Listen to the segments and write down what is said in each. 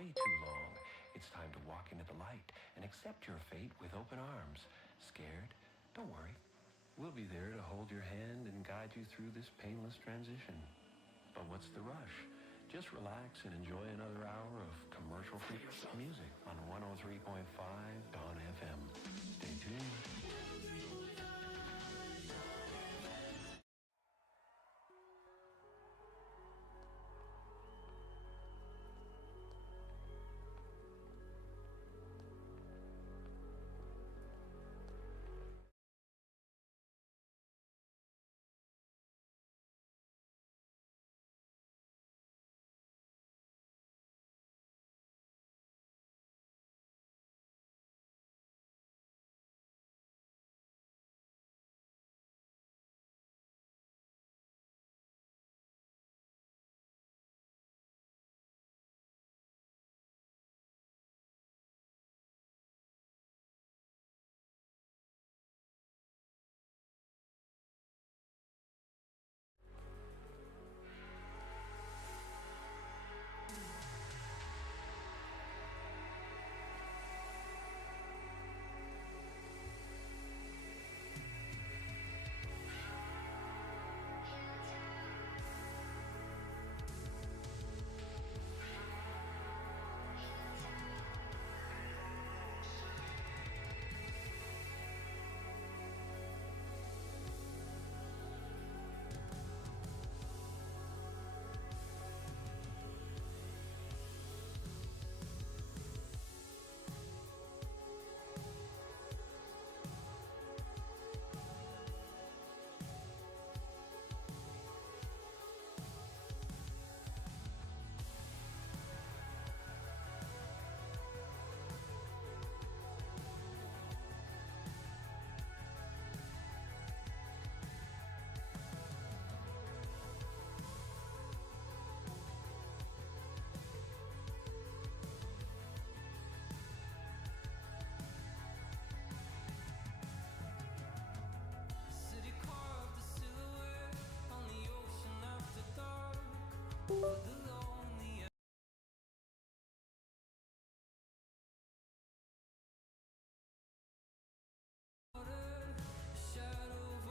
way too long. It's time to walk into the light and accept your fate with open arms. Scared? Don't worry. We'll be there to hold your hand and guide you through this painless transition. But what's the rush? Just relax and enjoy another hour of commercial-free music on 103.5 Dawn FM. Stay tuned.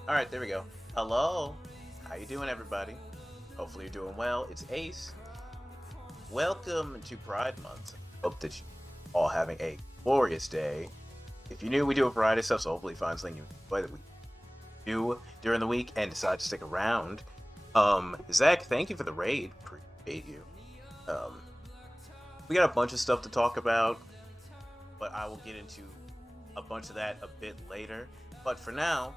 All right, there we go. Hello, how you doing, everybody? Hopefully you're doing well. It's Ace. Welcome to Pride Month. Hope that you all having a glorious day. If you're new, we do a variety of stuff, so hopefully you find something you enjoy that we do during the week and decide to stick around. Zach, thank you for the raid. Appreciate you. We got a bunch of stuff to talk about, but I will get into a bunch of that a bit later. But for now,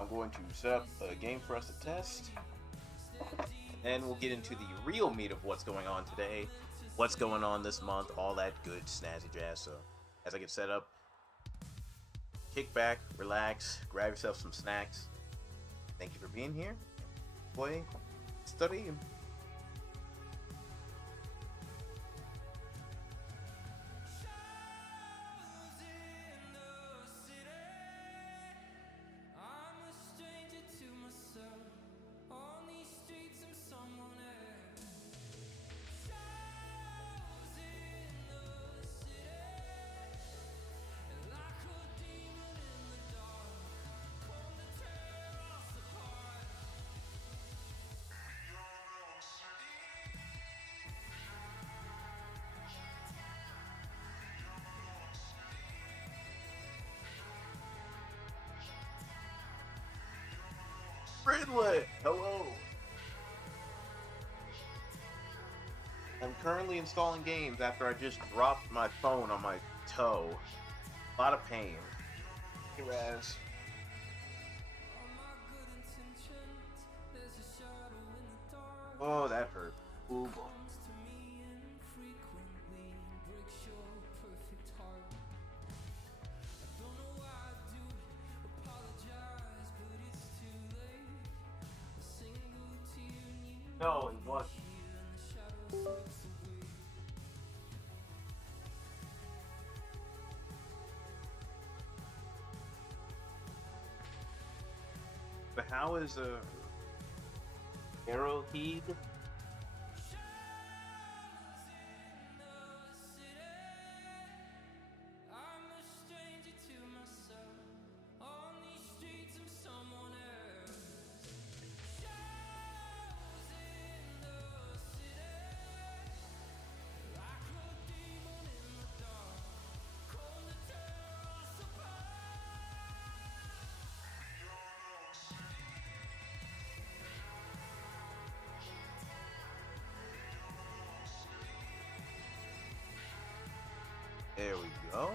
I'm going to set up a game for us to test, and then we'll get into the real meat of what's going on today, what's going on this month, all that good snazzy jazz. So, as I get set up, kick back, relax, grab yourself some snacks. Thank you for being here. Play, study. Bridlet, hello. I'm currently installing games after I just dropped my phone on my toe. A lot of pain. Your ass. Oh, that hurt. Ooh, boy. No, it wasn't. But how is Arrowhead? go.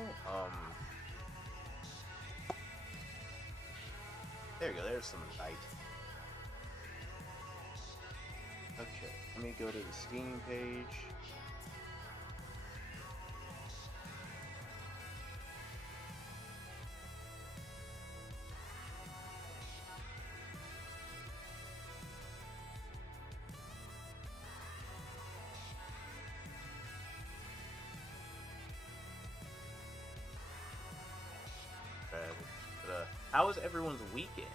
There you go. There's some light. Okay, let me go to the Steam page. How was everyone's weekend?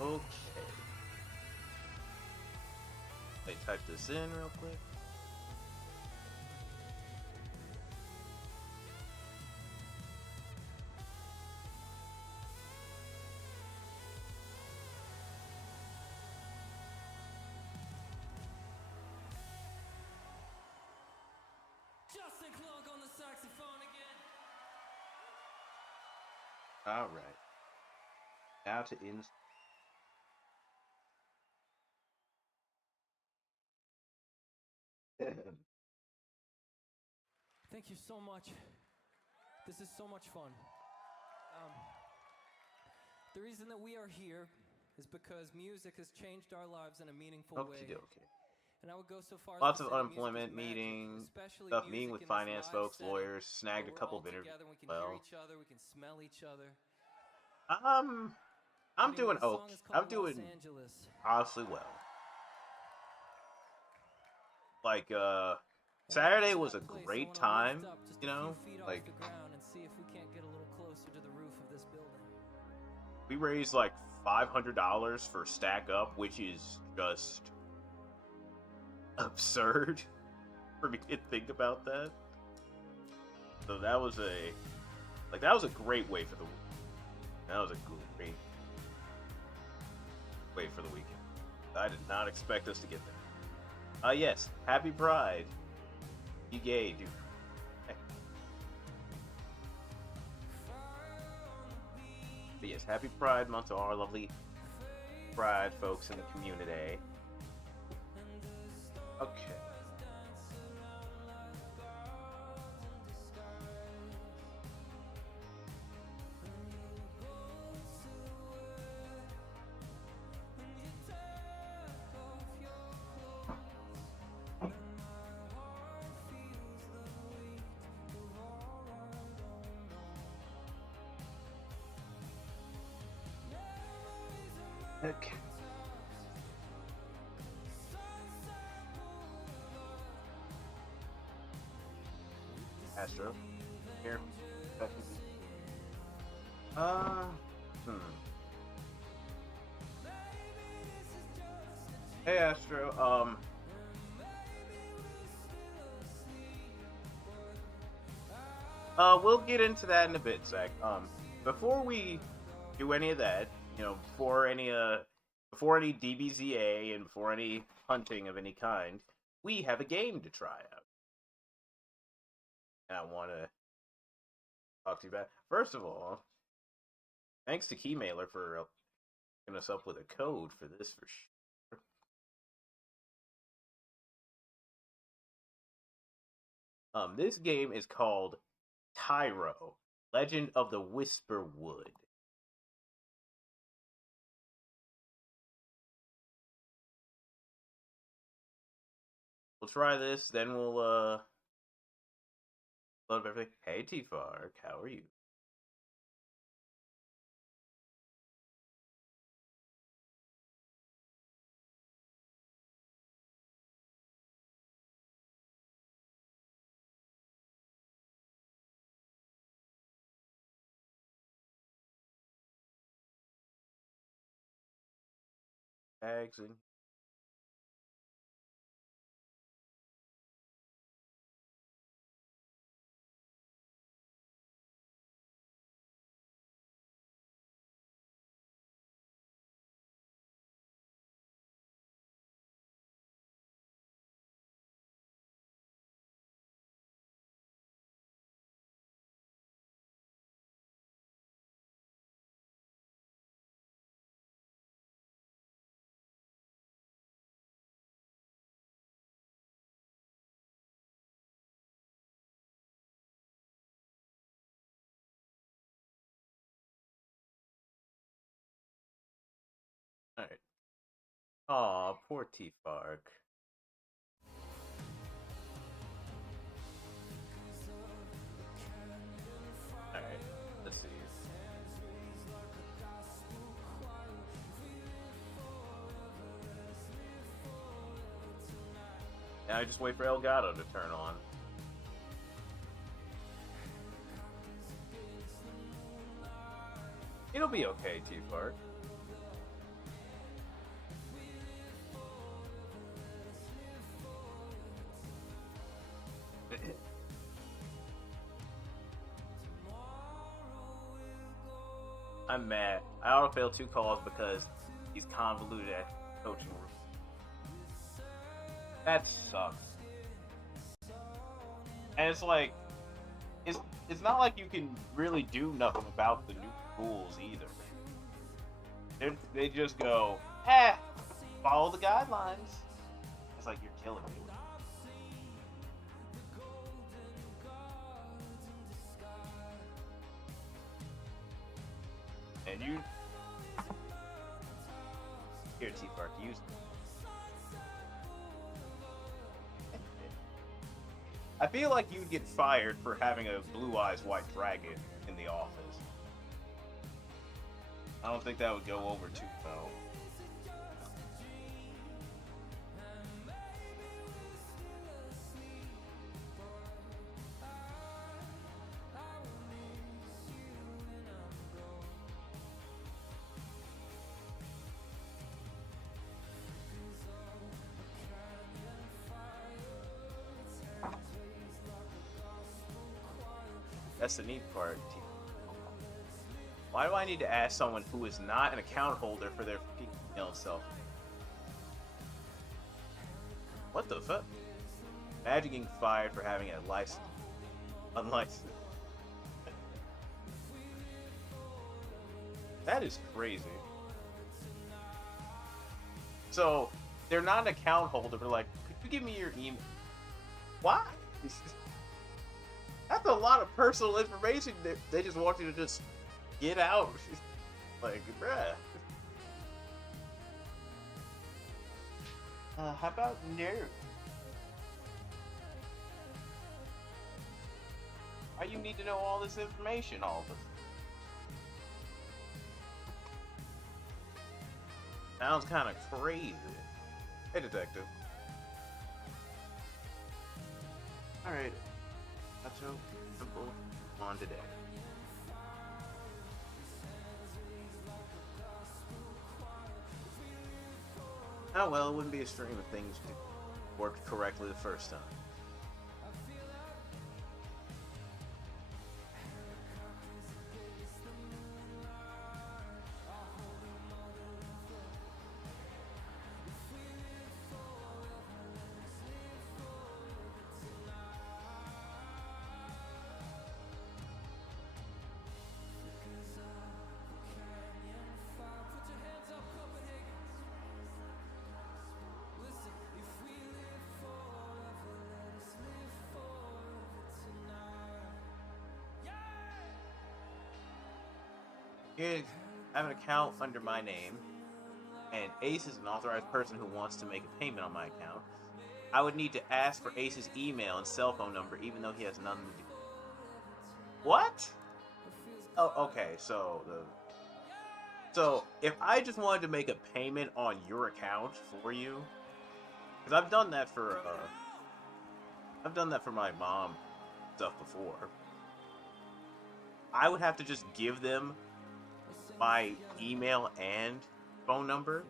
Okay. Let me type this in real quick. Clunk on the saxophone again. All right. Now to Thank you so much. This is so much fun. The reason that we are here is because music has changed our lives in a meaningful way. Okay. And I would go so far as Lots to of say that unemployment music is magic, meetings, especially stuff, music meeting with in this finance live folks, setting, lawyers, snagged where a we're couple all of interviews. together, we can hear each other, we can smell each other. I'm Anyway, doing the song okay. is called I'm doing Los Angeles. honestly well. Like And Saturday to was a that place, great I wanna time, lift up just you a know? few feet Like off the ground and see if we can't get a little closer to the roof of this building. we raised like $500 for Stack Up, which is just absurd for me to think about that. So that was a great way for the week. That was a great way for the weekend. I did not expect us to get there. Yes, happy Pride. You gay, dude. But yes, happy Pride Month to our lovely Pride folks in the community. Okay. Okay. Astro. Here. Hey Astro, we'll get into that in a bit, Zach. Before we do any of that, before any DBZA and before any hunting of any kind, we have a game to try out. And I want to talk to you about. First of all, thanks to Keymailer for hooking us up with a code for this for sure. This game is called Tyro, Legend of the Whisper Wood. We'll try this, then we'll load up everything. Hey T-Fark, how are you? Tags and all right. Aw, poor T-Fark. All right, let's see. Now I just wait for Elgato to turn on. It'll be okay, T-Fark. I'm mad. I auto-failed 2 calls because he's convoluted at coaching room. That sucks. And it's like, it's not like you can really do nothing about the new rules either. They just go, follow the guidelines. It's like, you're killing me. And you... Here, T-Fark, use it. I feel like you'd get fired for having a Blue Eyes White Dragon in the office. I don't think that would go over too well. That's the neat part. Why do I need to ask someone who is not an account holder for their email self? What the fuck? Imagine getting fired for having a license. Unlicensed. That is crazy. So, they're not an account holder, but like, could you give me your email? Why? That's a lot of personal information that they just want you to just get out. Like, bruh. How about no? Why you need to know all this information all of a sudden? Sounds kind of crazy. Hey, detective. Alright. That's so simple on today. Oh well, it wouldn't be a stream if things worked correctly the first time. If I have an account under my name, and Ace is an authorized person who wants to make a payment on my account, I would need to ask for Ace's email and cell phone number, even though he has nothing to do. What? Oh, okay. So if I just wanted to make a payment on your account for you, because I've done that for my mom stuff before, I would have to just give them my email and phone number,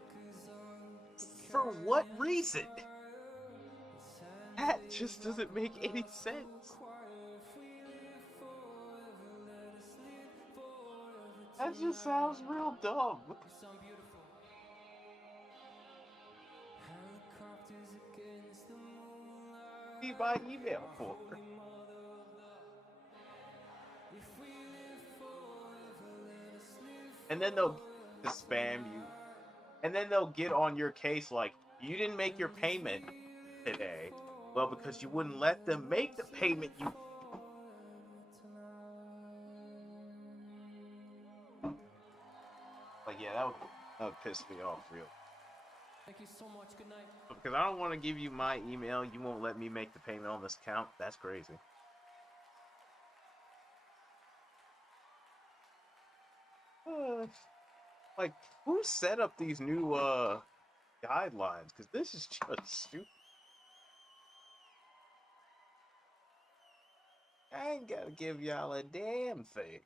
For what reason? That just doesn't make any sense. That just sounds real dumb. Need my email for. And then they'll spam you. And then they'll get on your case like, you didn't make your payment today. Well, because you wouldn't let them make the payment you... Like, yeah, that would piss me off real. Thank you so much. Good night. Because I don't want to give you my email. You won't let me make the payment on this account. That's crazy. Like, who set up these new guidelines? Because this is just stupid. I ain't gotta give y'all a damn thing.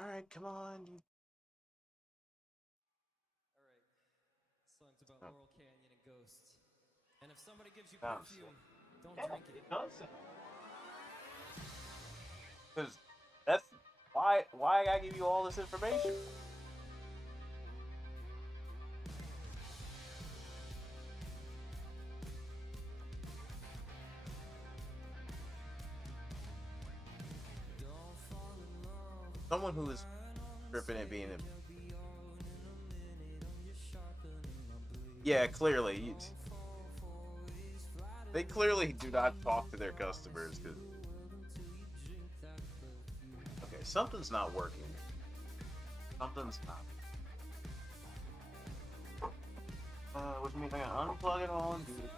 Alright, come on. All right. This song's about Laurel Canyon and ghosts. And if somebody gives you perfume, don't drink it. It does. Because that's why I gotta give you all this information. Someone who is tripping at being a... Yeah, clearly. They clearly do not talk to their customers. Cause... Okay, something's not working. Something's not. Which means I gotta unplug it all and do it.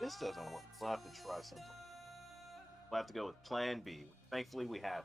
This doesn't work. We'll have to try something. We'll have to go with plan B. Thankfully, we have.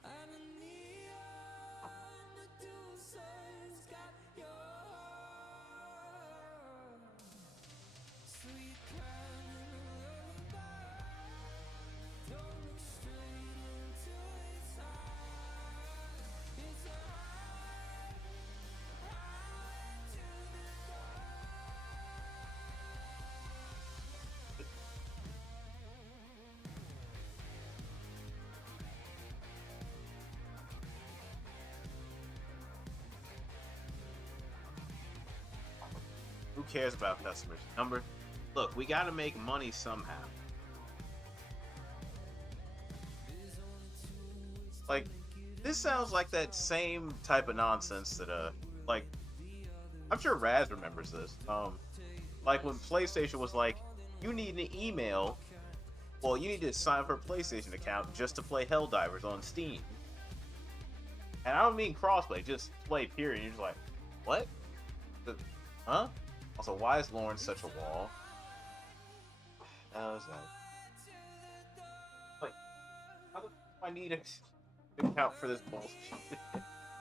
Who cares about customers? Look, we gotta make money somehow. Like, this sounds like that same type of nonsense that, like, I'm sure Raz remembers this. Like when PlayStation was like, you need an email, well, you need to sign up for a PlayStation account just to play Helldivers on Steam. And I don't mean crossplay, just play, period. You're just like, what? Huh? Also, why is Lauren such a wall? How is that? Like, how do I need an account for this bullshit?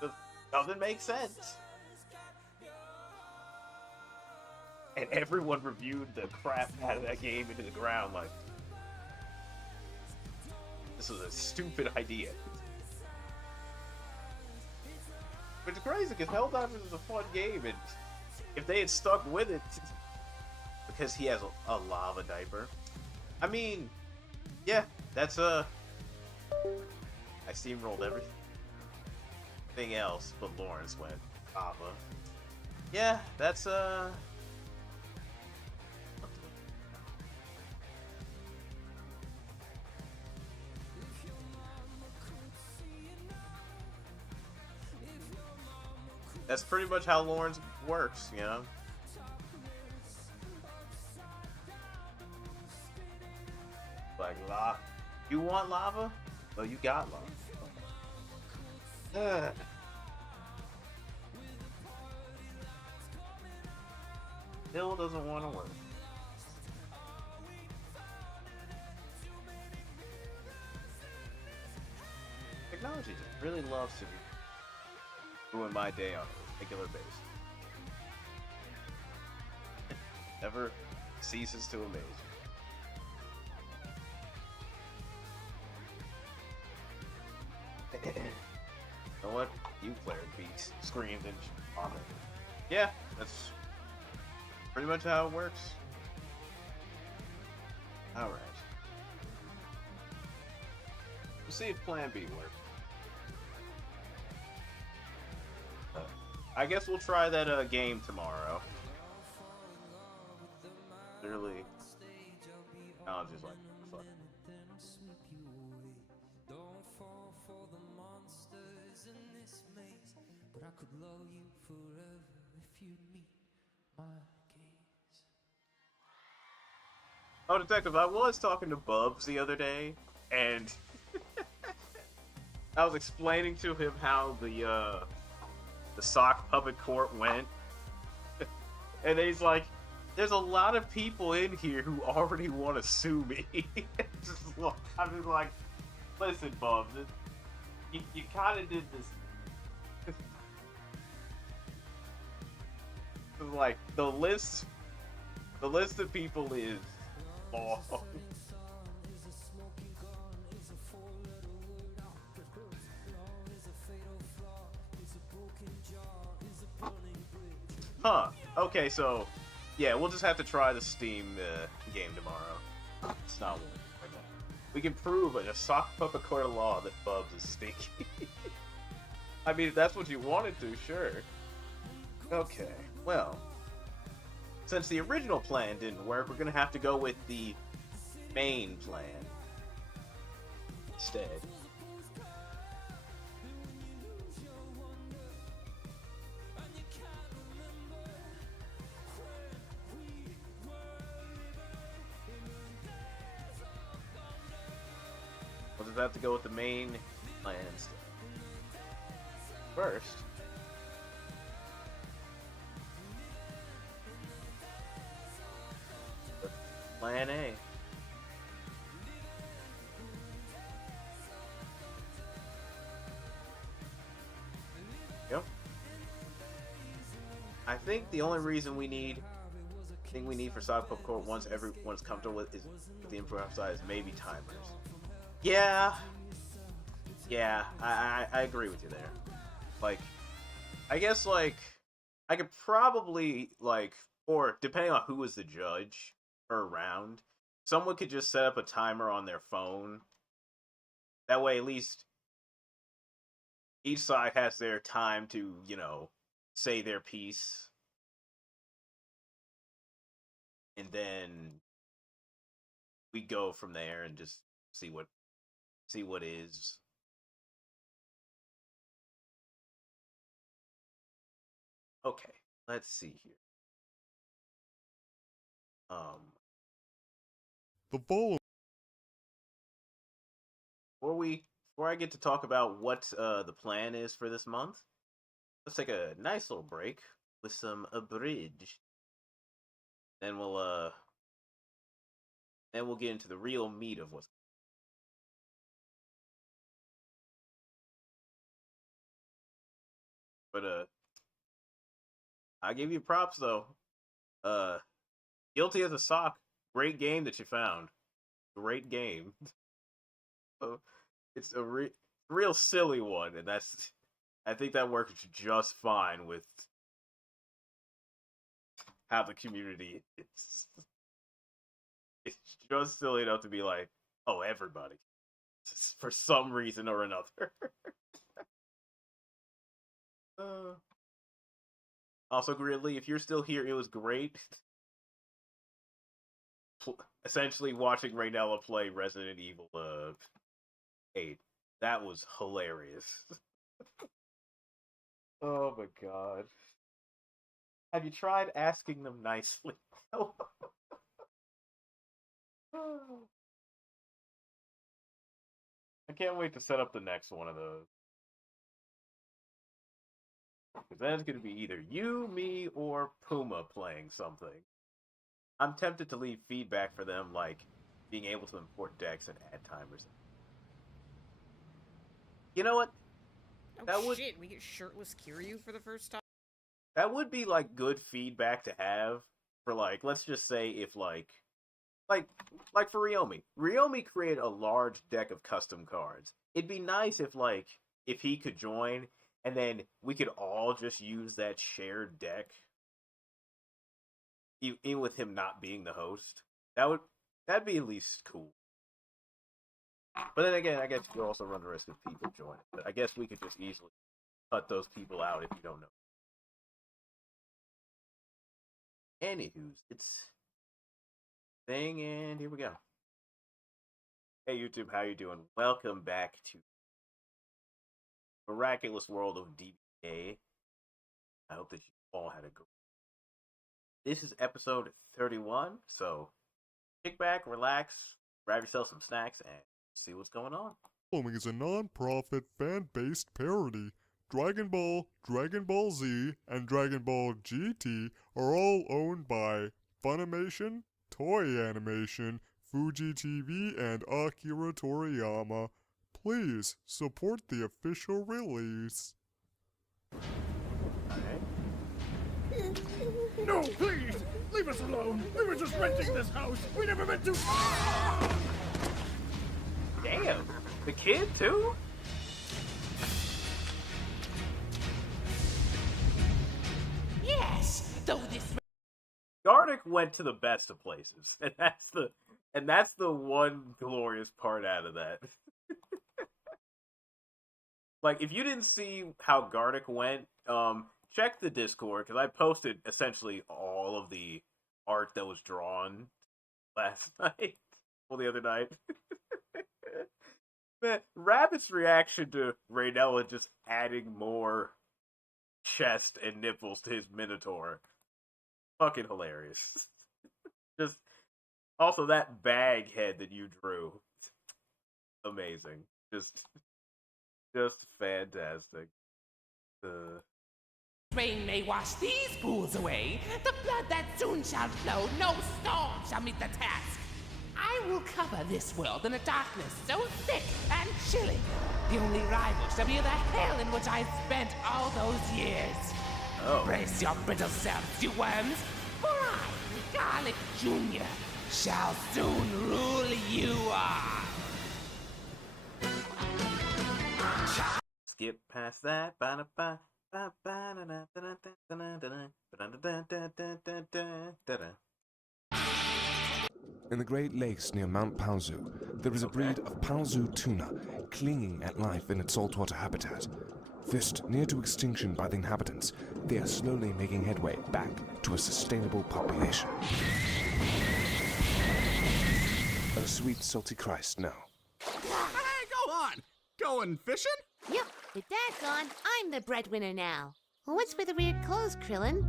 It doesn't make sense. And everyone reviewed the crap out of that game into the ground like, this was a stupid idea. Which is crazy, because Helldivers is a fun game, and if they had stuck with it, because he has a lava diaper. I mean, yeah, that's I steamrolled everything else, but Lawrence went lava. Yeah, that's that's pretty much how Lawrence works, you know? Like, you want lava? Well, you got lava. Bill doesn't want to work. Technology just really loves to ruin my day on a regular basis. Never ceases to amaze me. You know what? You player beats screamed and on it. Yeah, that's pretty much how it works. Alright. We'll see if Plan B works. I guess we'll try that game tomorrow. Literally, I'll just like fuck. Oh, Detective, I was talking to Bubs the other day, and I was explaining to him how the sock puppet court went, and he's like, "There's a lot of people in here who already want to sue me." I'm just like, "Listen, Bubs, you kind of did this." Like the list of people is long. Huh. Okay, so yeah, we'll just have to try the Steam game tomorrow. It's not one. We can prove in a sock puppet court of law that Bubs is stinky. I mean, if that's what you wanted to, sure. Okay, well, since the original plan didn't work, we're gonna have to go with the main plan instead. We'll just have to go with the main plan instead. First, Plan A. Yep. I think the only reason we need for Sock Puppet Court once everyone's comfortable with is with the improvised maybe timers. Yeah, I agree with you there. Like, I guess like I could probably like, or depending on who was the judge per round, someone could just set up a timer on their phone. That way, at least each side has their time to, say their piece. And then we go from there and just see what is. Okay, let's see here. The following. Before I get to talk about what the plan is for this month, let's take a nice little break with some abridged. Then we'll get into the real meat of what's. But I give you props though. Guilty as a Sock, great game that you found. Great game. It's a real silly one, and I think that works just fine with how the community is. It's just silly enough to be like, oh, everybody, just for some reason or another. Also, Gridley, if you're still here, it was great. Essentially, watching Raynella play Resident Evil 8. That was hilarious. Oh my god. Have you tried asking them nicely? I can't wait to set up the next one of those. Because then it's going to be either you, me, or Puma playing something. I'm tempted to leave feedback for them, like being able to import decks and add timers. You know what? Oh shit, we get shirtless Kiryu for the first time? That would be, like, good feedback to have for, like, let's just say if, like for Ryomi. Ryomi created a large deck of custom cards. It'd be nice if, like, if he could join, and then we could all just use that shared deck, even with him not being the host. That'd be at least cool. But then again, I guess you also run the risk of people joining. But I guess we could just easily cut those people out if you don't know. Anywho, it's thing, and here we go. Hey YouTube, how you doing? Welcome back to Miraculous World of DBA. I hope that you all had a good. This is episode 31, so kick back, relax, grab yourself some snacks, and see what's going on. Following is a non-profit fan-based parody. Dragon Ball, Dragon Ball Z, and Dragon Ball GT are all owned by Funimation, Toei Animation, Fuji TV, and Akira Toriyama. Please support the official release. No, please! Leave us alone! We were just renting this house! We never meant to... Damn, the kid too? Yes, though this... Gardic went to the best of places, and that's the one glorious part out of that. Like, if you didn't see how Gardic went, check the Discord, because I posted essentially all of the art that was drawn last night, well, the other night. Man, Rabbit's reaction to Raynella just adding more chest and nipples to his Minotaur. Fucking hilarious. Just, also that bag head that you drew. Amazing. Just fantastic. Rain may wash these fools away. The blood that soon shall flow, no storm shall meet the task. I will cover this world in a darkness so thick and chilling. The only rival shall be the hell in which I spent all those years. Oh. Brace your brittle selves, you worms, for I, Garlic Jr., shall soon rule you all. Skip past that. In the Great Lakes near Mount Paozu, there is a breed of Paozu tuna clinging at life in its saltwater habitat. Fished near to extinction by the inhabitants, they are slowly making headway back to a sustainable population. A sweet, salty Christ, no. Hey, go on! Going fishing? Yep, with Dad gone, I'm the breadwinner now. What's with the weird clothes, Krillin?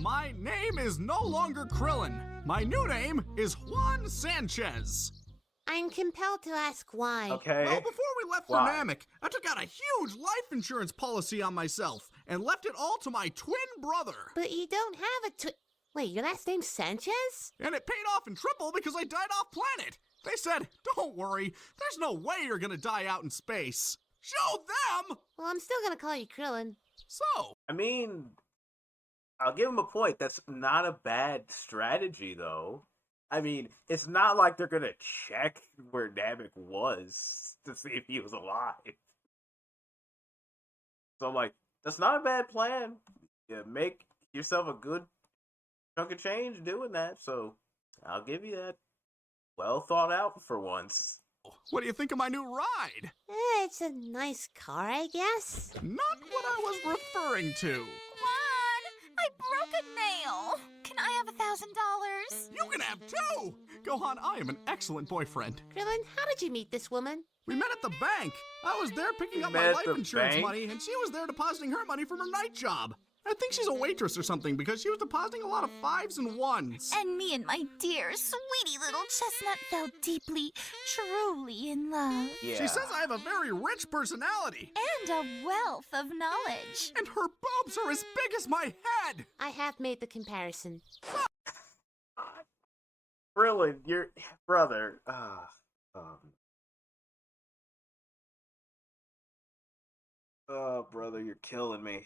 My name is no longer Krillin. My new name is Juan Sanchez. I'm compelled to ask why. Okay. Well, before we left for Why? Namek, I took out a huge life insurance policy on myself and left it all to my twin brother. But you don't have a Wait, your last name's Sanchez? And it paid off in triple because I died off planet. They said, don't worry, there's no way you're gonna die out in space. Show them! Well, I'm still gonna call you Krillin. So, I mean, I'll give him a point. That's not a bad strategy, though. I mean, it's not like they're gonna check where Namek was to see if he was alive. So I'm like, that's not a bad plan. Yeah, make yourself a good chunk of change doing that. So I'll give you that. Well thought out for once. what do you think of my new ride? It's a nice car, I guess. Not what I was referring to. Juan, I broke a nail. Can I have $1,000? You can have two! Gohan, I am an excellent boyfriend. Krillin, how did you meet this woman? We met at the bank. I was there picking up my Met at life the insurance bank? money, and she was there depositing her money from her night job. I think she's a waitress or something because she was depositing a lot of 5s and 1s. And me and my dear, sweetie little chestnut fell deeply, truly in love. Yeah. She says I have a very rich personality. And a wealth of knowledge. And her boobs are as big as my head. I have made the comparison. Really, your brother. Oh, brother, you're killing me.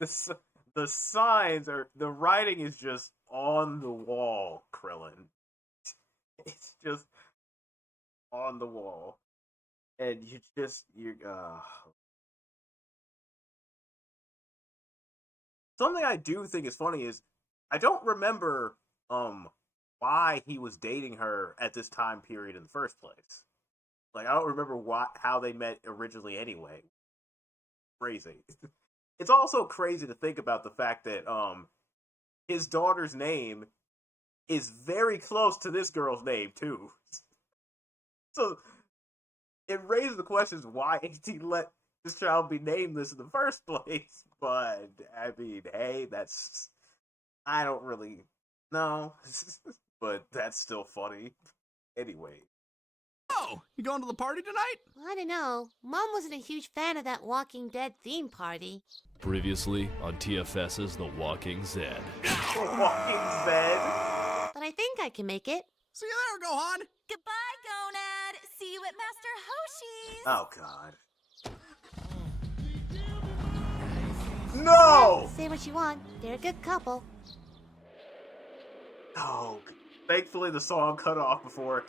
The signs are, the writing is just on the wall, Krillin. It's just on the wall. and you something I do think is funny is I don't remember why he was dating her at this time period in the first place. Like I don't remember how they met originally anyway. Crazy. It's also crazy to think about the fact that his daughter's name is very close to this girl's name too. So it raises the questions why he let this child be named this in the first place. But I mean, hey, I don't really know, but that's still funny. Anyway. Oh, you going to the party tonight? I don't know. Mom wasn't a huge fan of that Walking Dead theme party. Previously on TFS's The Walking Zed. The Walking Zed? But I think I can make it. See you there, Gohan. Goodbye, Gonad. See you at Master Hoshi's. Oh, God. No! Say what you want. They're a good couple. Oh, thankfully the song cut off before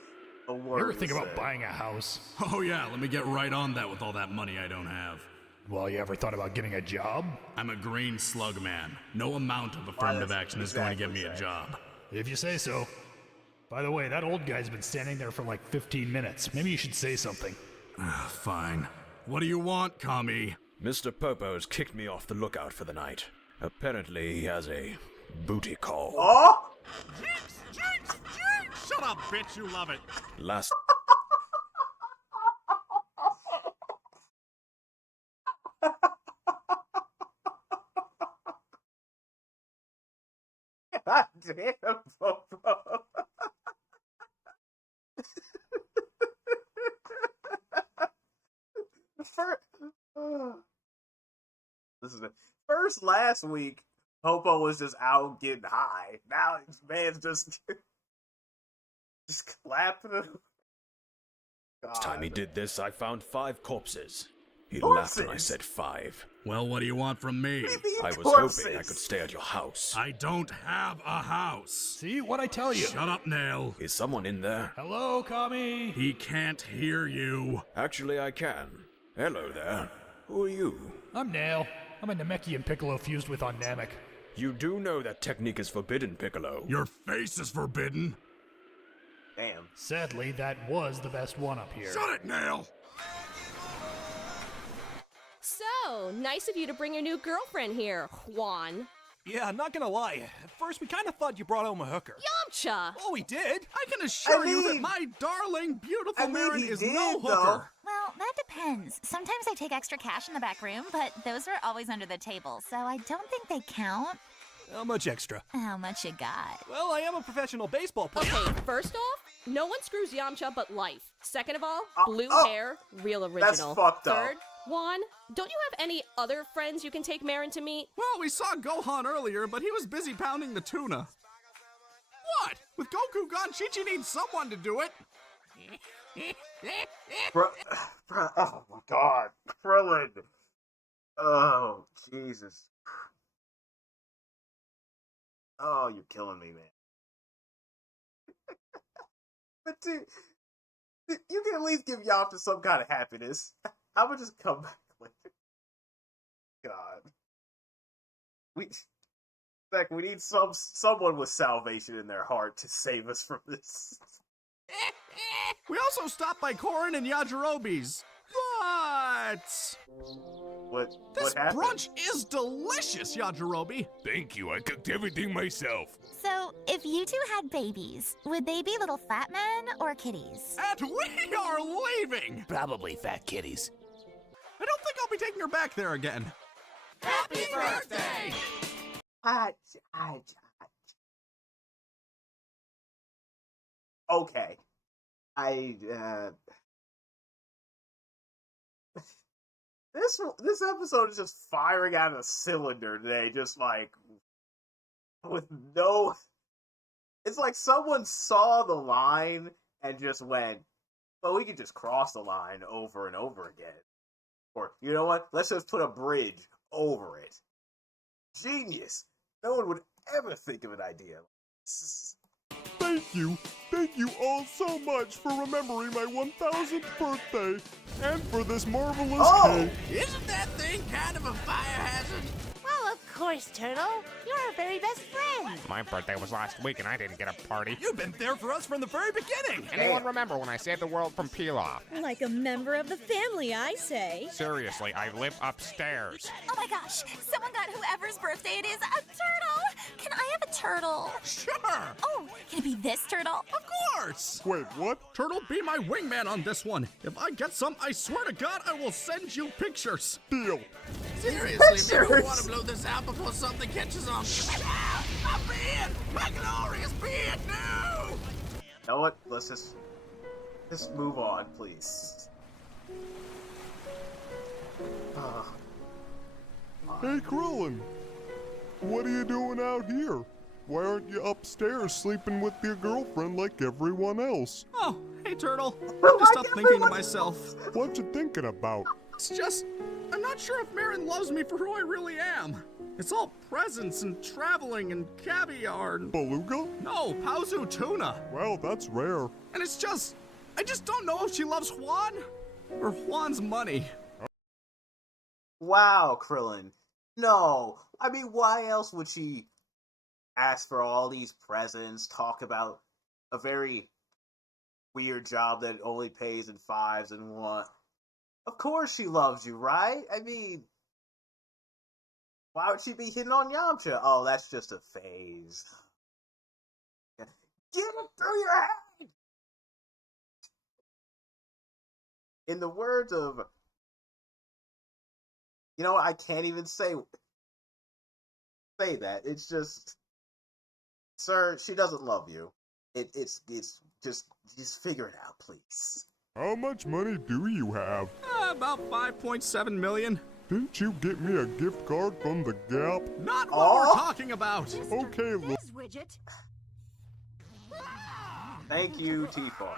a word You ever think was about said. buying a house? Oh yeah, let me get right on that with all that money I don't have. Well, you ever thought about getting a job? I'm a green slug man. No amount of affirmative action is going to get me a job. If you say so. By the way, that old guy's been standing there for like 15 minutes. Maybe you should say something. Fine. What do you want, Kami? Mr. Popo's kicked me off the lookout for the night. Apparently he has a booty call. Oh! Jinx! Shut up, bitch, you love it. Last God damn, Popo. This is it. First, last week, Popo was just out getting high. Now, this man's just clapping him. last time he did this, I found 5 corpses. He Corpses? laughed when I said 5. Well, what do you want from me? I was corpses? hoping I could stay at your house. I don't have a house. See what I tell you? Shut up, Nail. Is someone in there? Hello, Kami? He can't hear you. Actually, I can. Hello there. Who are you? I'm Nail. I'm a Namekian Piccolo fused with on Namek. You do know that technique is forbidden, Piccolo. Your face is forbidden. Damn. Sadly, that was the best one up here. Shut it, Nail. So, nice of you to bring your new girlfriend here, Juan. Yeah, not gonna lie. At first, we kind of thought you brought home a hooker. Yamcha! Oh, we did? I can assure you that my darling, beautiful Marin is no hooker. Well, that depends. Sometimes I take extra cash in the back room, but those are always under the table, so I don't think they count. How much extra? How much you got? Well, I am a professional baseball player. Okay, first off, no one screws Yamcha but life. Second of all, blue hair, real original. That's fucked up. Third, Juan, don't you have any other friends you can take Marin to meet? Well, we saw Gohan earlier, but he was busy pounding the tuna. What? With Goku gone, Chi-Chi needs someone to do it. Bro, oh my God. Krillin. Oh, Jesus. Oh, you're killing me, man. But dude, you can at least give Yamcha some kind of happiness. I would just come back later. God. We need someone with salvation in their heart to save us from this. We also stopped by Korin and Yajirobe's. But What happened? Brunch is delicious, Yajirobe. Thank you. I cooked everything myself. So, if you two had babies, would they be little fat men or kitties? And we are leaving. Probably fat kitties. I don't think I'll be taking her back there again. Happy birthday! Okay. This episode is just firing out of a cylinder today, just like with no. It's like someone saw the line and just went, "Well, we could just cross the line over and over again." Or, you know what? Let's just put a bridge over it. Genius! No one would ever think of an idea like this. Thank you. Thank you all so much for remembering my 1000th birthday and for this marvelous cake. Isn't that thing kind of a fire hazard? Well, of course, Turtle. You're our very best friend. My birthday was last week and I didn't get a party. You've been there for us from the very beginning. Anyone remember when I saved the world from peel-off? Like a member of the family, I say. Seriously, I live upstairs. Oh my gosh, someone got whoever's birthday it is a turtle! Can I have a turtle? Sure! Oh, can it be this turtle? Of course! Wait, what? Turtle, be my wingman on this one. If I get some, I swear to God, I will send you pictures. Deal. Seriously, maybe we want to blow this out before something catches on. Ah, my beard! My glorious beard, no! You know what? Let's just move on, please. Hey, Krillin. What are you doing out here? Why aren't you upstairs sleeping with your girlfriend like everyone else? Oh, hey, Turtle. I just stopped thinking to myself. What you thinking about? It's just, I'm not sure if Marin loves me for who I really am. It's all presents and traveling and caviar and... Beluga? No, Paozu tuna. Well, that's rare. And it's just, I just don't know if she loves Juan or Juan's money. Wow, Krillin. No. I mean, why else would she ask for all these presents, talk about a very weird job that only pays in 5s and 1? Of course she loves you, right? I mean, why would she be hitting on Yamcha? Oh, that's just a phase. Get it through your head! In the words of... You know what? I can't even say that. It's just... Sir, she doesn't love you. It's just figure it out, please. How much money do you have? About 5.7 million. Didn't you get me a gift card from the Gap? Not what we're talking about. Okay, look. Widget. Thank you, Tifa.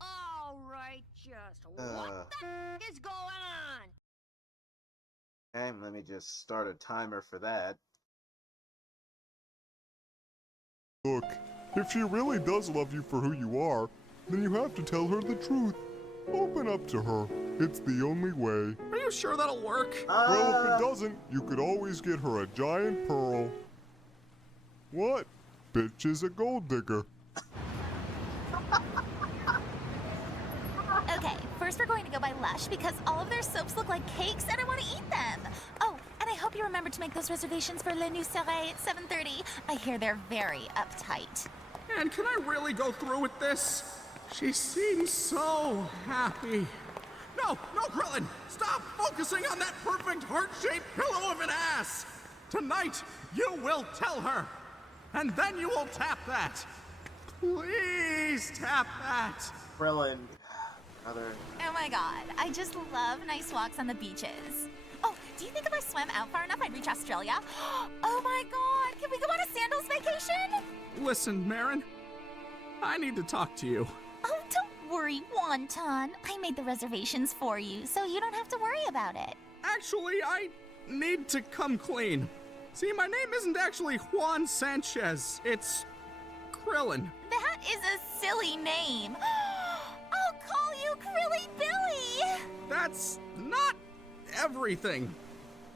All right, just what the is going on? Okay, let me just start a timer for that. Look, if she really does love you for who you are, then you have to tell her the truth. Open up to her. It's the only way. Are you sure that'll work? Well, if it doesn't, you could always get her a giant pearl. What? Bitch is a gold digger. Okay, first we're going to go by Lush because all of their soaps look like cakes and I want to eat them. Oh, and I hope you remember to make those reservations for Le Nuceray at 7:30. I hear they're very uptight. And can I really go through with this? She seems so happy. No, Krillin! Stop focusing on that perfect heart-shaped pillow of an ass! Tonight, you will tell her, and then you will tap that. Please tap that. Krillin, brother. Oh my god, I just love nice walks on the beaches. Oh, do you think if I swam out far enough I'd reach Australia? Oh my god, can we go on a sandals vacation? Listen, Marin, I need to talk to you. Oh, don't worry, Wonton. I made the reservations for you, so you don't have to worry about it. Actually, I need to come clean. See, my name isn't actually Juan Sanchez. It's Krillin. That is a silly name. I'll call you Krilly Billy. That's not everything.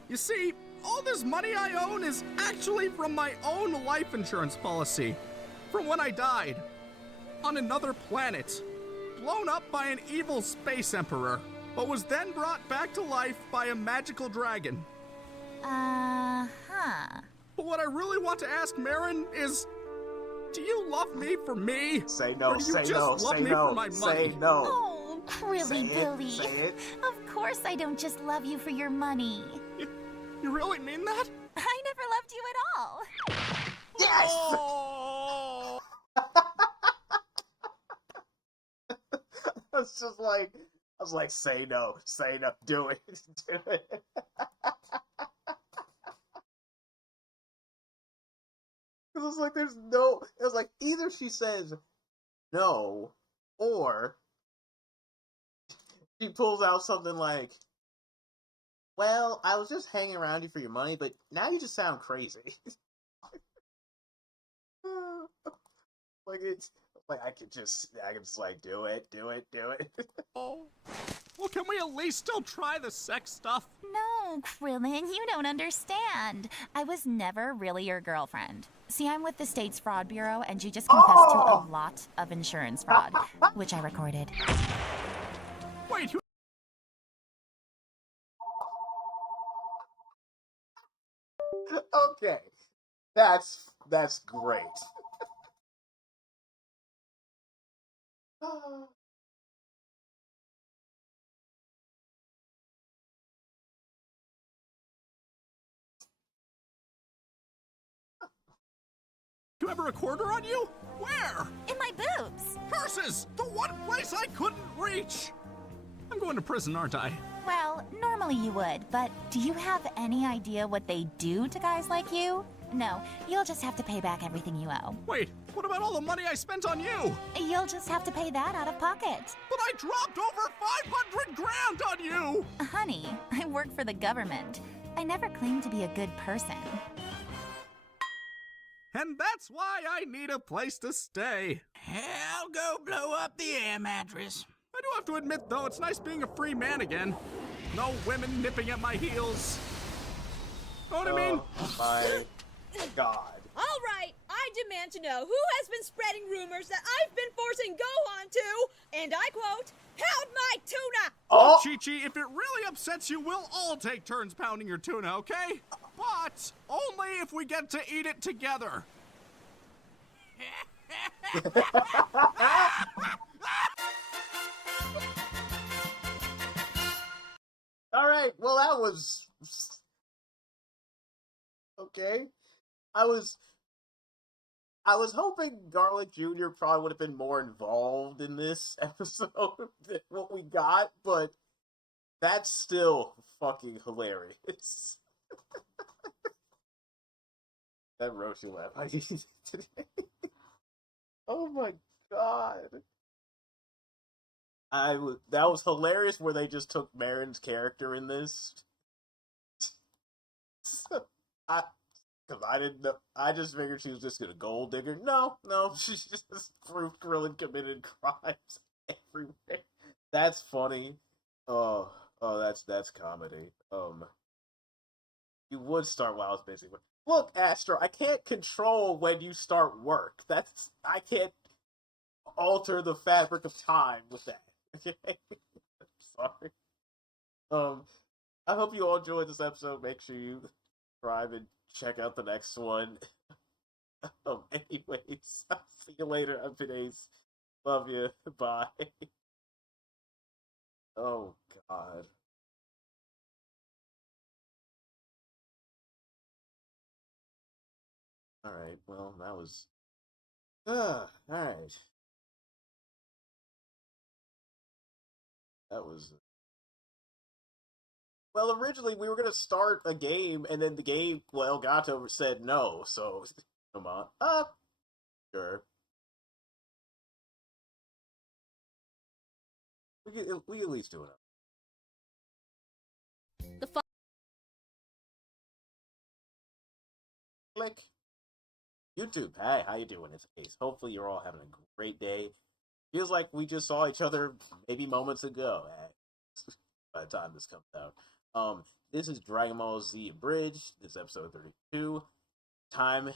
You see, all this money I own is actually from my own life insurance policy. From when I died. On another planet. Blown up by an evil space emperor. But was then brought back to life by a magical dragon. Uh-huh. But what I really want to ask Marin is... Do you love me for me? Say no, or do you say just no, love say me no, for my say money? no. Oh, Krilly Billy. Say it. Of course I don't just love you for your money. You really mean that? I never loved you at all. Yes! Oh! I was like, say no, do it, do it. It was like, it was like, either she says no, or she pulls out something like, well, I was just hanging around you for your money, but now you just sound crazy. Like it's like I can just like do it. Oh. Well, can we at least still try the sex stuff? No, Krillin, you don't understand. I was never really your girlfriend. See, I'm with the State's Fraud Bureau, and you just confessed to a lot of insurance fraud, which I recorded. Wait, you... Okay. That's great. You have a recorder on you? Where? In my boobs. Curses! The one place I couldn't reach! I'm going to prison, aren't I? Well, normally you would, but do you have any idea what they do to guys like you? No, you'll just have to pay back everything you owe. Wait, what about all the money I spent on you? You'll just have to pay that out of pocket. But I dropped over 500 grand on you! Honey, I work for the government. I never claimed to be a good person. And that's why I need a place to stay. I'll go blow up the air mattress. I do have to admit, though, it's nice being a free man again. No women nipping at my heels. Know what I mean? Oh my god. All right, I demand to know who has been spreading rumors that I've been forcing Gohan to, and I quote, pound my tuna! Oh, Chi-Chi, if it really upsets you, we'll all take turns pounding your tuna, okay? But only if we get to eat it together. All right, well that was okay. I was hoping Garlic Jr. probably would have been more involved in this episode than what we got, but that's still fucking hilarious. That Roshi laugh I used today. Oh my god. That was hilarious where they just took Marin's character in this. Because I didn't know. I just figured she was just a gold digger. No, she just proved Krillin committed crimes everywhere. That's funny. Oh, that's comedy. You would start while I was busy. Look, Astro, I can't control when you start work. I can't alter the fabric of time with that. Okay? Sorry. I hope you all enjoyed this episode. Make sure you subscribe and check out the next one. Anyways, I'll see you later. I'm Ace. Love you. Bye. Oh, God. Alright, well, that was... alright. That was... Well, originally we were going to start a game, and then the game, well, Elgato said no, so... Come on. Sure. We at least do it. Click. YouTube, hey, how you doing? It's Ace. Hopefully you're all having a great day. Feels like we just saw each other maybe moments ago, by the time this comes out. This is Dragon Ball Z Abridged. This is episode 32. Time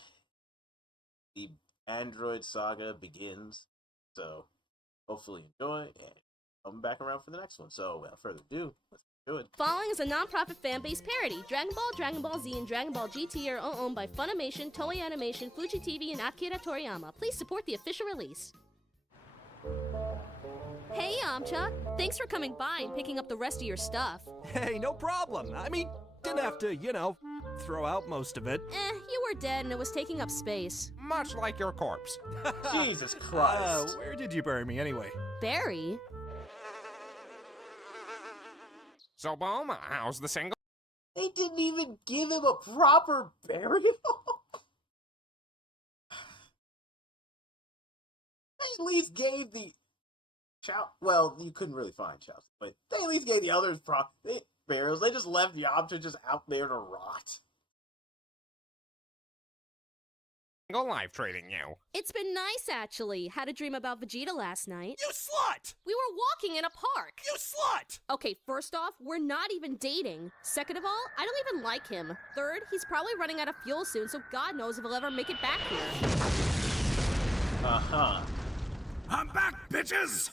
the Android saga begins. So, hopefully enjoy, and come back around for the next one. So, without further ado, let's do it. Following is a non-profit fan-based parody. Dragon Ball Z, and Dragon Ball GT are all owned by Funimation, Toei Animation, Fuji TV, and Akira Toriyama. Please support the official release. Hey, Yamcha. Thanks for coming by and picking up the rest of your stuff. Hey, no problem. I mean, didn't have to, throw out most of it. You were dead and it was taking up space. Much like your corpse. Jesus Christ. Where did you bury me anyway? Bury? So, Boom, how's the single? They didn't even give him a proper burial? They at least gave the... Well, you couldn't really find Chow, but they at least gave the others burials. They just left Yamcha just out there to rot. life treating you? It's been nice, actually. Had a dream about Vegeta last night. You slut! We were walking in a park. You slut! Okay, first off, we're not even dating. Second of all, I don't even like him. Third, he's probably running out of fuel soon, so God knows if he'll ever make it back here. Uh-huh. I'm back, bitches!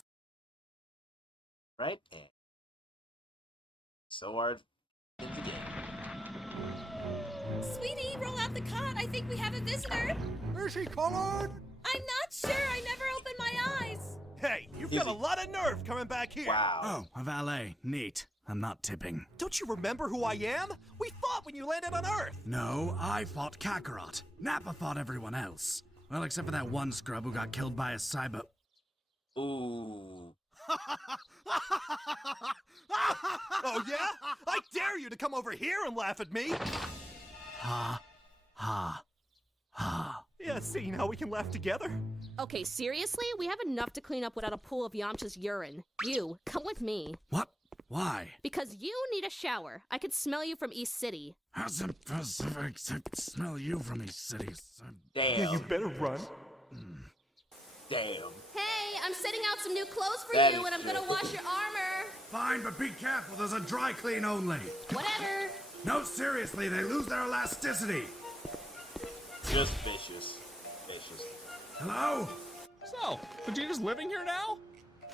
Right? So hard in the game. Sweetie, roll out the cot. I think we have a visitor. Is she colored? I'm not sure. I never opened my eyes. Hey, you've got a lot of nerve coming back here. Wow. Oh, a valet. Neat. I'm not tipping. Don't you remember who I am? We fought when you landed on Earth. No, I fought Kakarot. Nappa fought everyone else. Well, except for that one scrub who got killed by a cyber... Ooh. Oh, yeah? I dare you to come over here and laugh at me. Ha. Ha. Ha. Yeah, see, now we can laugh together. Okay, seriously? We have enough to clean up without a pool of Yamcha's urine. You, come with me. What? Why? Because you need a shower. I could smell you from East City. How's it Pacific smell you from these cities? Damn. Yeah, you better run. Damn. Hey, I'm setting out some new clothes for That you, is and I'm gonna true. wash your armor. Fine, but be careful. There's a dry clean only. Whatever. No, seriously, they lose their elasticity. Just vicious. Vicious. Hello? So, Vegeta's living here now?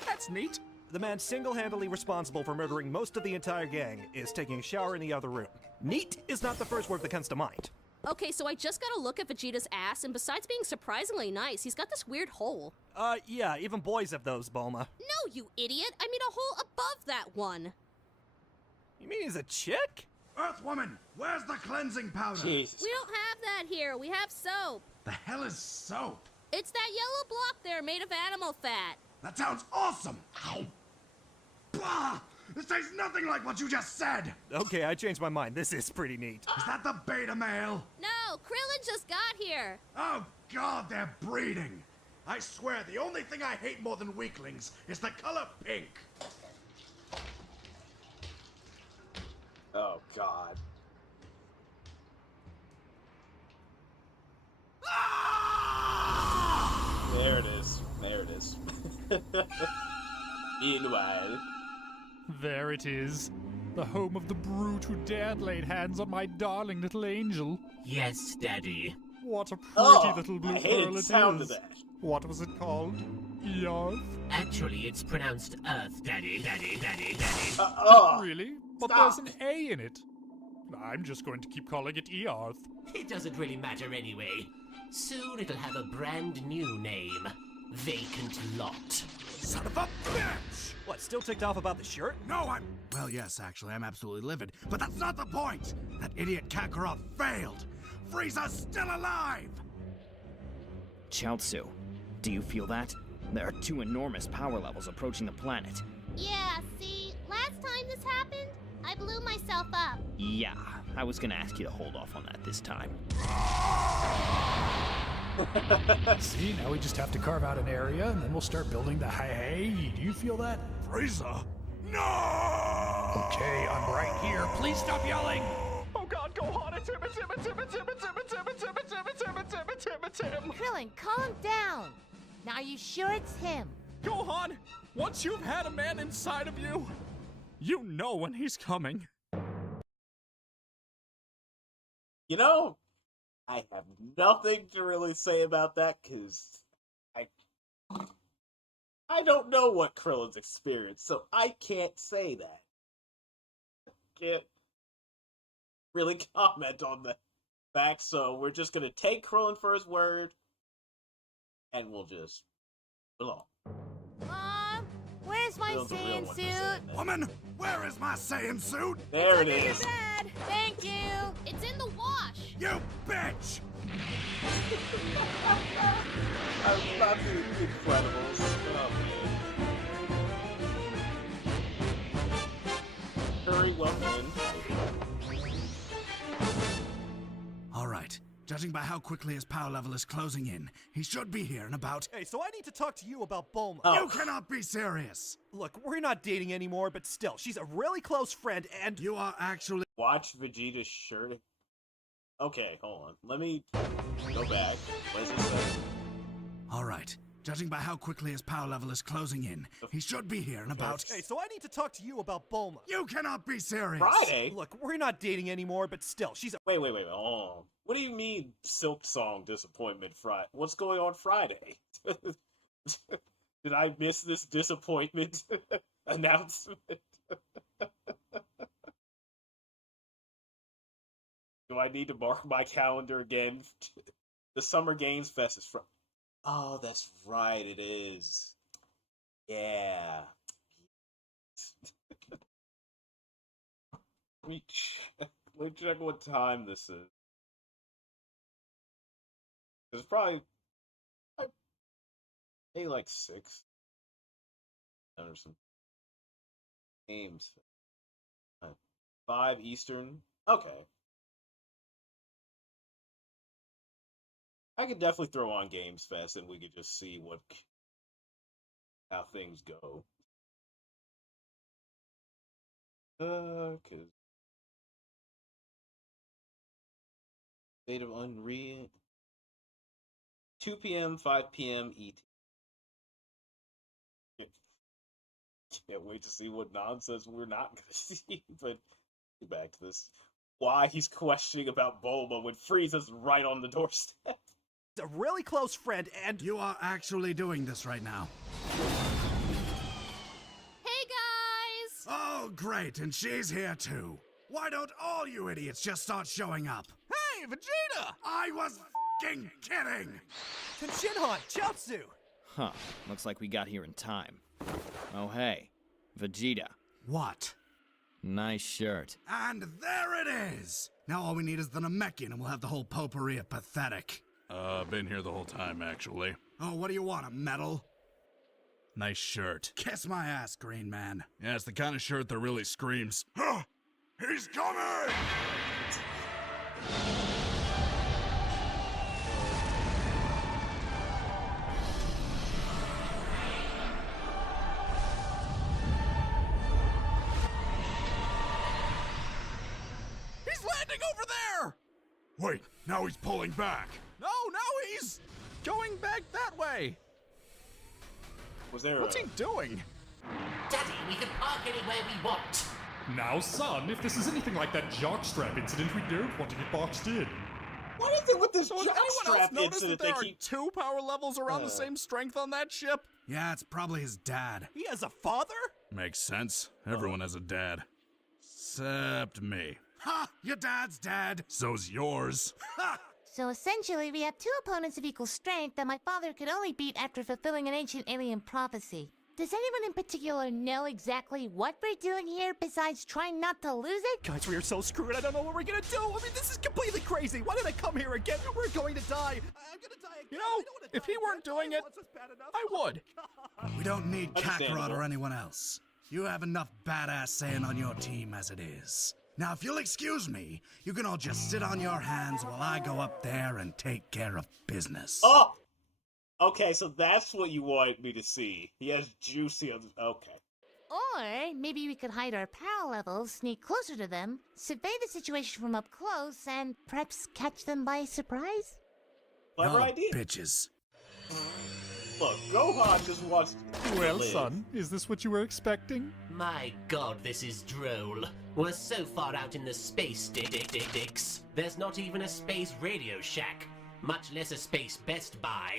That's neat. The man single-handedly responsible for murdering most of the entire gang is taking a shower in the other room. Neat is not the first word that comes to mind. Okay, so I just got a look at Vegeta's ass, and besides being surprisingly nice, he's got this weird hole. Yeah, even boys have those, Bulma. No, you idiot! I mean a hole above that one. You mean he's a chick? Earthwoman, where's the cleansing powder? Jesus. We don't have that here. We have soap. The hell is soap? It's that yellow block there made of animal fat. That sounds awesome! Bah! This tastes nothing like what you just said! Okay, I changed my mind. This is pretty neat. Is that the beta male? No, Krillin just got here. Oh god, they're breeding! I swear, the only thing I hate more than weaklings is the color pink! Oh, God. There it is. There it is. Meanwhile. There it is. The home of the brute who dared lay hands on my darling little angel. Yes, Daddy. What a pretty little blue I hated pearl the it sound is. of that. What was it called? Earth? Actually, it's pronounced Earth, Daddy, Daddy, Daddy, Daddy. Really? But Stop. there's an A in it. I'm just going to keep calling it Earth. It doesn't really matter anyway. Soon it'll have a brand new name. Vacant Lot. Son of a bitch! What, still ticked off about the shirt? No, Well, yes, actually, I'm absolutely livid. But that's not the point! That idiot Kakarot failed! Frieza's still alive! Chaozu, do you feel that? There are two enormous power levels approaching the planet. Yeah, see, last time this happened, I blew myself up. Yeah, I was gonna ask you to hold off on that this time. See, now we just have to carve out an area, and then we'll start building the hey. Do you feel that? Frieza! No! Okay, I'm right here. Please stop yelling! Oh God, go on! It's him! It's him! It's him! It's him! It's him! It's him! It's him! It's him! It's him! It's him! It's him! It's him! Krillin, calm down. Now you sure it's him? Gohan, once you've had a man inside of you, you know when he's coming. You know, I have nothing to really say about that, because I don't know what Krillin's experienced, so I can't say that. Can't really comment on the fact, so we're just gonna take Krillin for his word, and we'll just belong. Mom, where's my Krillin's a real Saiyan one to say that. suit? Woman, where is my Saiyan suit? There it Under your is. bed. Thank you. It's in the wash. You bitch! I love the Incredibles. Oh, man. Very well done. Alright, judging by how quickly his power level is closing in, he should be here in about... Hey, so I need to talk to you about Bulma. You cannot be serious! Look, we're not dating anymore, but still, she's a really close friend, and... You are actually... Watch Vegeta's shirt. Okay, hold on. Let me go back. What does it say? All right. Judging by how quickly his power level is closing in, he should be here in about... Hey, so I need to talk to you about Bulma. You cannot be serious! Friday? Look, we're not dating anymore, but still, she's a... Wait, hold on. What do you mean Silk Song disappointment Friday? What's going on Friday? Did I miss this disappointment announcement? Do I need to mark my calendar again? The Summer Games Fest is Friday. Oh, that's right, it is. Yeah. Let me check what time this is. It's probably maybe like 6. Or some games. 5 Eastern. Okay. I could definitely throw on Games Fest and we could just see how things go. 'Cause State of Unreal. 2 p.m., 5 p.m. ET. Can't wait to see what nonsense we're not going to see. But get back to this. Why he's questioning about Bulma when Frieza's right on the doorstep. A really close friend, and... You are actually doing this right now. Hey, guys! Oh, great, and she's here too. Why don't all you idiots just start showing up? Hey, Vegeta! I was f***ing kidding! Tenshinhan, Chiaotzu! Huh, looks like we got here in time. Oh hey, Vegeta. What? Nice shirt. And there it is! Now all we need is the Namekian and we'll have the whole potpourri of pathetic. Been here the whole time, actually. Oh, what do you want, a medal? Nice shirt. Kiss my ass, Green Man. Yeah, it's the kind of shirt that really screams, He's coming! He's landing over there! Wait, now he's pulling back. No, now he's going back that way. What's he doing? Daddy, we can park anywhere we want. Now, son, if this is anything like that jockstrap incident, we don't want to get boxed in. What is it with this So has anyone else jockstrap noticed incident? that there are 2 power levels around the same strength on that ship? Yeah, it's probably his dad. He has a father? Makes sense. Everyone has a dad. Except me. Ha! Your dad's dead! So's yours. Ha! So essentially, we have 2 opponents of equal strength that my father could only beat after fulfilling an ancient alien prophecy. Does anyone in particular know exactly what we're doing here besides trying not to lose it? Guys, we are so screwed. I don't know what we're gonna do. I mean, this is completely crazy. Why did I come here again? We're going to die. I'm gonna die again. You know, if he weren't doing it, I would. We don't need Kakarot Understandable. or anyone else. You have enough badass saying on your team as it is. Now, if you'll excuse me, you can all just sit on your hands while I go up there and take care of business. Oh! Okay, so that's what you wanted me to see. He has juicy... Okay. Or maybe we could hide our power levels, sneak closer to them, survey the situation from up close, and perhaps catch them by surprise? Clever Y'all idea. bitches. Look, Gohan just wants to Well, live. son, is this what you were expecting? My god, this is droll. We're so far out in the space dicks. There's not even a space Radio Shack, much less a space Best Buy.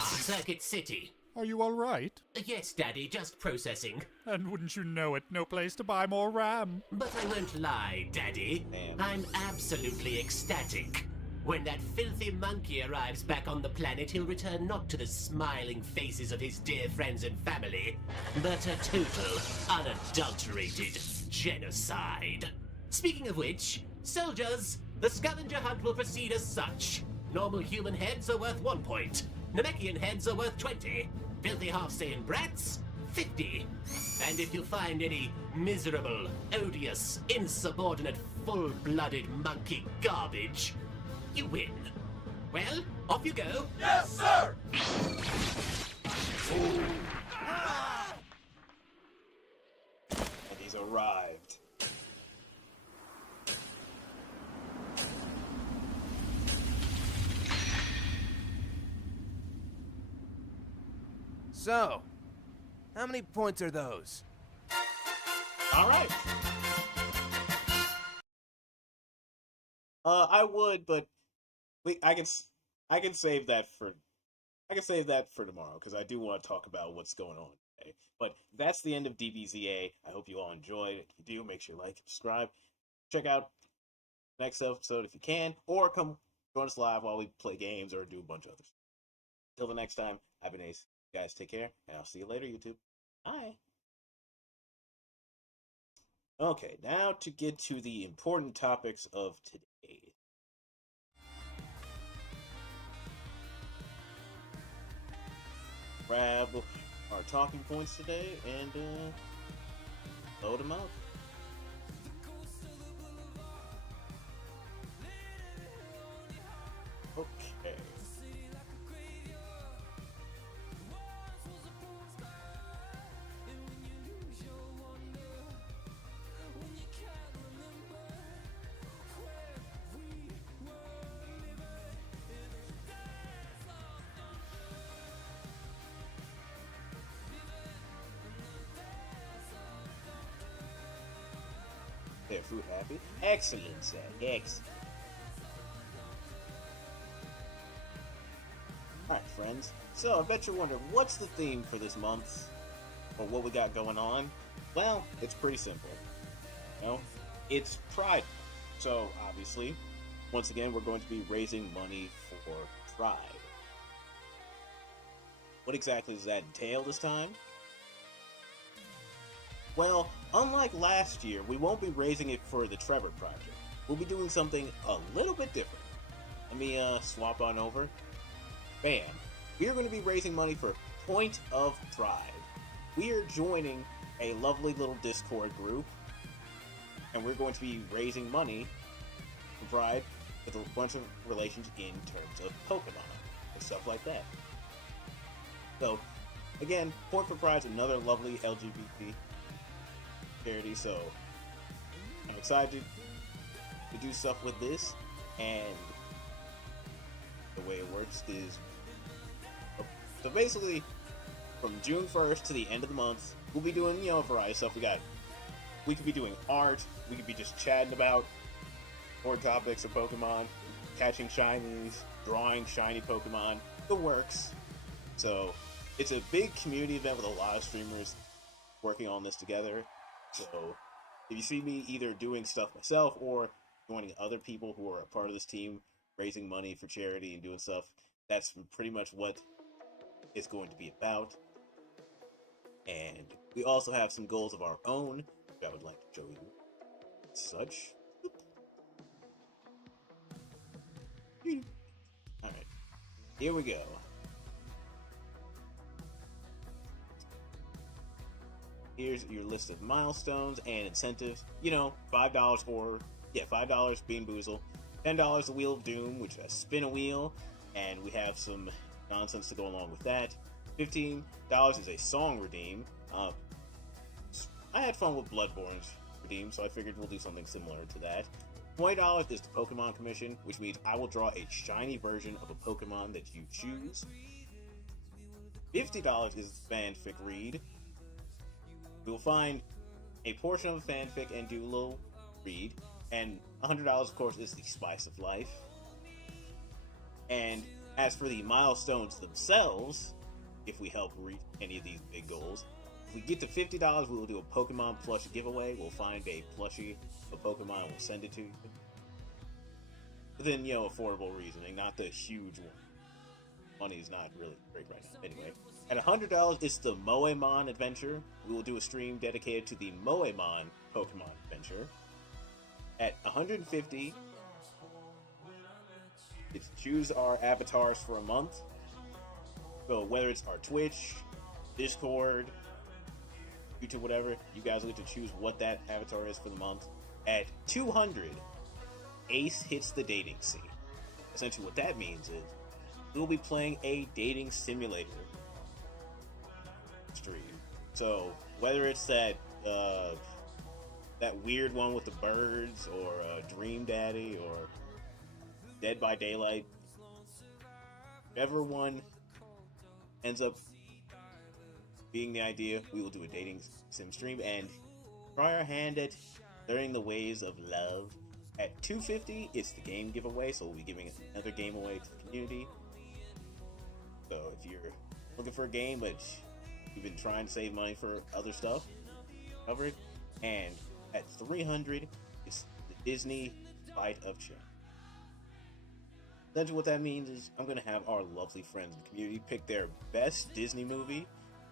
Circuit City. Are you all right? Yes, Daddy, just processing. And wouldn't you know it, no place to buy more RAM. But I won't lie, Daddy. I'm absolutely ecstatic. When that filthy monkey arrives back on the planet, he'll return not to the smiling faces of his dear friends and family, but a total, unadulterated genocide. Speaking of which, soldiers, the scavenger hunt will proceed as such. Normal human heads are worth 1 point. Namekian heads are worth 20. Filthy half-Saiyan brats, 50. And if you find any miserable, odious, insubordinate, full-blooded monkey garbage, you win. Well, off you go. Yes, sir! And he's arrived. So, how many points are those? All right. I would, but I can save that for tomorrow because I do want to talk about what's going on today. But that's the end of DBZA. I hope you all enjoyed. If you do, make sure you like, subscribe, check out next episode if you can, or come join us live while we play games or do a bunch of others. Till the next time, I've been Ace. You guys take care, and I'll see you later, YouTube. Bye. Okay, now to get to the important topics of today. Grab our talking points today and load them up. Okay. Their food happy? Excellent, sir. Excellent. Alright, friends. So, I bet you wonder, what's the theme for this month? Or what we got going on? Well, it's pretty simple. You know, it's Pride. So, obviously, once again, we're going to be raising money for Pride. What exactly does that entail this time? Well, unlike last year, we won't be raising it for the Trevor Project. We'll be doing something a little bit different. Let me swap on over. Bam. We are going to be raising money for Point of Pride. We are joining a lovely little Discord group, and we're going to be raising money for Pride with a bunch of relations in terms of Pokemon and stuff like that. So, again, Point for Pride is another lovely LGBT charity, so I'm excited to do stuff with this, and the way it works is, so basically, from June 1st to the end of the month, we'll be doing, a variety of stuff. We could be doing art, we could be just chatting about more topics of Pokemon, catching shinies, drawing shiny Pokemon, the works. So, it's a big community event with a lot of streamers working on this together. So, if you see me either doing stuff myself or joining other people who are a part of this team, raising money for charity and doing stuff, that's pretty much what it's going to be about. And we also have some goals of our own, which I would like to show you. Such. Alright, here we go. Here's your list of milestones and incentives. $5 for, $5 Bean Boozle, $10 the Wheel of Doom, which is spin a wheel, and we have some nonsense to go along with that. $15 is a song redeem. I had fun with Bloodborne's redeem, so I figured we'll do something similar to that. $20 is the Pokemon Commission, which means I will draw a shiny version of a Pokemon that you choose. $50 is fanfic read. We will find a portion of a fanfic and do a little read. And $100, of course, is the Spice of Life. And as for the milestones themselves, if we help reach any of these big goals, if we get to $50, we will do a Pokemon plush giveaway. We'll find a plushie of Pokemon, we'll send it to you. Within, affordable reasoning, not the huge one. Money is not really great right now. Anyway, at $100, it's the Moemon Adventure. We will do a stream dedicated to the Moemon Pokemon Adventure. At $150, it's choose our avatars for a month. So whether it's our Twitch, Discord, YouTube, whatever, you guys get to choose what that avatar is for the month. At $200, Ace hits the dating scene. Essentially what that means is we'll be playing a dating simulator stream. So whether it's that weird one with the birds, or Dream Daddy, or Dead by Daylight, whichever one ends up being the idea, we will do a dating sim stream and try our hand at learning the ways of love. At 250, it's the game giveaway, so we'll be giving another game away to the community. So if you're looking for a game, but you've been trying to save money for other stuff, cover it. And at 300, it's the Disney Fight of Chance. Essentially what that means is I'm going to have our lovely friends in the community pick their best Disney movie,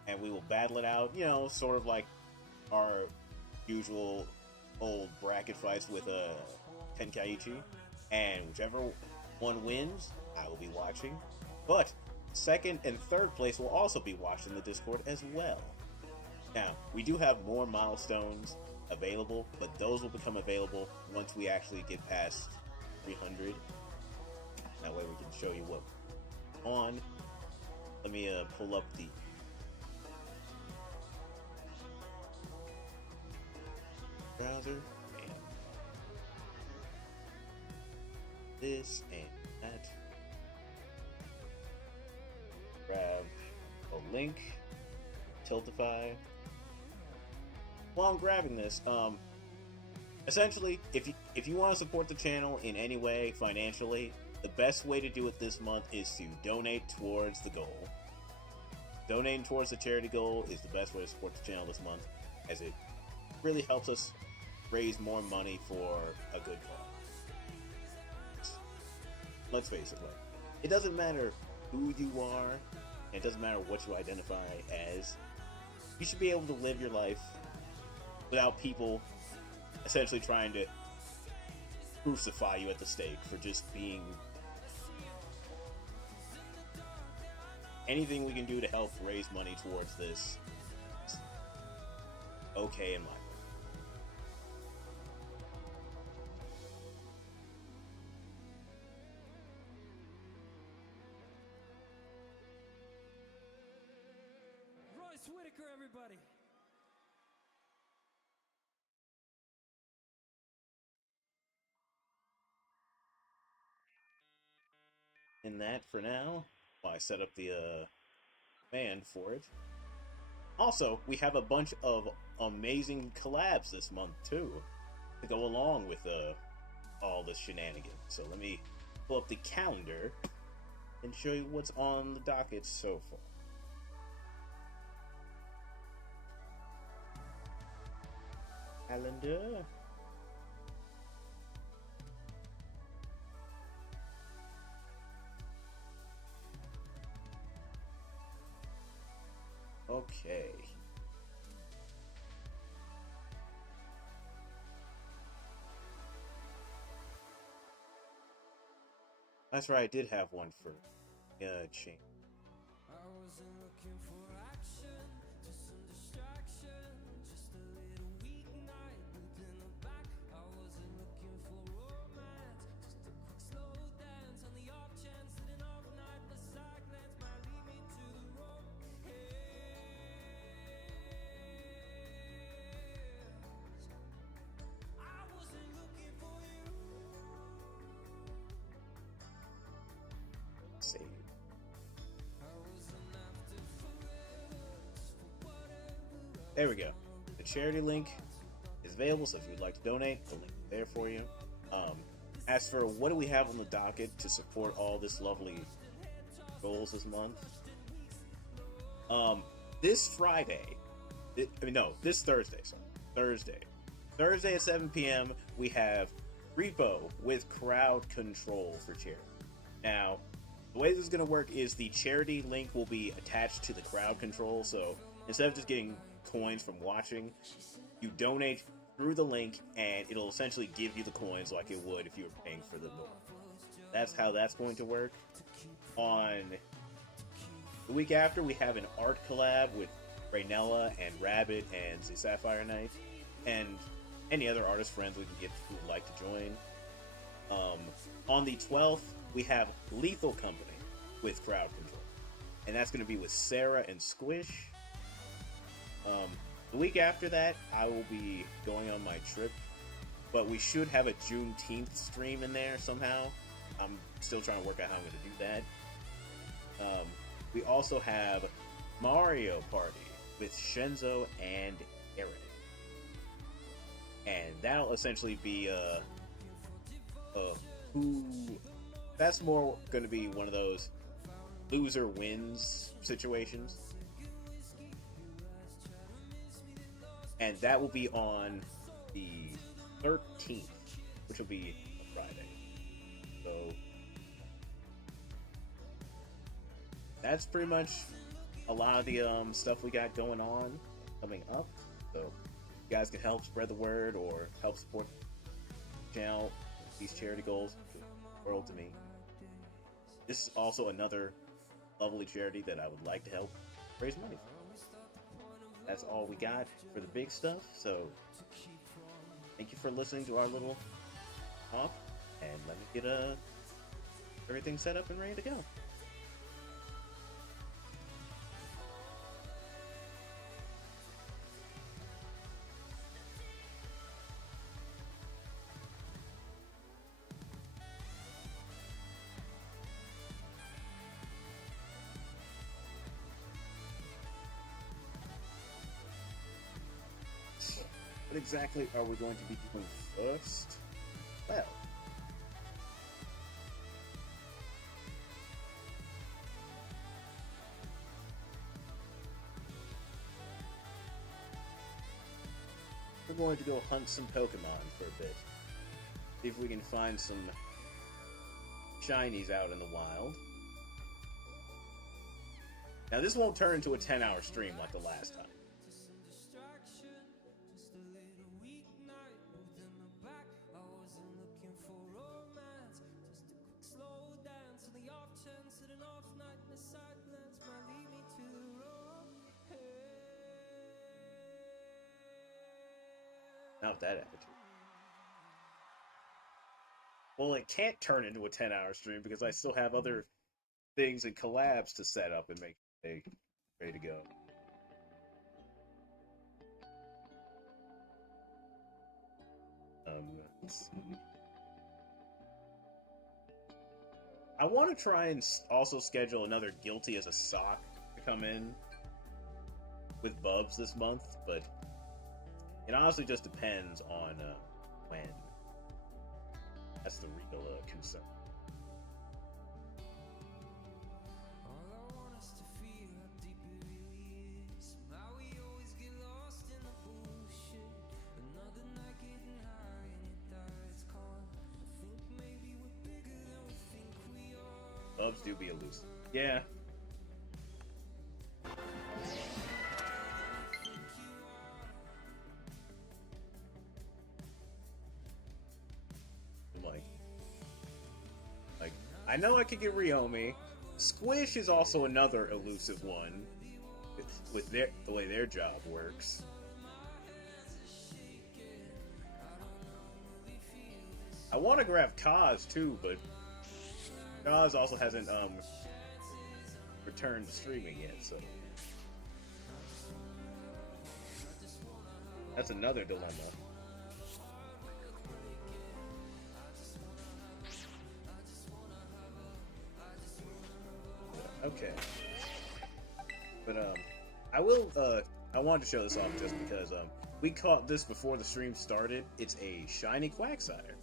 and we will battle it out, you know, sort of like our usual old bracket fights with Tenkaichi. And whichever one wins, I will be watching. But second and third place will also be watched in the Discord as well. Now, we do have more milestones available, but those will become available once we actually get past 300. That way we can show you what's on. Let me pull up the browser and this and that. Grab a link, Tiltify. While I'm grabbing this, essentially, if you want to support the channel in any way financially, the best way to do it this month is to donate towards the goal. Donating towards the charity goal is the best way to support the channel this month, as it really helps us raise more money for a good cause. Let's face it, it doesn't matter who you are, and it doesn't matter what you identify as. You should be able to live your life without people essentially trying to crucify you at the stake for just being. Anything we can do to help raise money towards this is okay in my book. Royce Whitaker, everybody. And that for now, while I set up the band for it. Also, we have a bunch of amazing collabs this month too, to go along with all this shenanigans. So let me pull up the calendar and show you what's on the docket so far. Calendar. Okay. That's right, I did have one for change. I wasn't looking for action, just some distraction, just a little weeknight within the back. I wasn't looking for romance, just a quick slow dance on the off chance that an off night beside glance might lead me to the road. I wasn't looking for you. Save. There we go. The charity link is available, so if you'd like to donate, the link is there for you. As for what do we have on the docket to support all this lovely goals this month? This Friday, this Thursday, Thursday at 7 p.m., we have Repo with crowd control for charity. Now, the way this is going to work is the charity link will be attached to the crowd control, so instead of just getting coins from watching, you donate through the link, and it'll essentially give you the coins like it would if you were paying for the book. That's how that's going to work. On the week after, we have an art collab with Raynella and Rabbit and the Sapphire Knight, and any other artist friends we can get who would like to join. On the 12th, we have Lethal Company with crowd control, and that's going to be with Sarah and Squish. The week after that, I will be going on my trip, but we should have a Juneteenth stream in there somehow. I'm still trying to work out how I'm going to do that. We also have Mario Party with Shenzo and Eren. And that'll essentially be who that's more going to be one of those loser wins situations. And that will be on the 13th, which will be a Friday. So that's pretty much a lot of the stuff we got going on coming up. So you guys can help spread the word or help support the channel, these charity goals, mean the world to me. This is also another lovely charity that I would like to help raise money for. That's all we got for the big stuff. So thank you for listening to our little talk, and let me get everything set up and ready to go. What exactly are we going to be doing first? Well, we're going to go hunt some Pokemon for a bit. See if we can find some shinies out in the wild. Now this won't turn into a 10-hour stream like the last time. Not with that attitude. Well, it can't turn into a 10-hour stream because I still have other things and collabs to set up and make ready to go. Let's see. I want to try and also schedule another Guilty as a Sock to come in with Bubs this month, but it honestly just depends on when. That's the real concern. Bubs do be elusive. Yeah. Like, I know I could get Ryomi. Squish is also another elusive one with the way their job works. I want to grab Kaz too, but Kaz also hasn't returned to streaming yet, so that's another dilemma. Okay, but I will. I wanted to show this off just because we caught this before the stream started. It's a shiny Quagsire.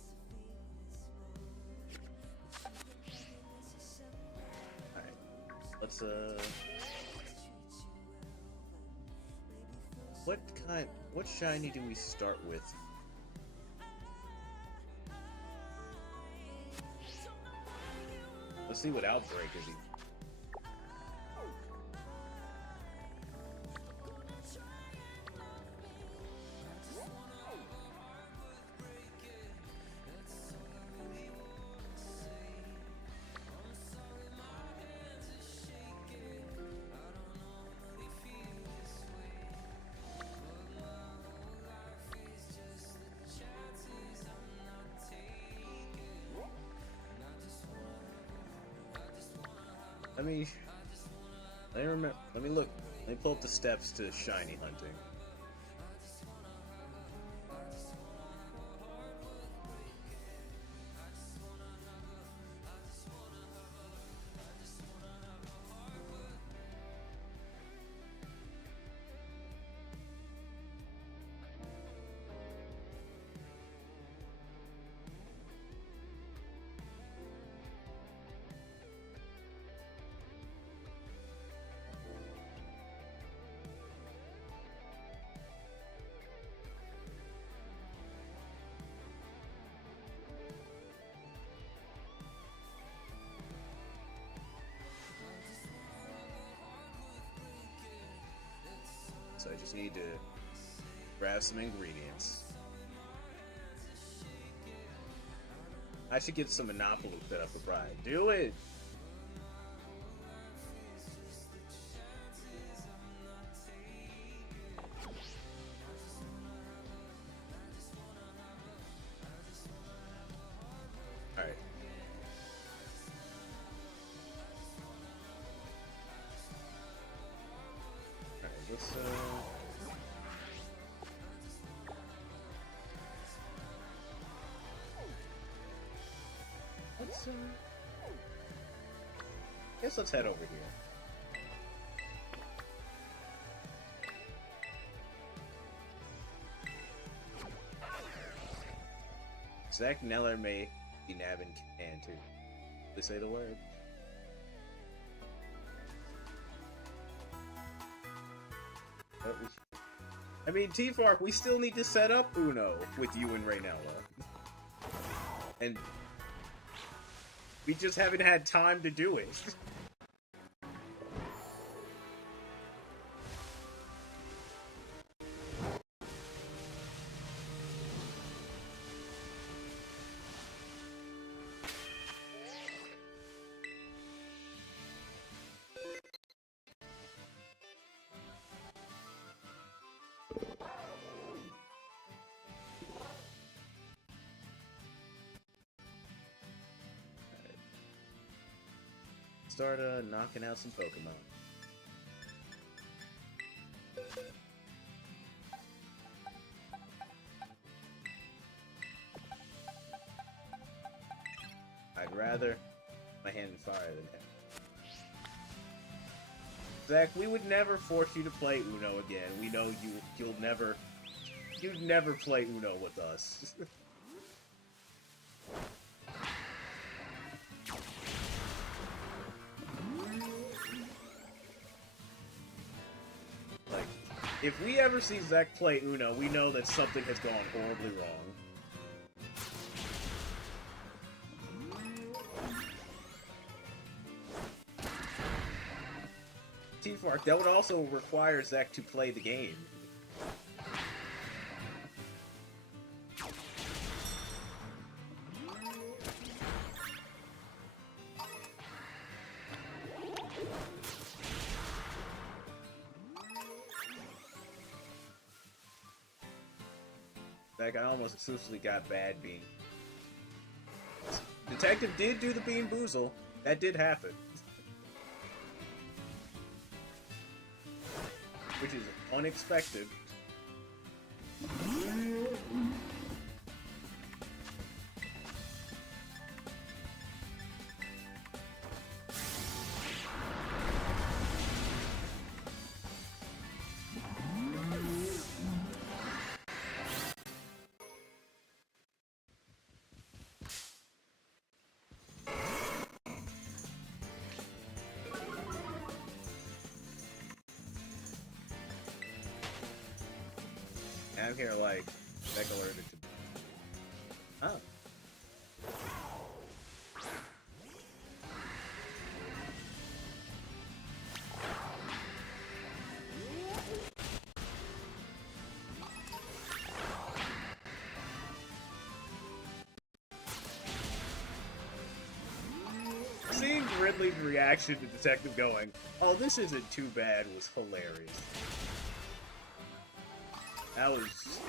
Let's what shiny do we start with? Let's see what Outbreak is. Let me look. Let me pull up the steps to shiny hunting. So I just need to grab some ingredients. I should get some Monopoly set up for Brian. Do it! Alright. Alright, let's guess let's head over here. Zach Neller may be nabbing can too. They say the word. I mean, T-Fark, we still need to set up Uno with you and Raynella. And we just haven't had time to do it. Start knocking out some Pokemon. I'd rather my hand in fire than him. Zach, we would never force you to play Uno again. We know you'd never play Uno with us. If we ever see Zach play Uno, we know that something has gone horribly wrong. T-Fark, that would also require Zach to play the game. Like, I almost exclusively got Bad Bean. Detective did do the Bean Boozle. That did happen. Which is unexpected. I'm here like Beck alerted to. Oh. Seeing Ridley's reaction to Detective going, "Oh, this isn't too bad," was hilarious. That was...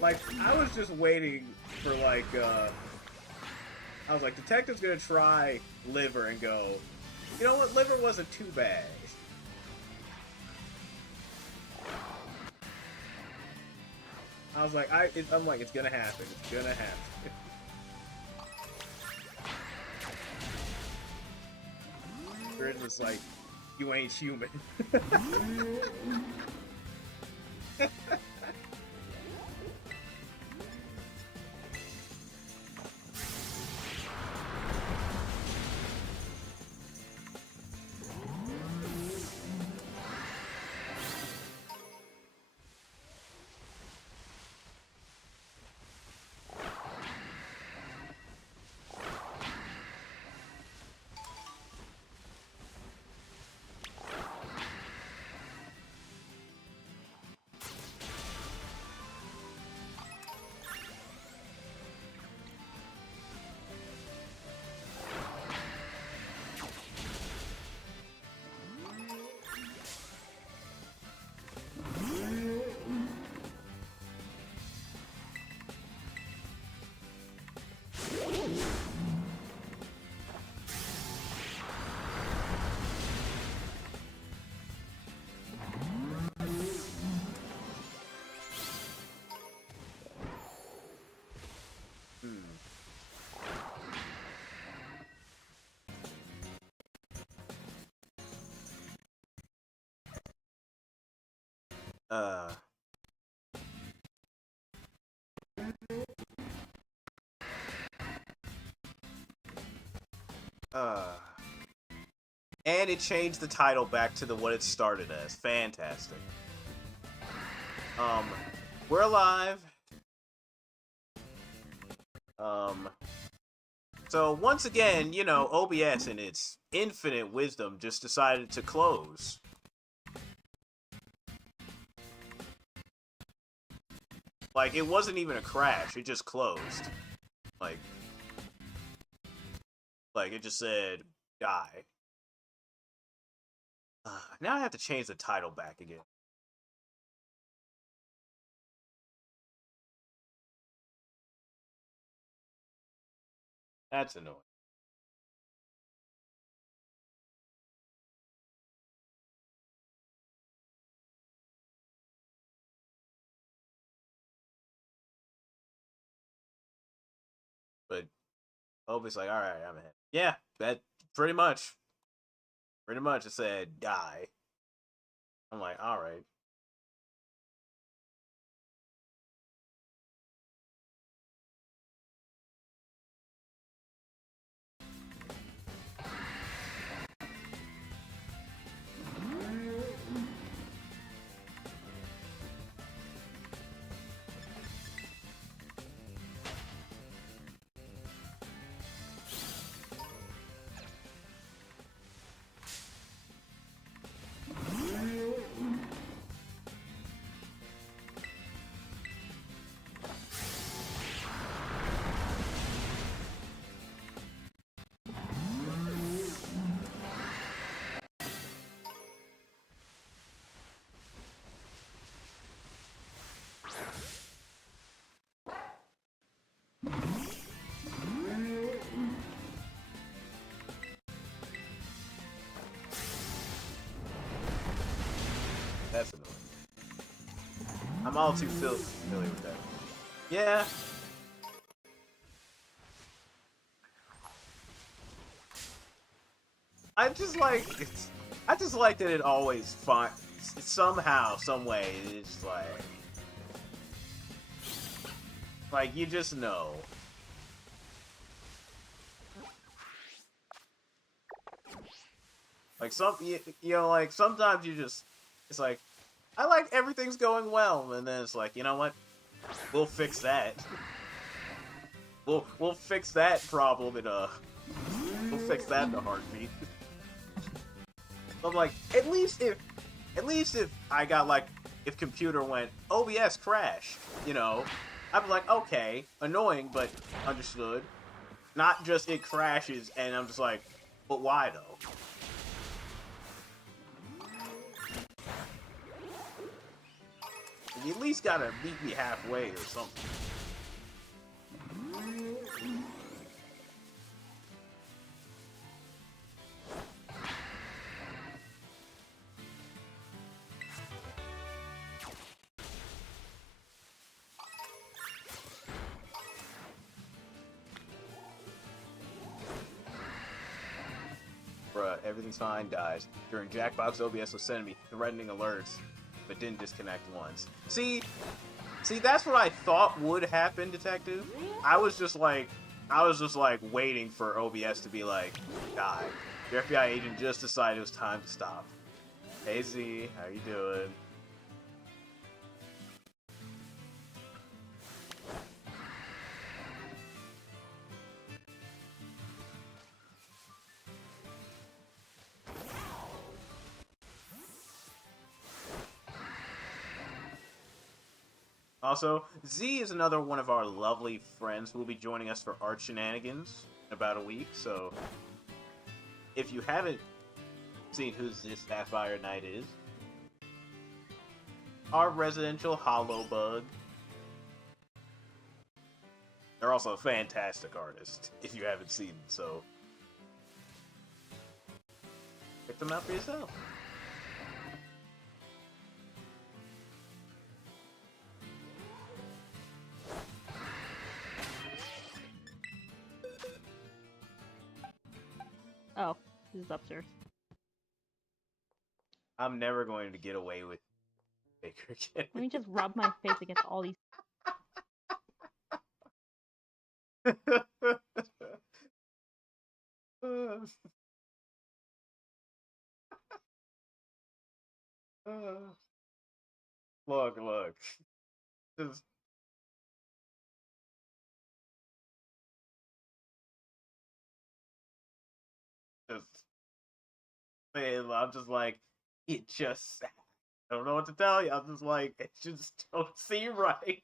like, I was just waiting for, like, I was like, Detective's gonna try Liver and go, you know what, Liver wasn't too bad. I was like, I'm like, it's gonna happen, it's gonna happen. Grid was like, you ain't human. Uh. And it changed the title back to what it started as. Fantastic. We're alive. So once again, you know, OBS in its infinite wisdom just decided to close. Like, it wasn't even a crash, it just closed. Like it just said, die. Now I have to change the title back again. That's annoying. But Obi's like, alright, I'm ahead. Yeah, that pretty much. Pretty much it said die. I'm like, alright. That's annoying. I'm all too familiar with that. Yeah. I just like that it always somehow, some way, it's like you just know. Like you know, like sometimes you just, it's like, I like everything's going well, and then it's like, you know what? We'll fix that. We'll fix that problem in we'll fix that in a heartbeat. I'm like, at least if I got like, if computer went, OBS crashed, you know, I'd be like, okay, annoying, but understood. Not just it crashes and I'm just like, but why though? You at least gotta meet me halfway or something. Bruh, everything's fine, dies. During Jackbox, OBS was sending me threatening alerts, but didn't disconnect once. See, that's what I thought would happen, Detective. I was just like waiting for OBS to be like, die. The FBI agent just decided it was time to stop. Hey Z, how you doing? Also, Z is another one of our lovely friends who will be joining us for Art Shenanigans in about a week, so if you haven't seen who this Sapphire Knight is, our residential Hollow Bug. They're also a fantastic artist, if you haven't seen them, so check them out for yourself. Oh, this is upstairs. I'm never going to get away with Baker again. Let me just rub my face against all these. Look. Just man, I'm just like, it just, I don't know what to tell you. I'm just like, it just don't seem right.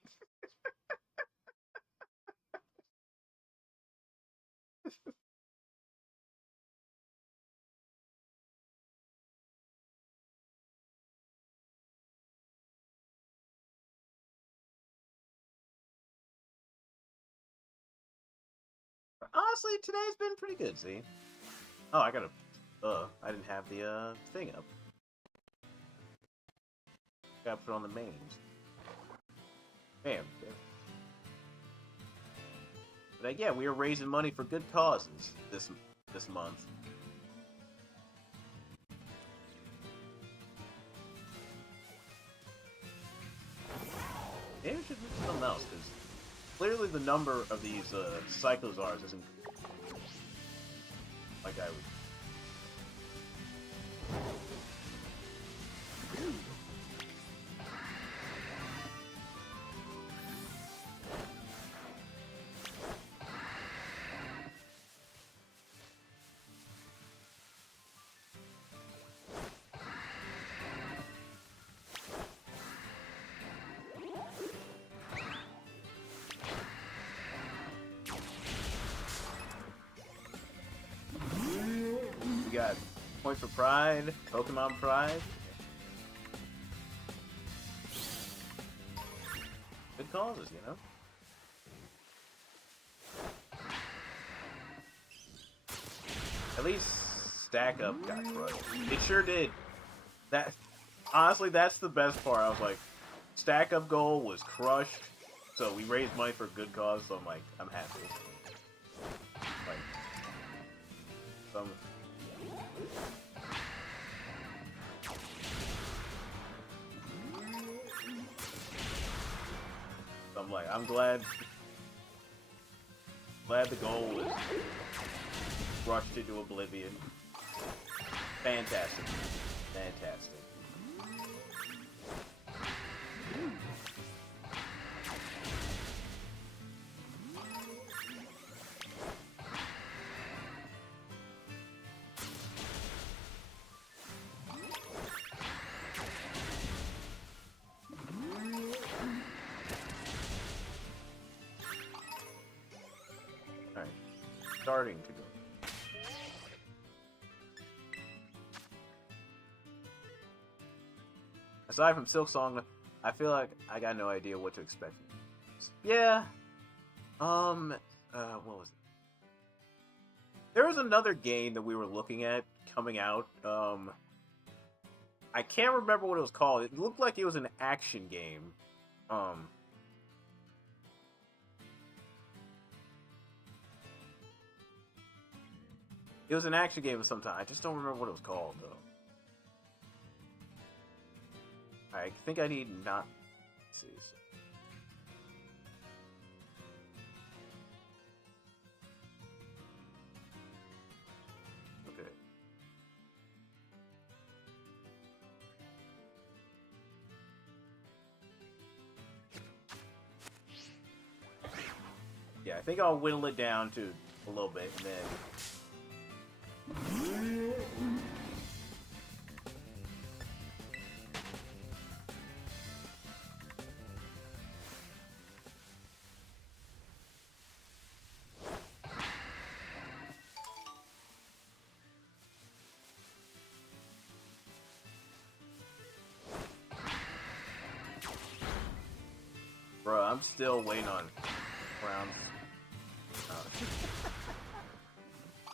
Honestly, today's been pretty good, see? Oh, I I didn't have the, thing up. Gotta put on the mains. Bam. But yeah, we are raising money for good causes this month. Maybe we should do something else, because clearly the number of these Psychozars isn't like I would. We got Point for Pride, Pokemon Pride. Good causes, you know? At least Stack Up got crushed. It sure did. That honestly, that's the best part. I was like, Stack Up goal was crushed, so we raised money for a good cause, so I'm like, I'm happy. Like, I'm like, I'm glad the goal was rushed into oblivion. Fantastic. Alright. Starting to go. Aside from Silk Song, I feel like I got no idea what to expect. Yeah. What was it? There was another game that we were looking at coming out. I can't remember what it was called. It looked like it was an action game. It was an action game of some time. I just don't remember what it was called, though. I think I need not... Let's see. Okay. Yeah, I think I'll whittle it down to a little bit, and then... Bro, I'm still waiting on rounds.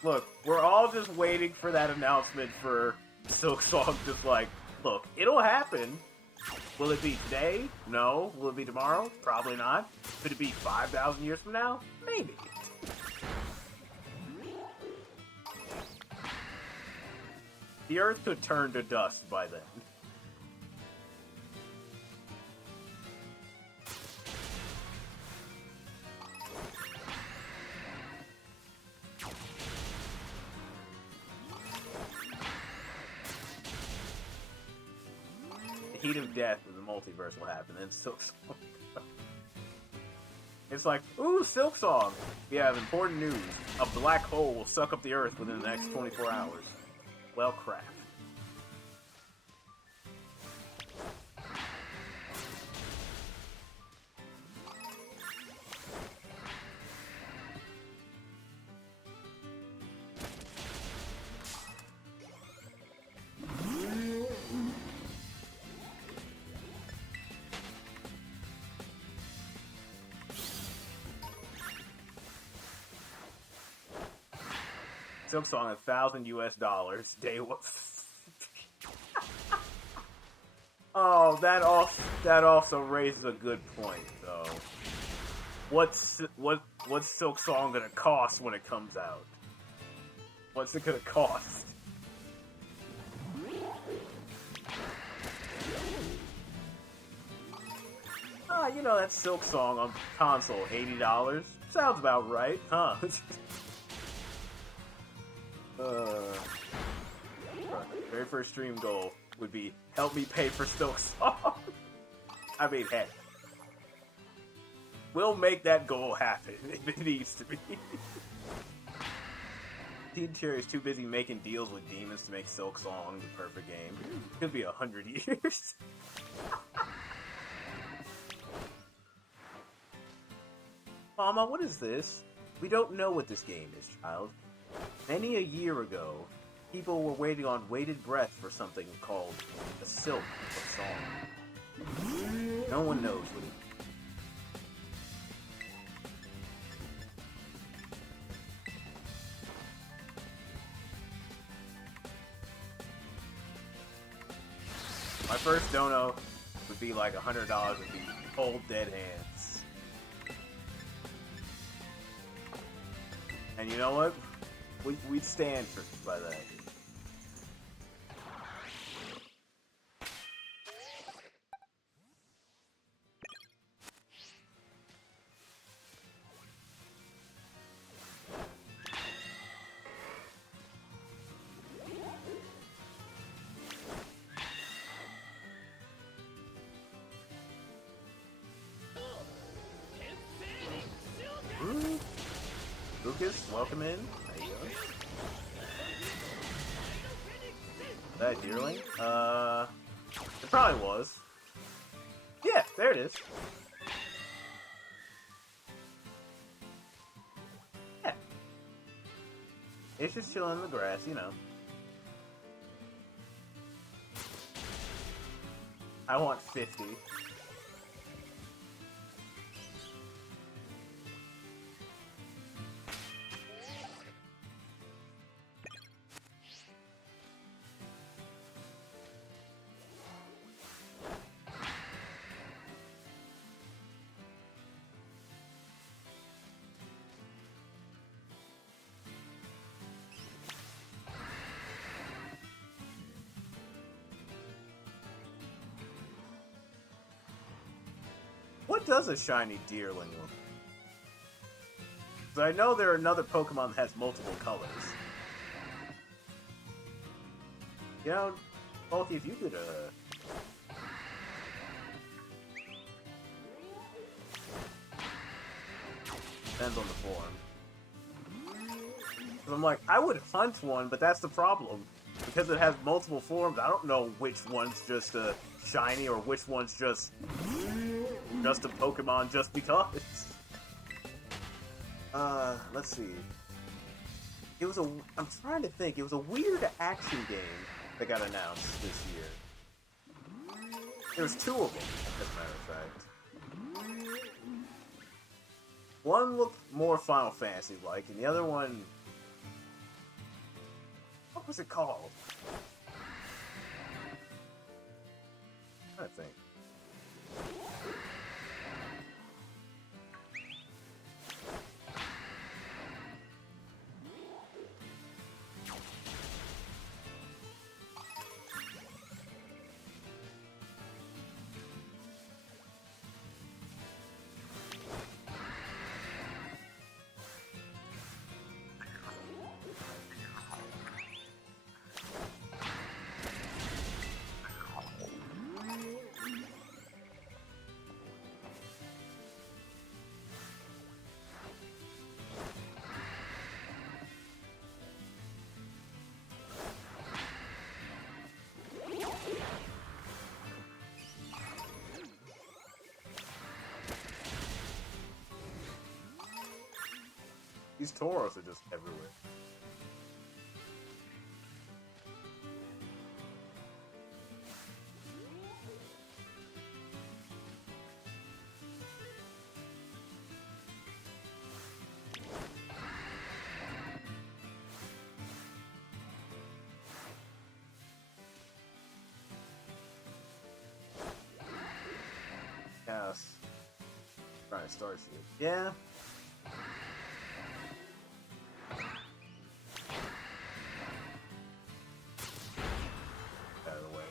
Look, we're all just waiting for that announcement for Silk Song. Just like, look, it'll happen. Will it be today? No. Will it be tomorrow? Probably not. Could it be 5,000 years from now? Maybe. The Earth could turn to dust by then. heat of death in the multiverse will happen, then Silk Song. It's like, ooh, Silk Song. We have important news. A black hole will suck up the Earth within the next 24 hours. Well, crap. Silk Song, $1,000 US. Day one. Oh, that also raises a good point, though. What's Silk Song gonna cost when it comes out? What's it gonna cost? You know, that Silk Song on console, $80? Sounds about right, huh? Very first stream goal would be help me pay for Silk Song. I mean, heck, we'll make that goal happen if it needs to be. Team Cherry is too busy making deals with demons to make Silk Song the perfect game. It could be 100 years. Mama, what is this? We don't know what this game is, child. Many a year ago, people were waiting on bated breath for something called a Silk Song. No one knows what it is. My first dono would be like $100 would be cold dead hands. And you know what? We'd stand by that. Ooh. Lucas, welcome in. How you doing? Is that Deerling? It probably was. Yeah, there it is. Yeah. It's just chilling in the grass, you know. I want 50. What does a shiny Deerling look like? But I know there are another Pokemon that has multiple colors. You know, both if you could, depends on the form. 'Cause I'm like, I would hunt one, but that's the problem. Because it has multiple forms, I don't know which one's just a shiny or which one's just a Pokemon just because. Let's see. I'm trying to think, it was a weird action game that got announced this year. There's two of them, as a matter of fact. One looked more Final Fantasy-like, and the other one... What was it called? I'm trying to think. These Tauros are just everywhere. Yes. Trying to start shit. Yeah. Out of the way.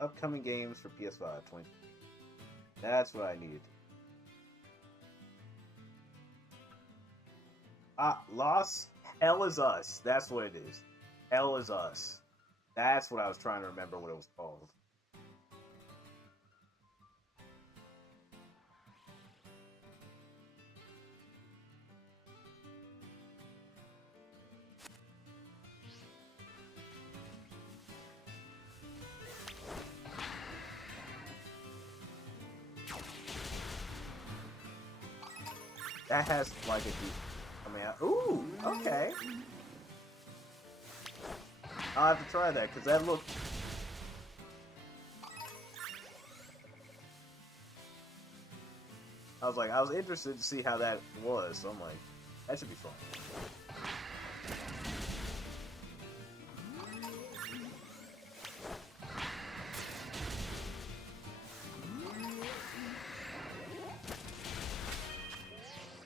Upcoming games for PS5 20. That's what I needed. Lost Hell is Us. That's what it is. Hell is Us. That's what I was trying to remember what it was called. That has like a deep. I mean, ooh, okay. I'll have to try that because that looked. I was interested to see how that was. So I'm like, that should be fun.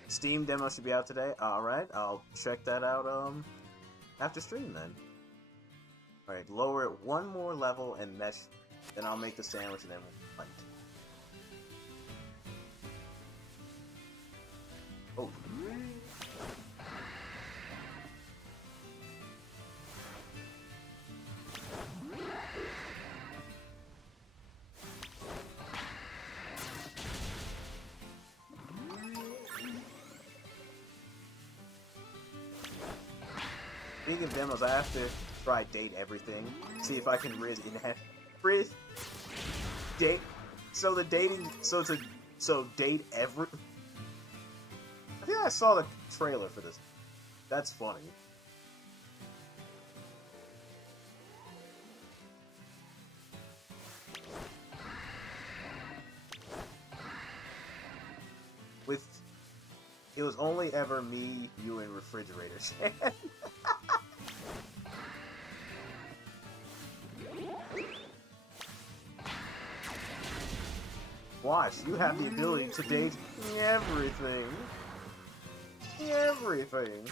Steam demo should be out today. Alright, I'll check that out after stream then. Alright, lower it one more level and mesh, then I'll make the sandwich and then we'll fight. Oh. Speaking of demos, I have to try date everything. See if I can date. So the dating. So date every. I think I saw the trailer for this. That's funny. It was only ever me, you, and Refrigerator Shan. Watch, you have the ability to date everything. Everything.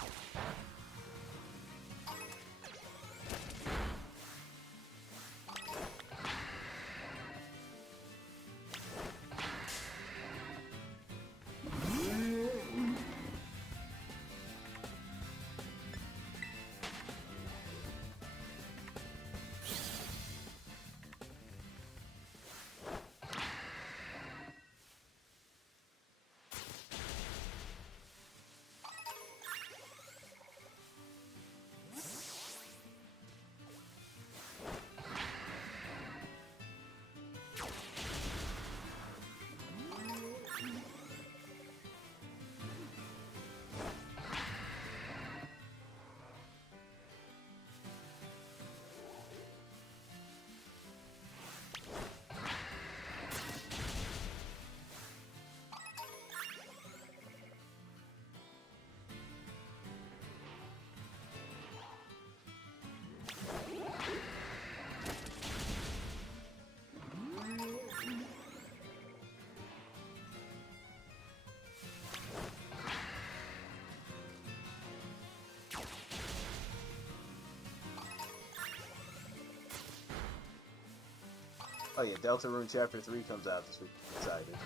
Oh yeah, Deltarune Chapter 3 comes out this week. I'm excited.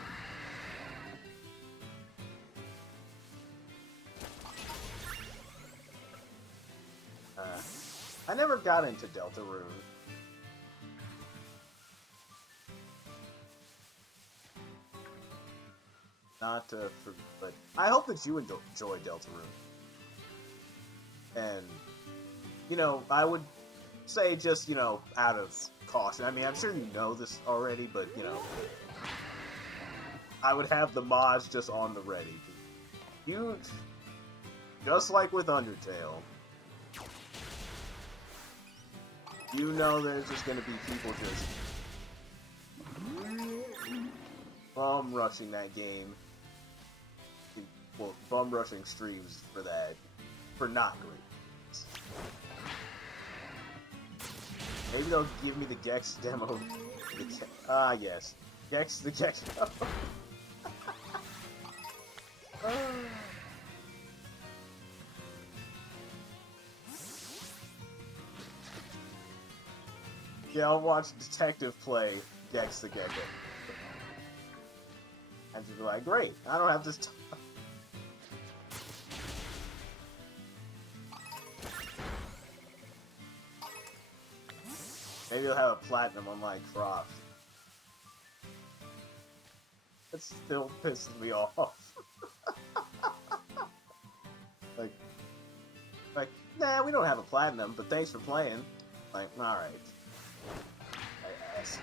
I never got into Deltarune. Not for, but I hope that you enjoy Deltarune. And, you know, I would say just, you know, out of caution. I mean, I'm sure you know this already, but, you know, I would have the mods just on the ready. You, just like with Undertale, you know there's just going to be people just bum rushing that game. Well, bum rushing streams for that, for not great. Maybe they'll give me the Gex demo. Yes. Gex, the Gex demo. Yeah, I'll watch Detective play Gex the Gecko. And she'll be like, great, I don't have this time. Maybe you'll have a platinum unlike Croft. It still pisses me off. like, nah, we don't have a platinum, but thanks for playing. Like, alright. I ass.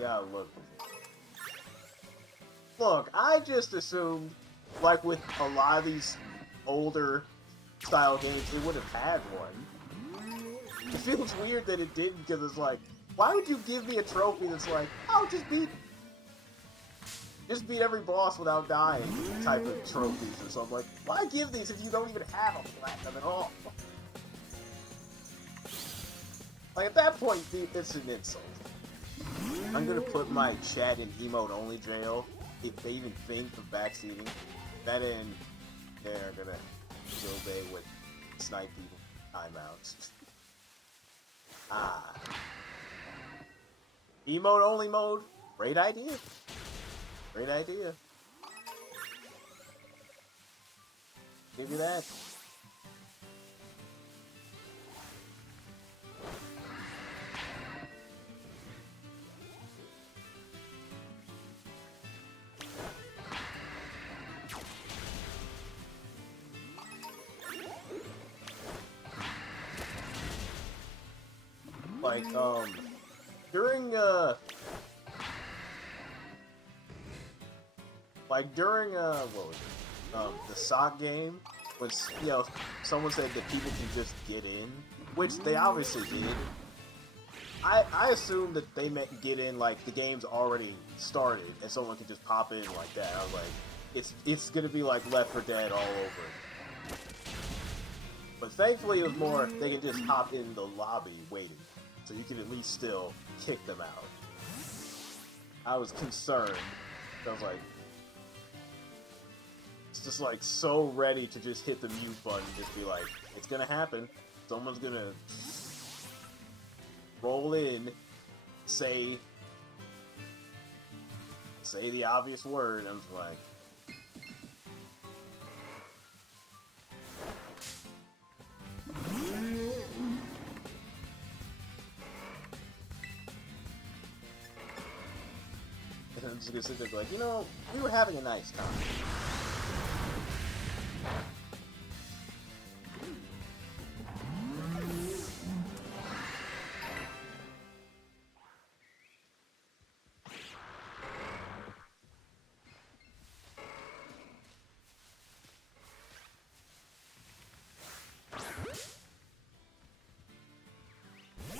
Yeah, look, I just assumed, like with a lot of these older style games, it would have had one. It feels weird that it didn't, because it's like, why would you give me a trophy that's like, oh, just beat every boss without dying type of trophies or something. Like, why give these if you don't even have a platinum at all? Like, at that point, it's an insult. I'm gonna put my chat in emote only jail if they even think of backseating. That in, they're gonna disobey with snipe people timeouts. Emote only mode, great idea. Great idea. Give you that. Like, during, what was it? The sock game, when, you know, someone said that people can just get in, which they obviously did. I assumed that they meant get in, like, the game's already started, and someone can just pop in like that. I was like, it's gonna be like Left 4 Dead all over. But thankfully it was more, they can just hop in the lobby waiting. So you can at least still kick them out. I was concerned. I was like, it's just like so ready to just hit the mute button, just be like, it's gonna happen. Someone's gonna roll in, say the obvious word. I'm just like, I'm just gonna sit there and be like, you know, we were having a nice time.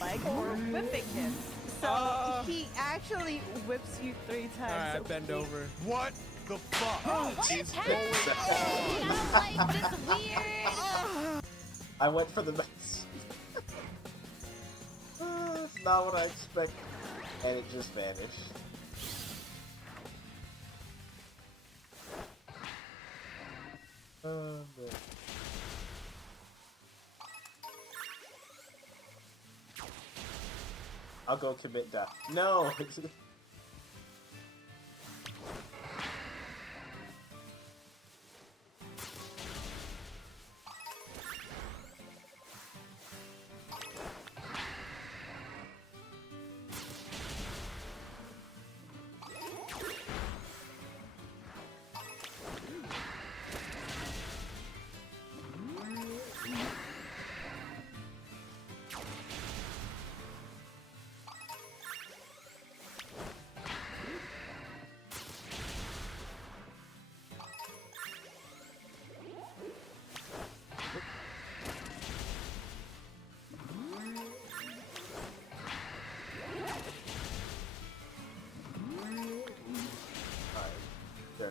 Like, or whipping him. So he actually whips you 3 times. Alright, bend over. What the fuck? What is happening? Our life is weird. I went for the best. It's not what I expected. And it just vanished. Man. I'll go commit that. No!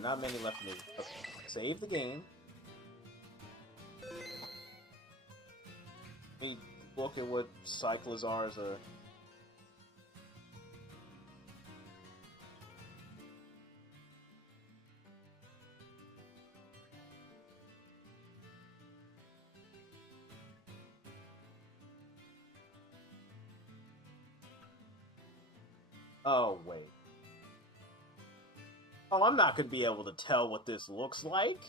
not many left in the... Okay. Save the game. Let me look at what Cyclizars are. Oh, wait. Oh, I'm not going to be able to tell what this looks like.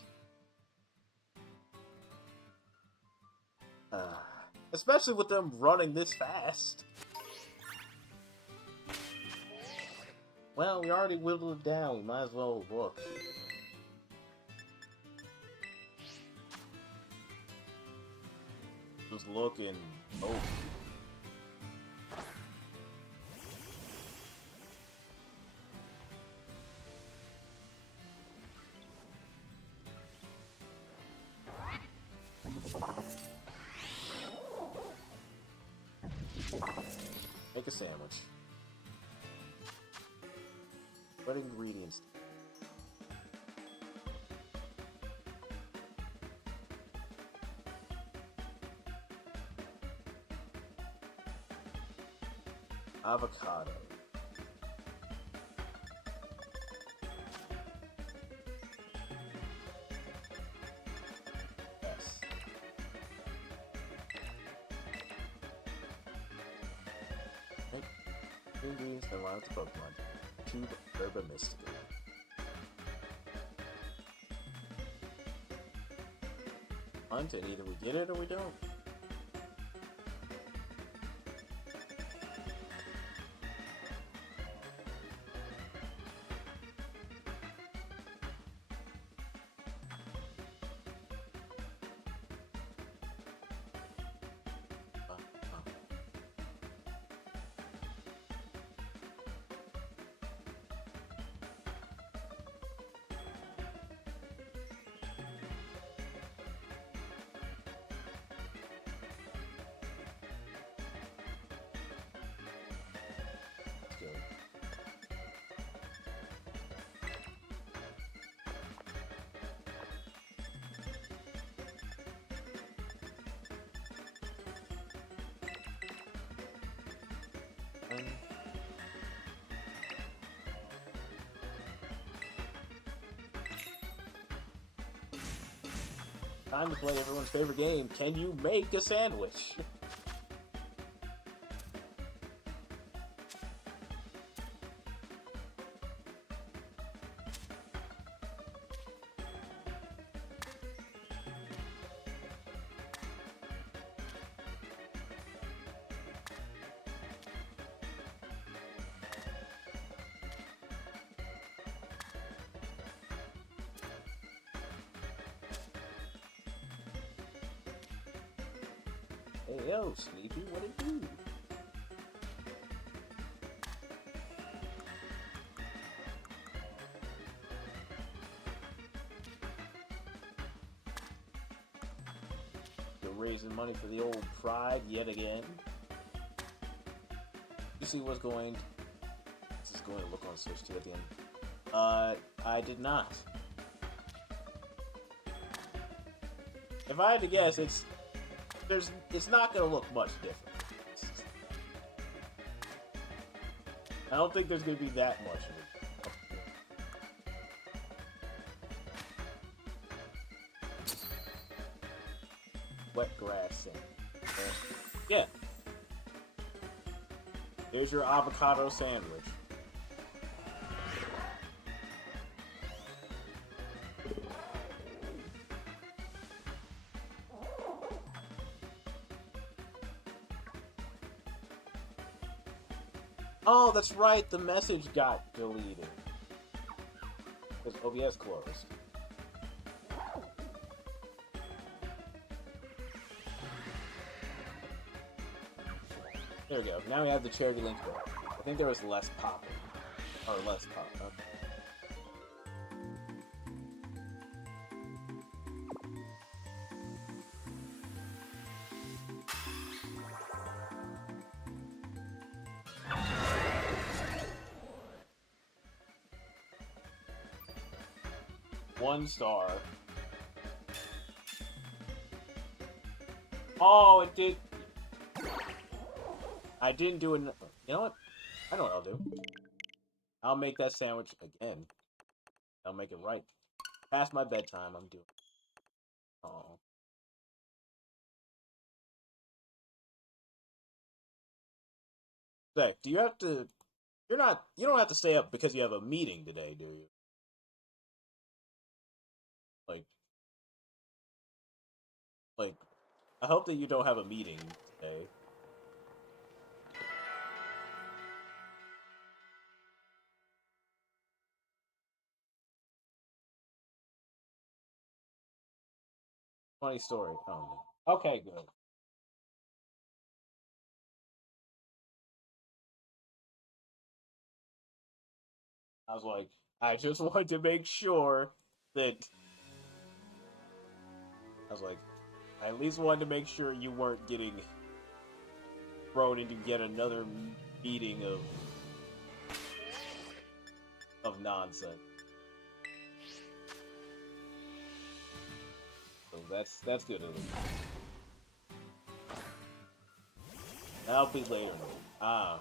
Especially with them running this fast. Well, we already whittled it down. We might as well look. Just looking. Oh. Make a sandwich. What ingredients? Avocado. Yes. Ingredients that line with the Pokemon. Tube Herba Mystica. Hunt, and either we get it or we don't. Time to play everyone's favorite game. Can you make a sandwich? Hey, yo, Sleepy, what it do? You're raising money for the old pride yet again. You see what's going... This is going to look on Switch 2 at the end. I did not. If I had to guess, it's not gonna look much different. I don't think there's gonna be that much of it. Wet grass and yeah. There's your avocado sandwich. Oh, that's right, the message got deleted. Because OBS closed. There we go. Now we have the charity link there. I think there was less popping. Or less pop. Okay. 1 star. Oh, it did. I didn't do it. You know what? I know what I'll do. I'll make that sandwich again. I'll make it right. Past my bedtime, I'm doing. Oh. Zach, do you have to? You don't have to stay up because you have a meeting today, do you? Like, I hope that you don't have a meeting today. Funny story. Oh no. Okay, good. I was like, I just wanted to make sure that. I was like, I at least wanted to make sure you weren't getting thrown into yet another meeting of nonsense. So that's good at least. That'll be later. Ah.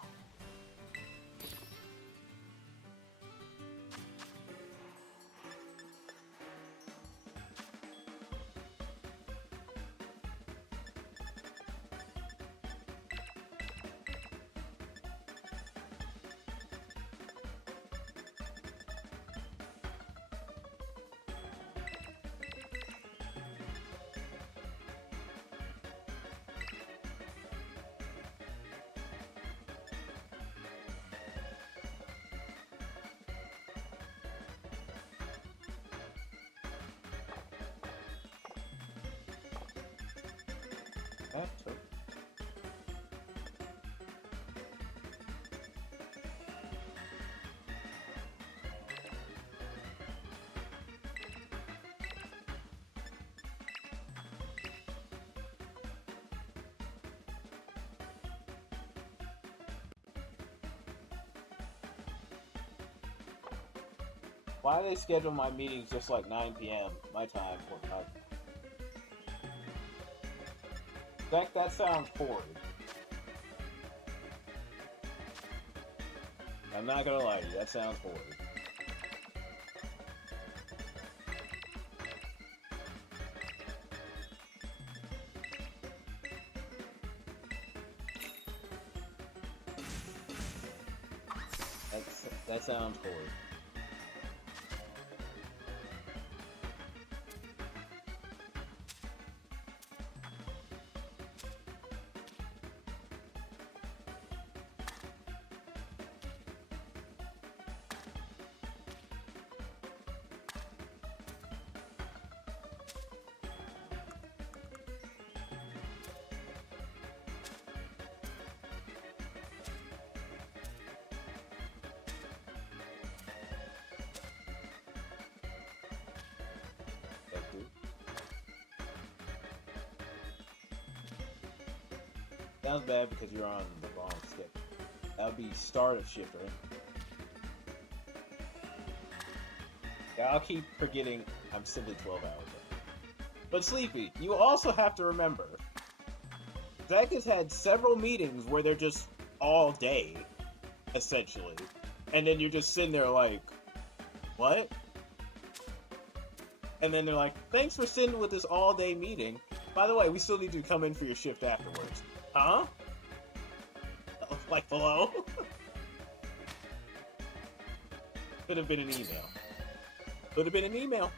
Why do they schedule my meetings just like 9 p.m. my time for 5? That sounds horrid. I'm not gonna lie to you, that sounds horrid. That sounds horrid. Sounds bad because you're on the wrong schedule. That would be start of shift, right? Yeah, I'll keep forgetting I'm simply 12 hours in. But Sleepy, you also have to remember, Zach has had several meetings where they're just all day, essentially. And then you're just sitting there like, what? And then they're like, thanks for sitting with this all-day meeting. By the way, we still need you to come in for your shift afterwards. Huh? Like below? Could have been an email. Could have been an email.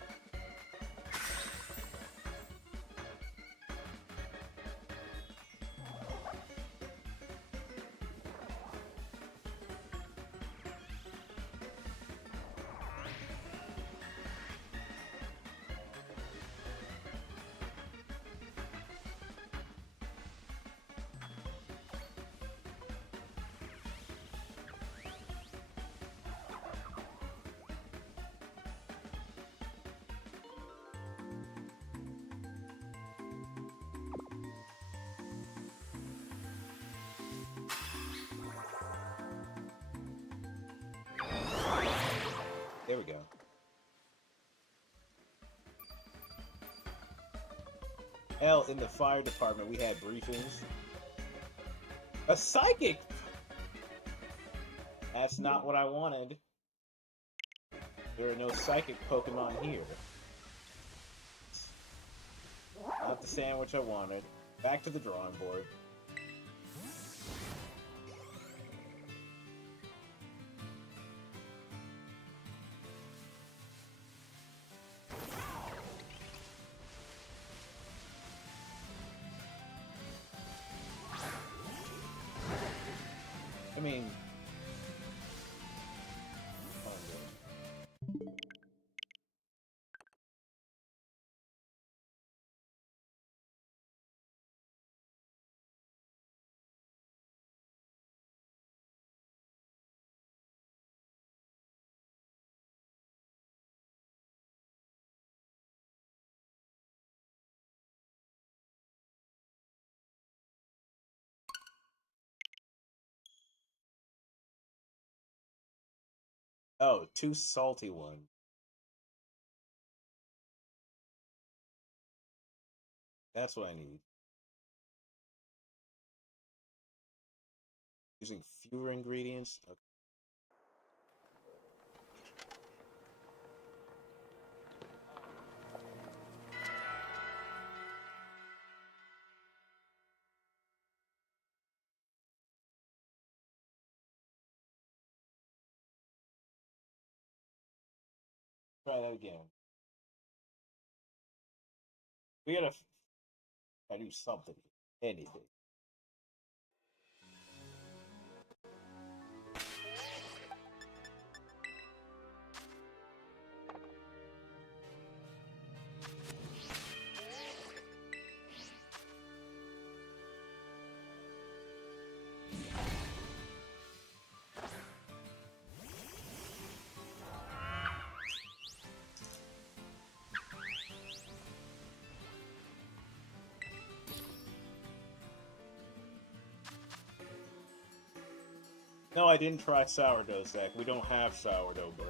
Hell, in the fire department, we had briefings. A psychic! That's not what I wanted. There are no psychic Pokemon here. Not the sandwich I wanted. Back to the drawing board. I mean... Oh, 2 salty ones. That's what I need. Using fewer ingredients? Okay. Try that again. We gotta do something. Anything. No, I didn't try sourdough, Zach. We don't have sourdough bread.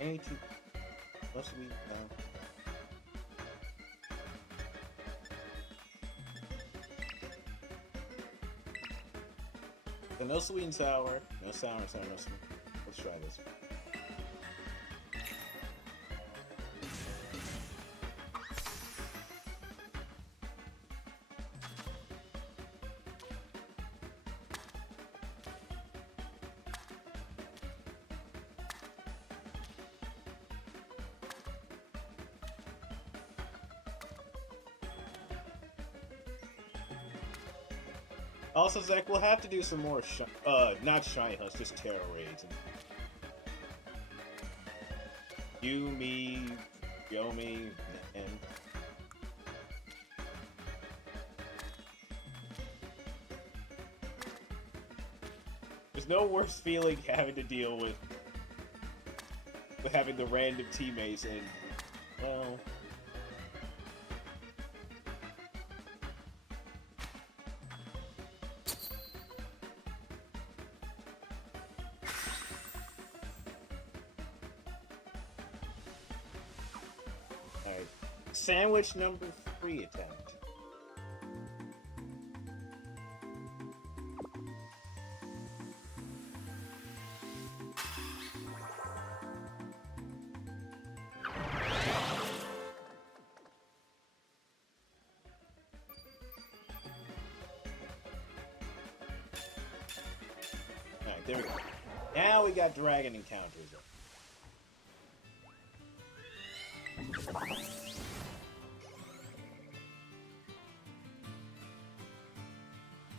Any two... Must we... So no sweet and sour, no sour and sour, no sweet. Let's try this one. Also, Zach, we'll have to do some more, not shiny hunts, just tarot raids. You, me, Yomi, and... There's no worse feeling having to deal with having the random teammates and, well... Sandwich number 3 attempt. Alright, there we go. Now we got dragon encounters.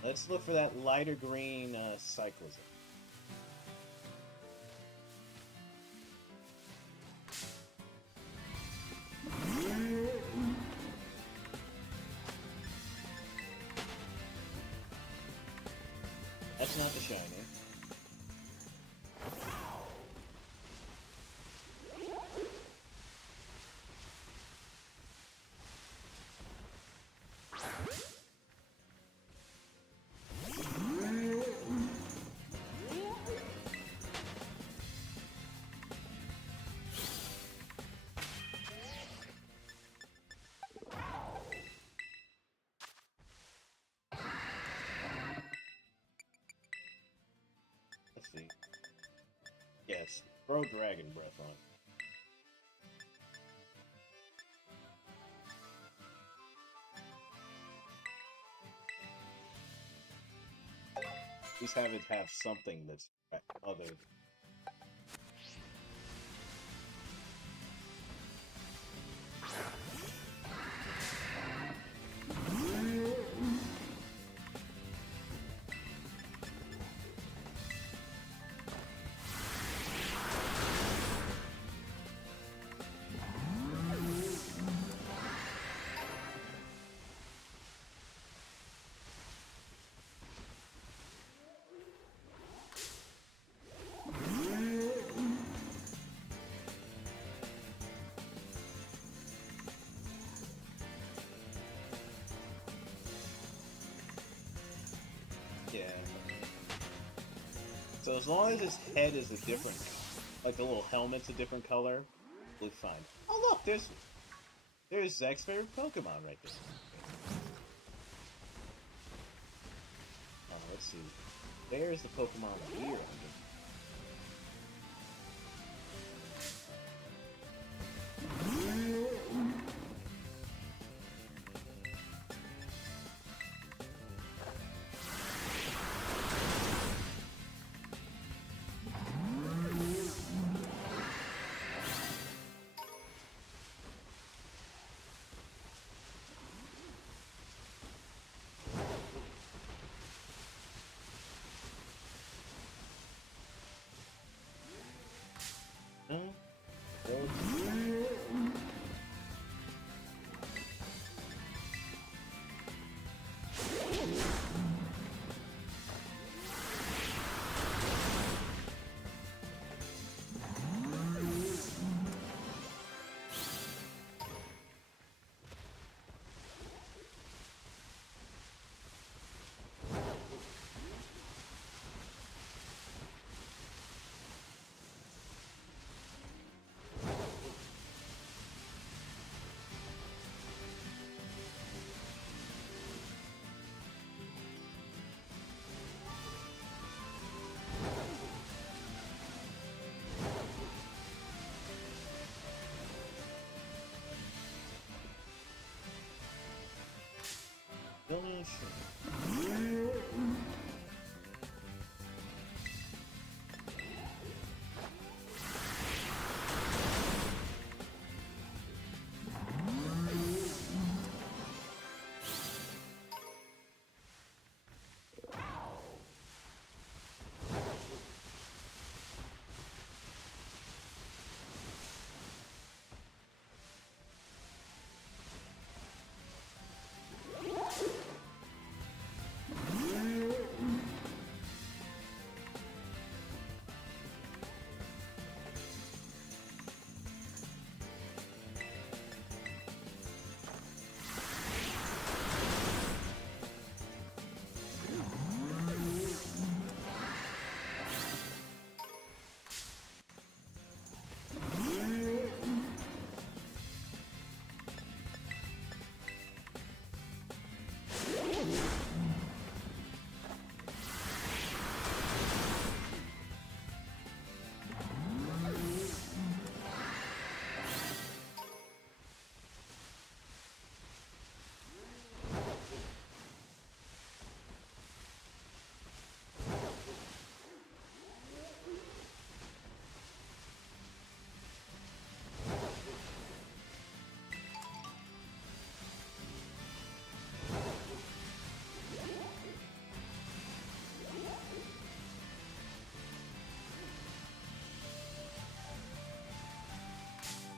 Let's look for that lighter green cyclism. That's not the shiny. Throw Dragon Breath on. At least have it have something that's other. Yeah. So as long as his head is a different, like the little helmet's a different color, we'll be fine. Oh look, there's Zach's favorite Pokemon right there. Oh, let's see. There's the Pokemon Weere.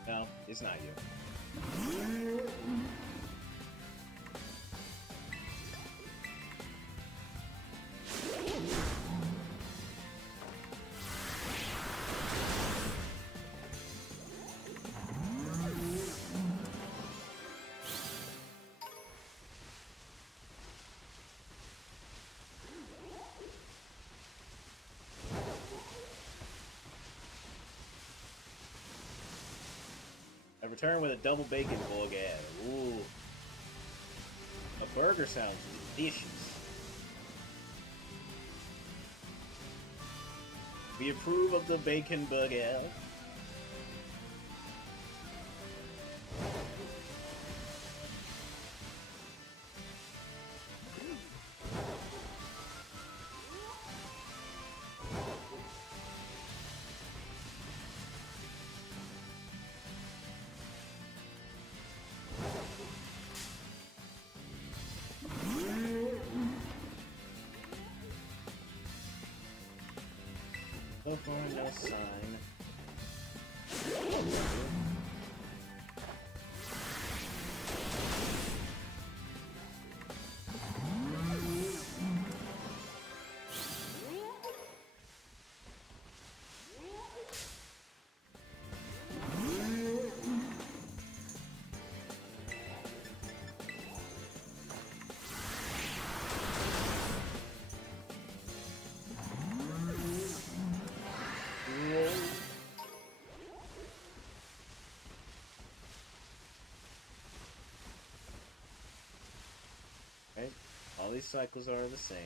No, it's not you. I return with a double bacon bogad. Ooh. A burger sounds delicious. We approve of the bacon burger. So far, no sign. Right? All these cycles are the same.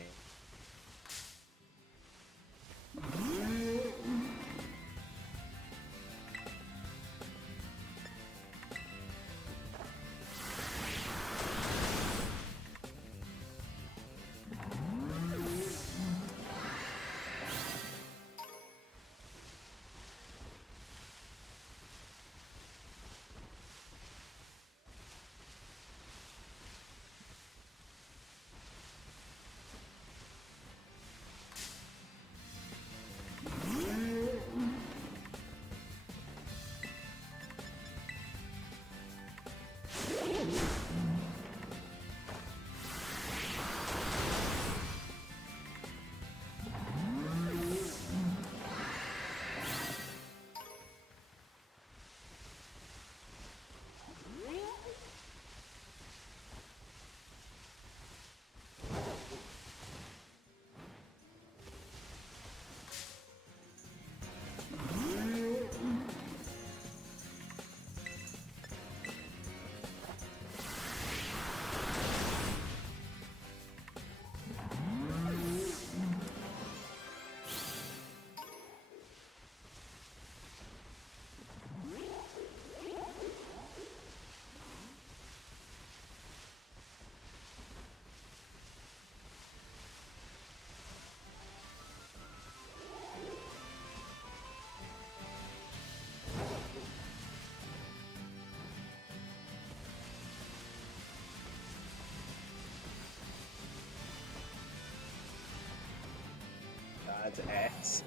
God's ass.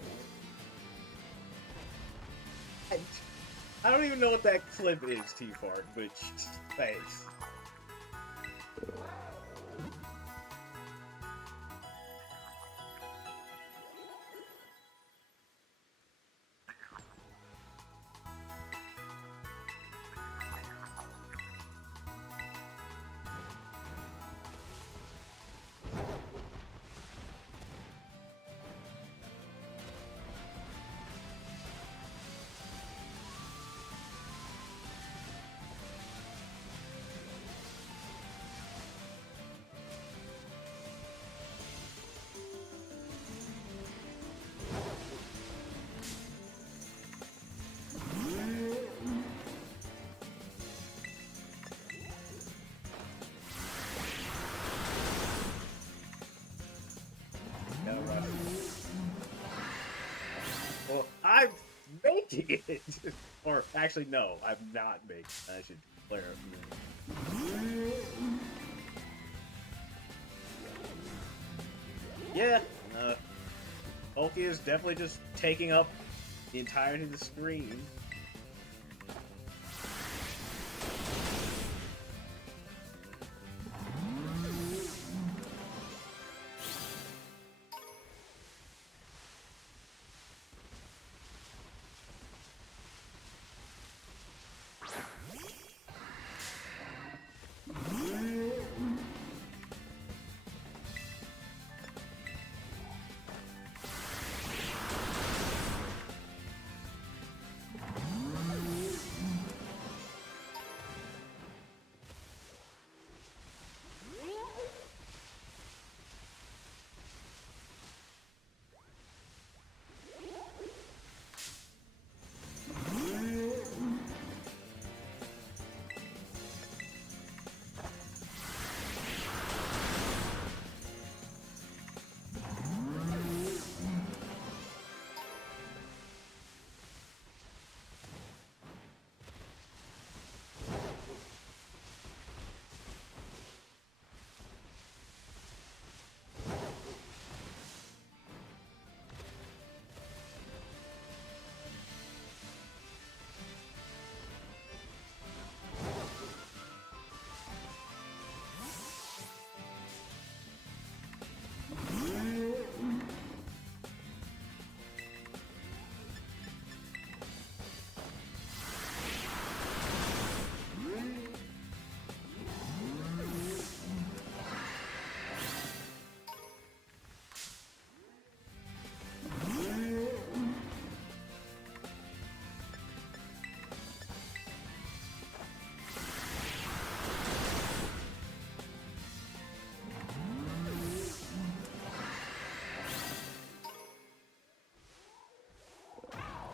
I don't even know what that clip is, T-Fart, but thanks. Well, I'm making it! Or, actually, no, I'm not making it. I should clarify. Yeah, Hulky is definitely just taking up the entirety of the screen.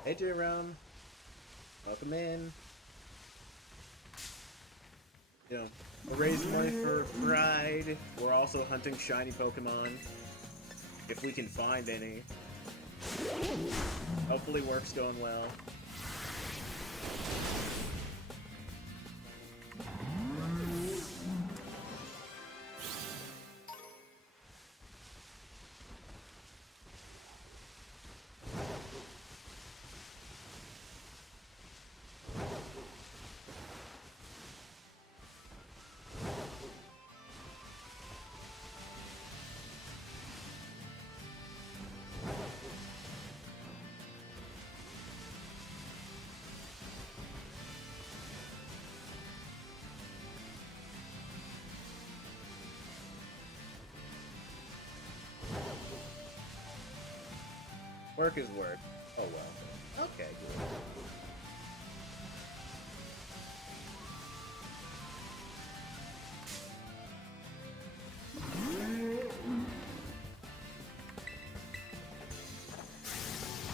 Hey, J-Rum. Welcome in. You know, we're raising money for Pride. We're also hunting shiny Pokemon. If we can find any. Hopefully work's going well. Work is work. Oh well. Okay, good.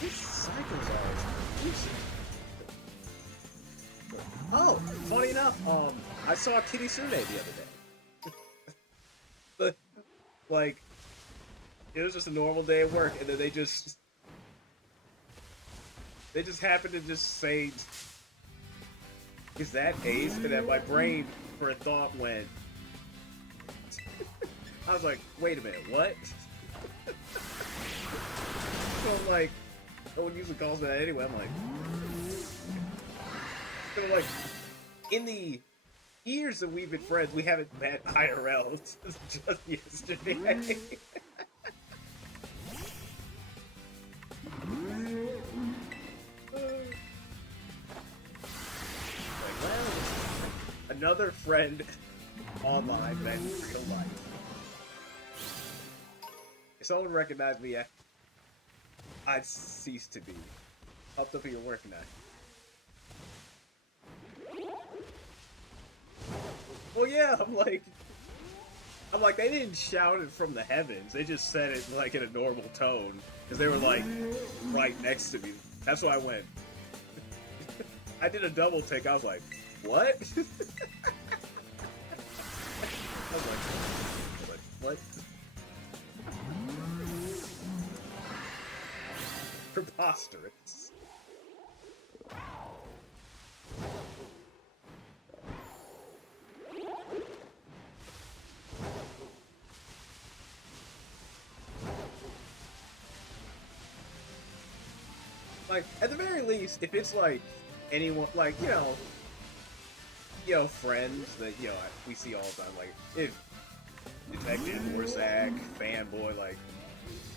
These cycles are elusive. Oh, funny enough, I saw Kitty Sune the other day. But, like, it was just a normal day at work, and then they just happened to just say, "Is that Ace?" And then my brain, for a thought, went. I was like, "Wait a minute, what?" So I'm like, no one usually calls me that anyway. I'm like, so like, in the years that we've been friends, we haven't met IRL just yesterday. Another friend online met in real life. If someone recognized me, I'd cease to be. Up to your work now. Well, yeah, I'm like, they didn't shout it from the heavens. They just said it like in a normal tone because they were like right next to me. That's why I went. I did a double take. I was like, what? I was like, what? Preposterous. Like, at the very least, if it's like anyone, like, you know, friends that, you know, we see all the time, like, if Detective, Warsack, Fanboy, like,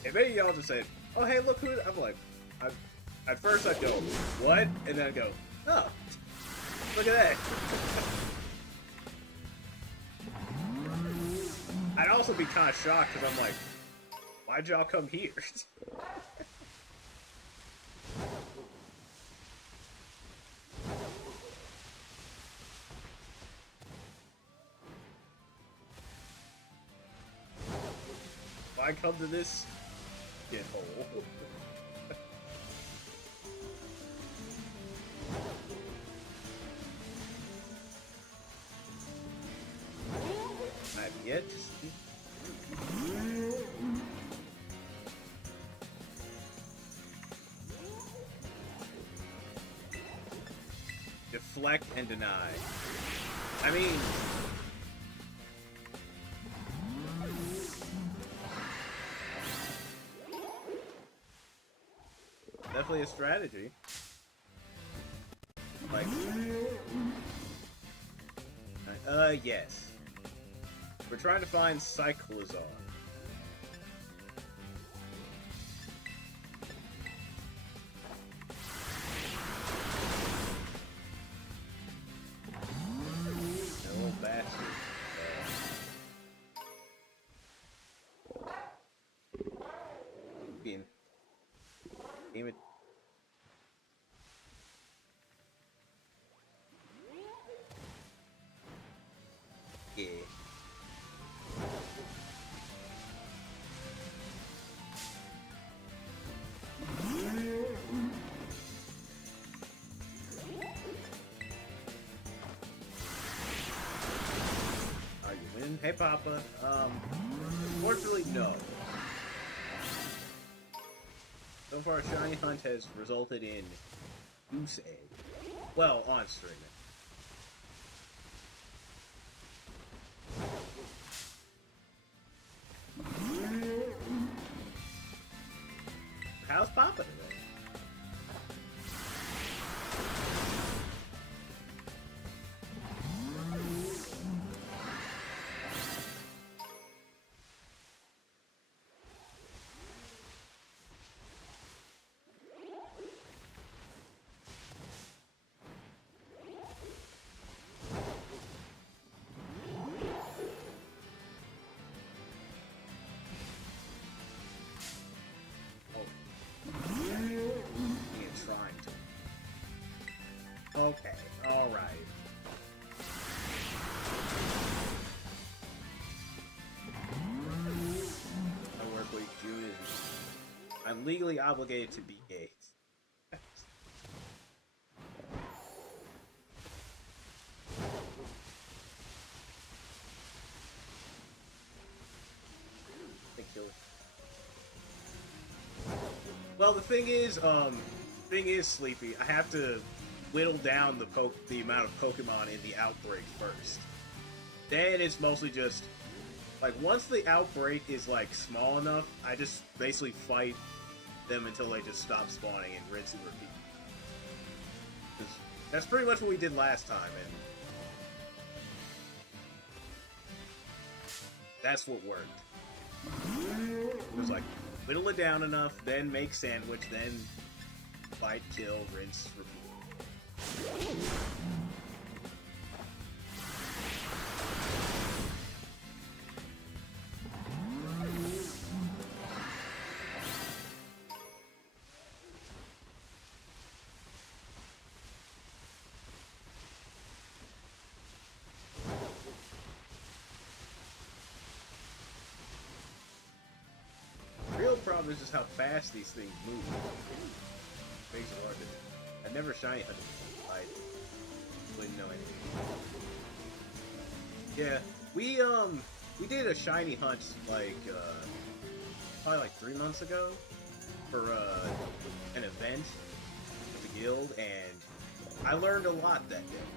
if any of y'all just said, oh, hey, look who, I'm like, at first I'd go, what? And then I'd go, oh, look at that. I'd also be kind of shocked because I'm like, why'd y'all come here? Why come to this shithole? Not yet. Deflect and deny. I mean, definitely a strategy. Like, yes. We're trying to find Cyclizar. That little bastard. Being... Damn it. Yeah. question. Hey, Papa. Unfortunately, no. So far, Shiny Hunt has resulted in Goose Egg. Well, on stream. How's Papa today? Okay, alright. My work week, June is... I'm legally obligated to be gay. Well, the thing is, Sleepy, I have to whittle down the amount of Pokemon in the outbreak first. Then it's mostly just, like, once the outbreak is, like, small enough, I just basically fight them until they just stop spawning and rinse and repeat. 'Cause that's pretty much what we did last time, and that's what worked. It was like, whittle it down enough, then make sandwich, then fight, kill, rinse, repeat. Real problem is just how fast these things move. Makes it hard to... I never shiny hunted. I wouldn't know anything. Yeah, we did a shiny hunt like probably like 3 months ago for an event with the guild, and I learned a lot that day.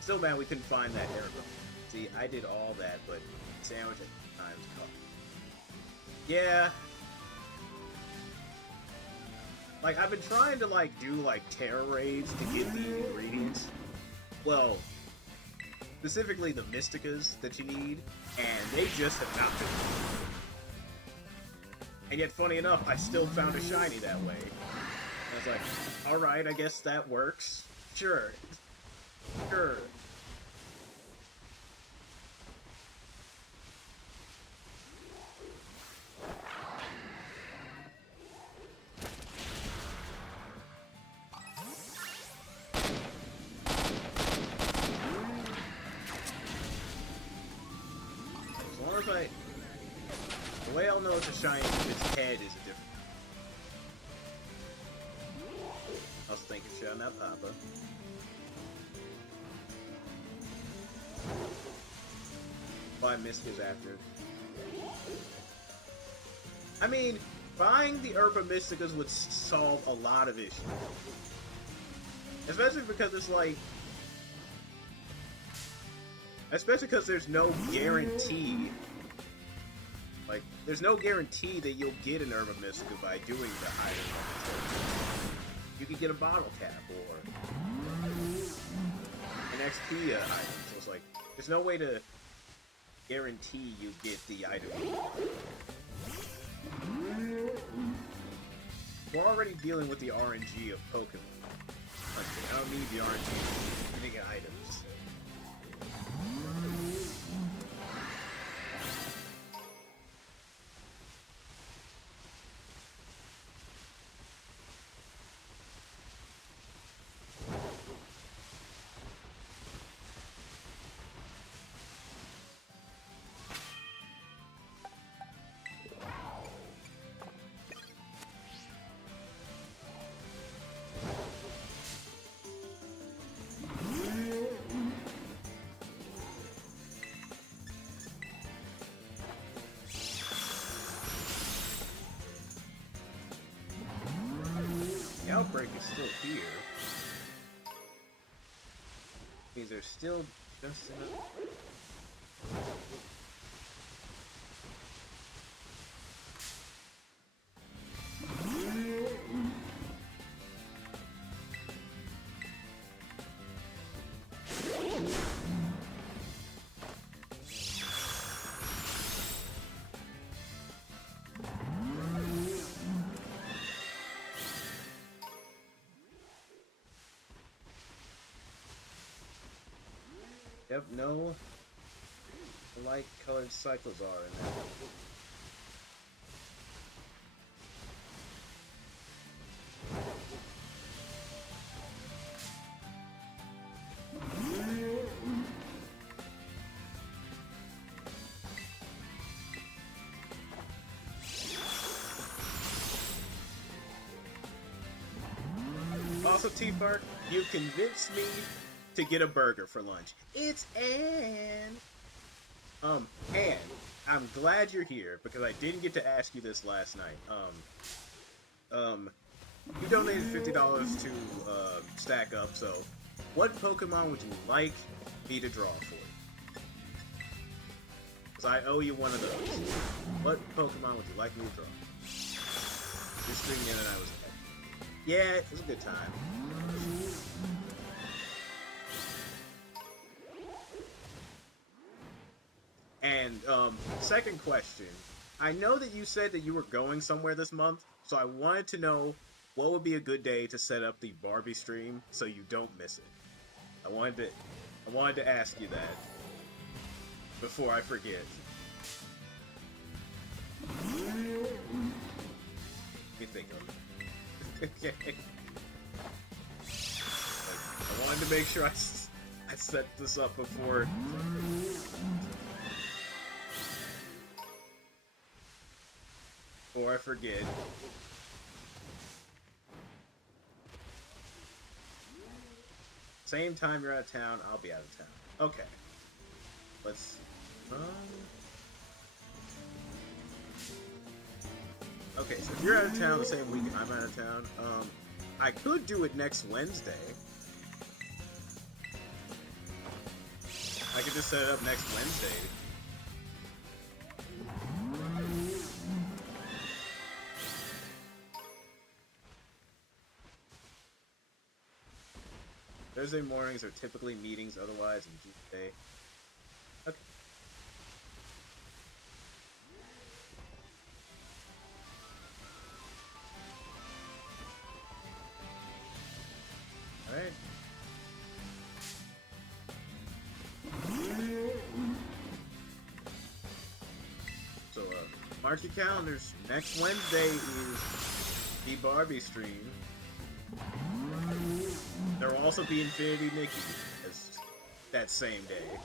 Still mad we couldn't find that arrow. See, I did all that, but sandwich at times cut. Yeah. Like, I've been trying to, like, do, like, terror raids to get the ingredients. Well, specifically the Mysticas that you need, and they just have not been. And yet, funny enough, I still found a shiny that way. I was like, alright, I guess that works. Sure. Sure. The way I'll know it's a shiny if its head is a different. I was thinking, shout out Papa. Buy Mysticas after. I mean, buying the Herba Mysticas would solve a lot of issues. Especially because it's like... Especially because there's no guarantee. Like, there's no guarantee that you'll get an Herba Mystica by doing the item. You could get a bottle cap or an XP item. So it's like, there's no way to guarantee you get the item. We're already dealing with the RNG of Pokemon. I don't need the RNG of getting items. still here. Means there's still just enough. Yep, no light colored cycles are in there. Also, T-Park, you convinced me to get a burger for lunch. It's Ann. Ann, I'm glad you're here because I didn't get to ask you this last night. You donated $50 to stack up. So, what Pokemon would you like me to draw for you? Because I owe you one of those. What Pokemon would you like me to draw? Your stream the other night was okay. Yeah, it was a good time. And, second question. I know that you said that you were going somewhere this month, so I wanted to know what would be a good day to set up the Barbie stream so you don't miss it. I wanted to ask you that before I forget. You think of it. Okay. I wanted to make sure I set this up before. Before I forget. Same time you're out of town, I'll be out of town. Okay. Let's. Okay, so if you're out of town the same week I'm out of town, I could do it next Wednesday. I could just set it up next Wednesday. Thursday mornings are typically meetings, otherwise, and Tuesday. Okay. Alright. So, mark your calendars. Next Wednesday is the Barbie stream. There will also be Infinity Nikki as that same day.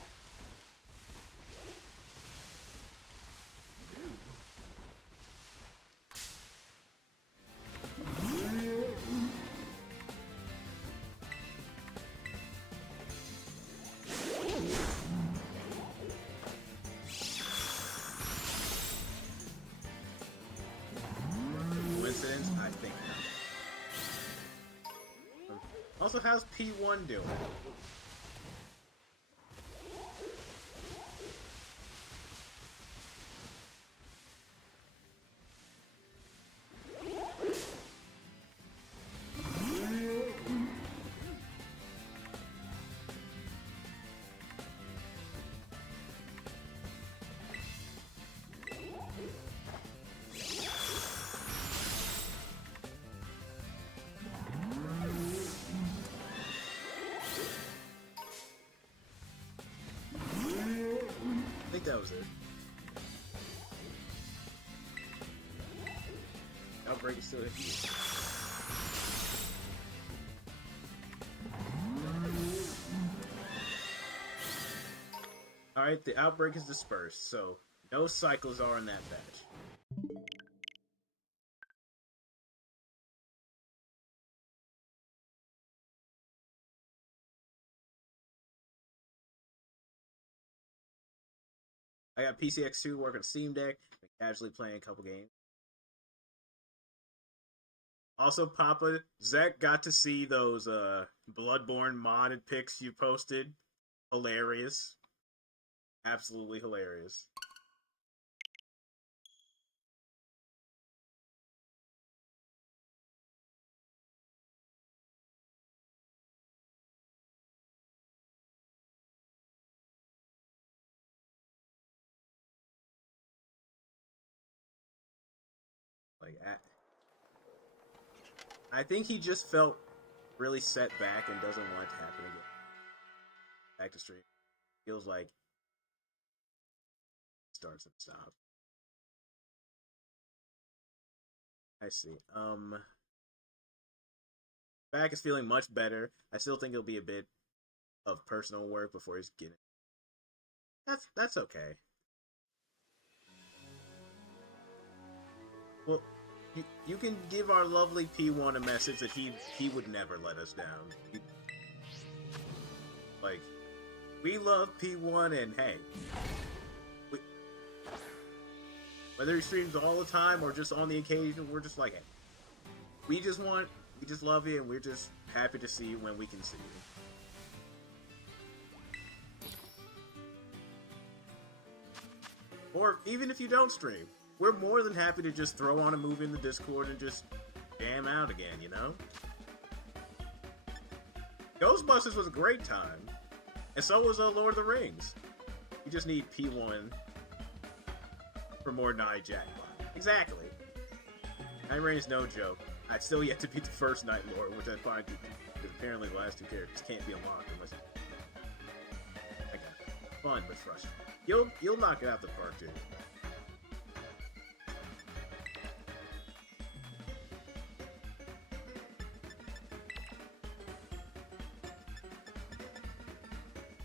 Coincidence? I think not. Also, how's P1 doing? I think that was it. Outbreak is still here. Alright, the outbreak is dispersed, so no cycles are in that batch. I got PCX2 working Steam Deck, been casually playing a couple games. Also, Papa, Zach got to see those Bloodborne modded pics you posted. Hilarious. Absolutely hilarious. Like, I think he just felt really set back and doesn't want it to happen again. Back to stream. Feels like it starts and stops. I see. Back is feeling much better. I still think it'll be a bit of personal work before he's getting. That's okay. Well, you can give our lovely P1 a message that he would never let us down. Like, we love P1, and hey, whether he streams all the time or just on the occasion, we're just like, hey, we just love you, and we're just happy to see you when we can see you. Or even if you don't stream, we're more than happy to just throw on a movie in the Discord and just jam out again, you know? Ghostbusters was a great time, and so was Lord of the Rings. You just need P1 for more Night Jackpot. Exactly. Night Rain's no joke. I've still yet to beat the first Night Lord, which I find because apparently the last two characters can't be unlocked unless. Okay, fun but frustrating. You'll knock it out the park, too.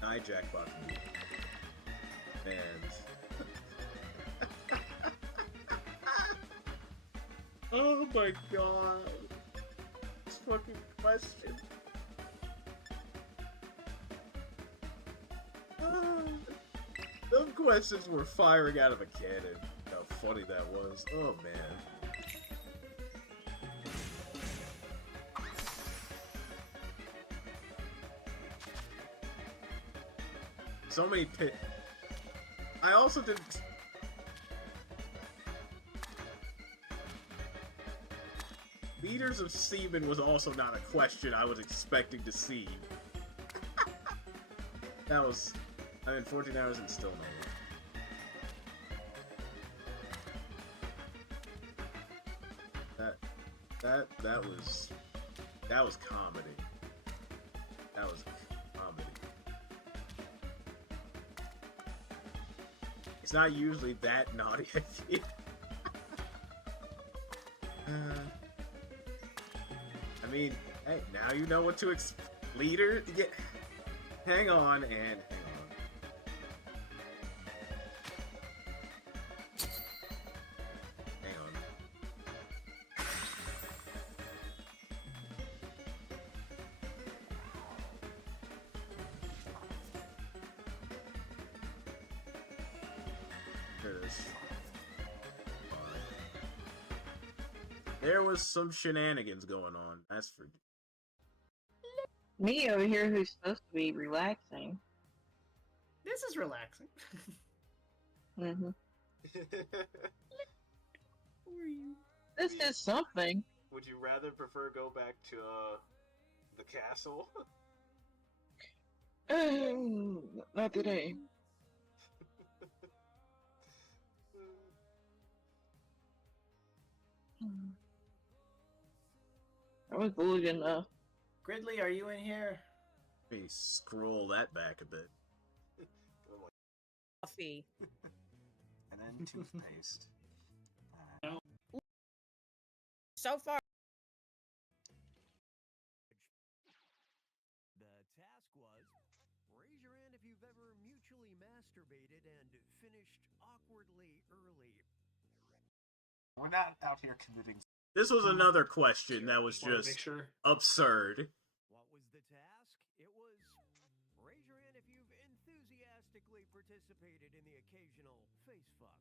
Night Jackpot for me. And oh my god. This fucking question. Those questions were firing out of a cannon. How funny that was. Oh man. So many pit. I also did. Liters of semen was also not a question I was expecting to see. That was. I'm in 14 hours and still no. That was comedy. That was comedy. It's not usually that naughty, I feel. I mean, hey, now you know what to expect. Leader, yeah. Hang on. There was some shenanigans going on. That's for me over here, who's supposed to be relaxing. This is relaxing. Mm-hmm. This is something. Would you rather prefer go back to the castle? Not today. I was bullied enough. Gridley, are you in here? Let me scroll that back a bit. Coffee. And then toothpaste. So far. The task was, raise your hand if you've ever mutually masturbated and finished awkwardly early. We're not out here committing. This was another question that was just absurd. What was the task? It was, raise your hand if you've enthusiastically participated in the occasional face fuck.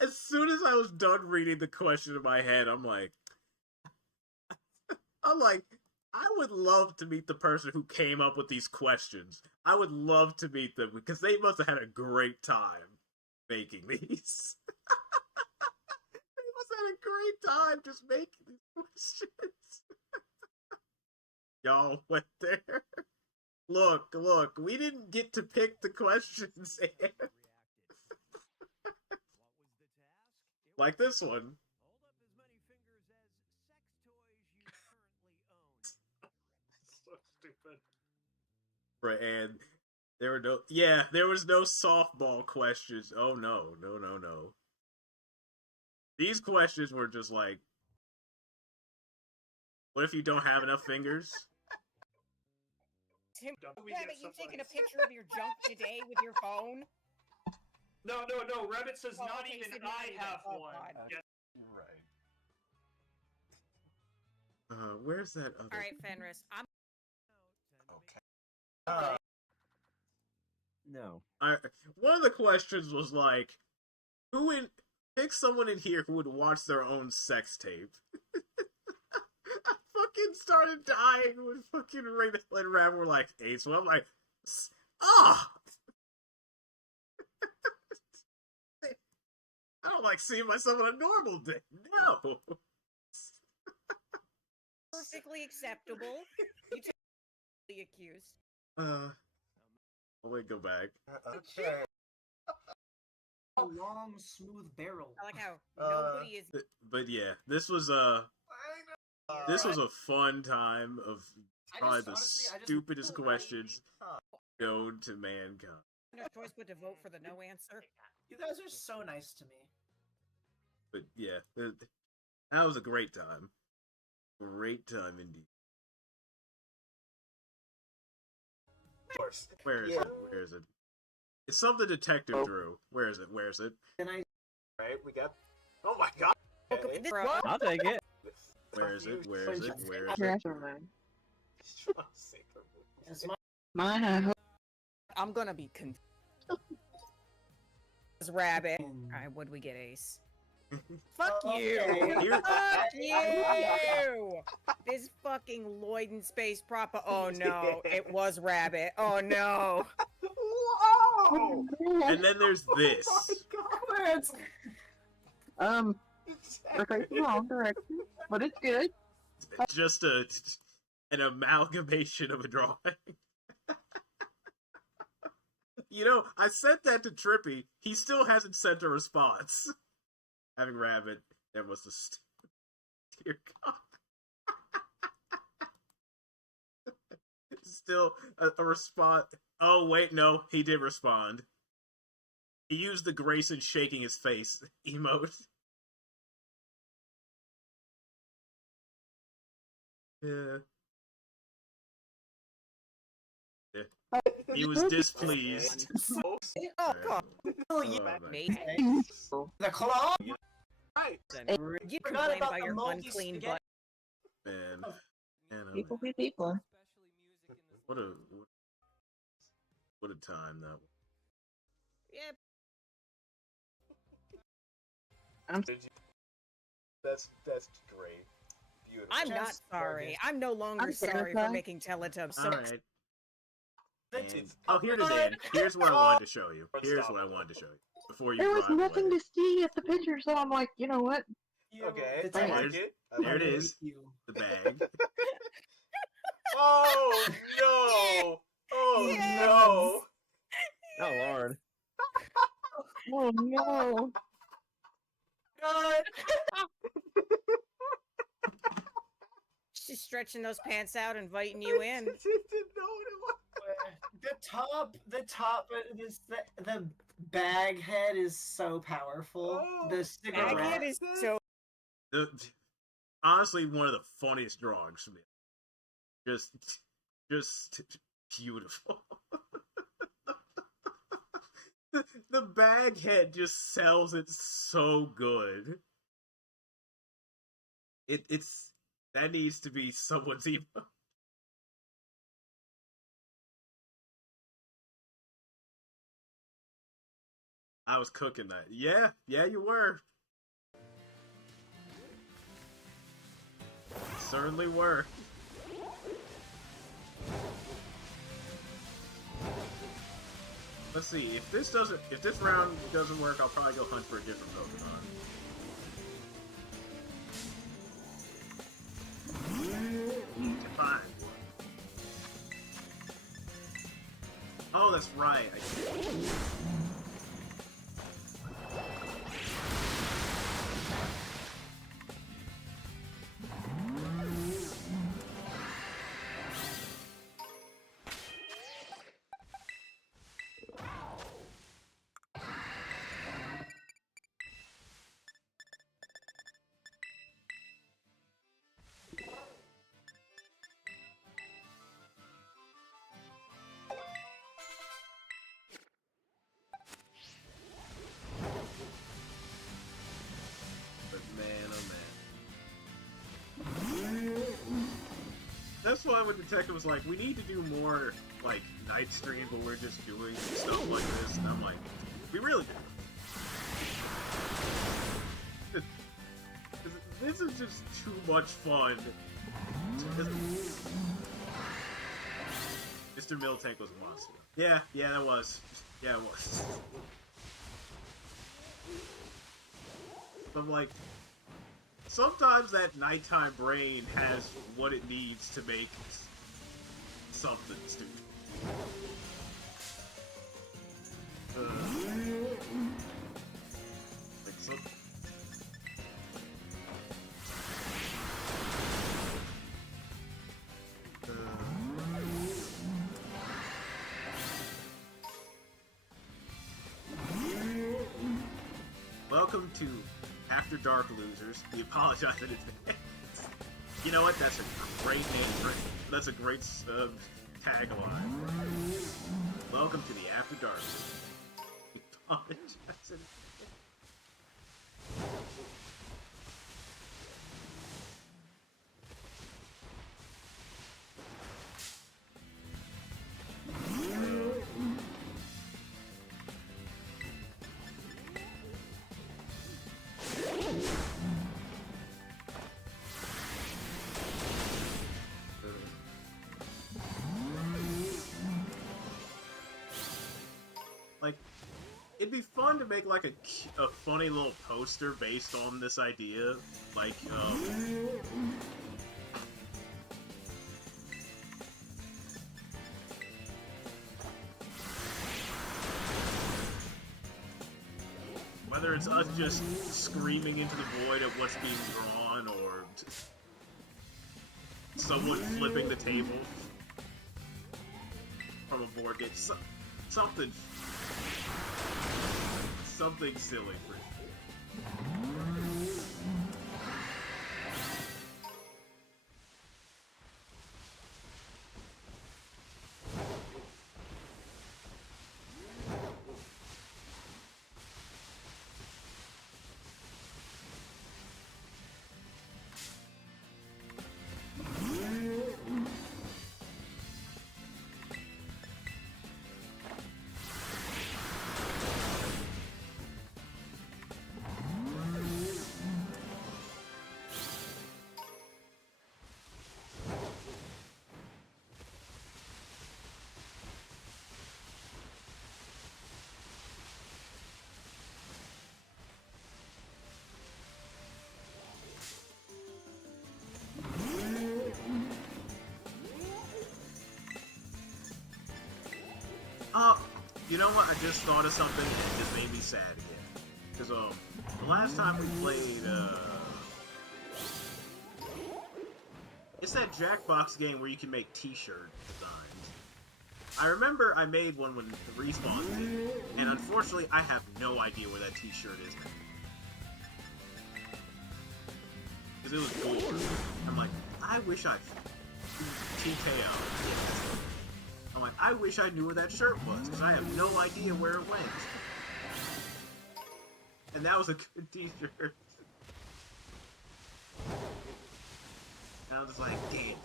As soon as I was done reading the question in my head, I'm like, I would love to meet the person who came up with these questions. I would love to meet them because they must have had a great time making these. They must have had a great time just making these questions. Y'all went there. Look, we didn't get to pick the questions. Like this one. So stupid. Right, and there was no softball questions. Oh no. These questions were just like, what if you don't have enough fingers? Tim, Rabbit, you taking a picture of your junk today with your phone? No. Rabbit says not okay, even so I have oh, one. God. Right. Where's that other? All right, Fenris. I'm. Okay. No. One of the questions was like, pick someone in here who would watch their own sex tape. I fucking started dying when fucking Rachel and Rav were like, Ace. So I'm like, I don't like seeing myself on a normal day. No. Perfectly acceptable. You take the accused. I'll wait, go back. Okay. A long, smooth barrel. I like how nobody is. But yeah, this was a fun time of probably the stupidest questions known to mankind. No choice but to vote for the no answer. You guys are so nice to me. But yeah, that was a great time. Great time indeed. Where is it? Where is it? It's something Detective Drew. Where is it? Where is it? Right, we got. Oh my god! Okay. I'll take it. Where is it? Where is it? Where is it? Mine, I hope. I'm gonna be confused. Rabbit. Alright, what'd we get, Ace? Fuck you! Fuck you! This fucking Lloyd in Space proper. Oh no, it was Rabbit. Oh no. Whoa! And then there's this. Okay, wrong direction, but it's good. Just an amalgamation of a drawing. You know, I sent that to Trippy. He still hasn't sent a response. Having Rabbit, that was the dear God. Still a response. Oh wait, no, he did respond. He used the Grayson shaking his face emote. Yeah. He was displeased. Oh god. The claw. Right. You complain about your unclean butt. Man. People be people. What a time that was. Yep. That's great. Beautiful. I'm not sorry. I'm no longer sorry for making Teletubs so. Alright. Oh, here it is, Dan. Here's what I wanted to show you. Here's what I wanted to show you. Before you There was drive nothing away. to see at the picture, so I'm like, you know what? Okay, I there like it is. The bag. Oh no! Oh no! Oh lord. Oh no! God! She's stretching those pants out, inviting you in. The bag head is so powerful. The cigarette Baghead is so. Honestly, one of the funniest drawings for me. Just beautiful. The bag head just sells it so good. It's that needs to be someone's emo. I was cooking that. Yeah, you were. Certainly were. Let's see, if this round doesn't work, I'll probably go hunt for a different Pokemon. Fine. Oh, that's right. That's why when Detective was like, we need to do more, like, night streams where we're just doing stuff like this, and I'm like, we really do. This is just too much fun. Mr. Miltank was a monster. Yeah, that was. Yeah, it was. I'm like, sometimes that nighttime brain has what it needs to make something stupid. Like something. Welcome to After Dark Losers. We apologize in advance. You know what? That's a great name. That's a great tagline. Welcome to the After Dark Losers. We apologize in advance. Like, it'd be fun to make like a funny little poster based on this idea, like whether it's us just screaming into the void at what's being drawn, or someone flipping the table from a board game, something silly for you. You know what? I just thought of something and it just made me sad again. Because the last time we played, it's that Jackbox game where you can make T-shirt designs. I remember I made one when the Respawn did, and unfortunately I have no idea where that T-shirt is now. Because it was gold. I'm like, I wish I... TKO. I'm like, I wish I knew where that shirt was, because I have no idea where it went. And that was a good T-shirt. And I was like, damn it.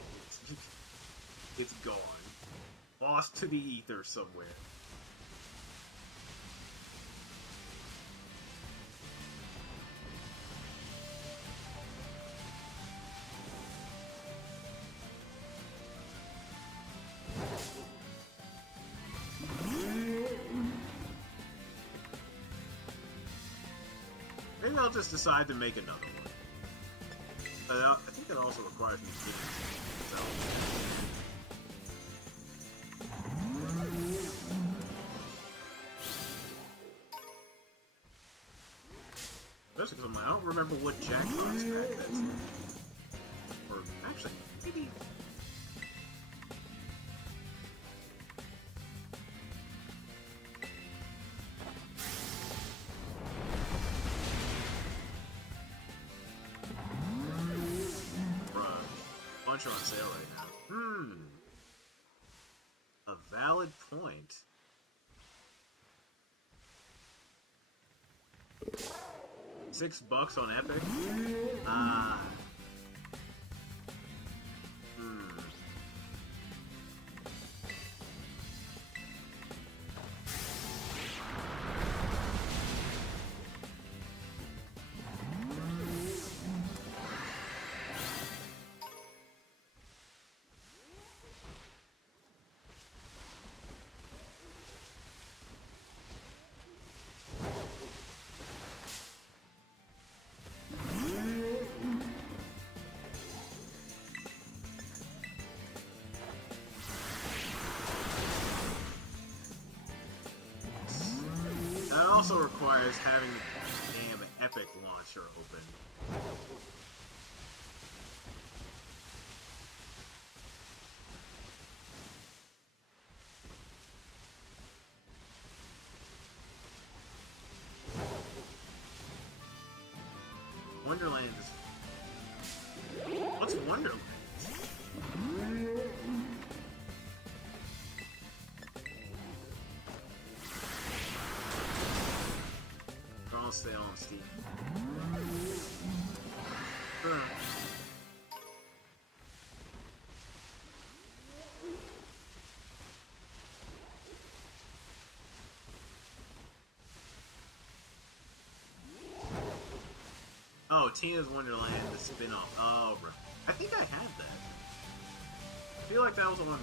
It's gone. Lost to the ether somewhere. Maybe I'll just decide to make another one. But I think that also requires me to get it. So. Especially because I don't remember what Jackbox track that's in. Or actually, maybe. Bunch are on sale right now. A valid point. $6 on Epic? That also requires having the damn Epic launcher open. Wonderland is... What's Wonderland? They're all sale on Steam. Oh, Tina's Wonderland, the spin-off. Oh, bro. I think I had that. I feel like that was on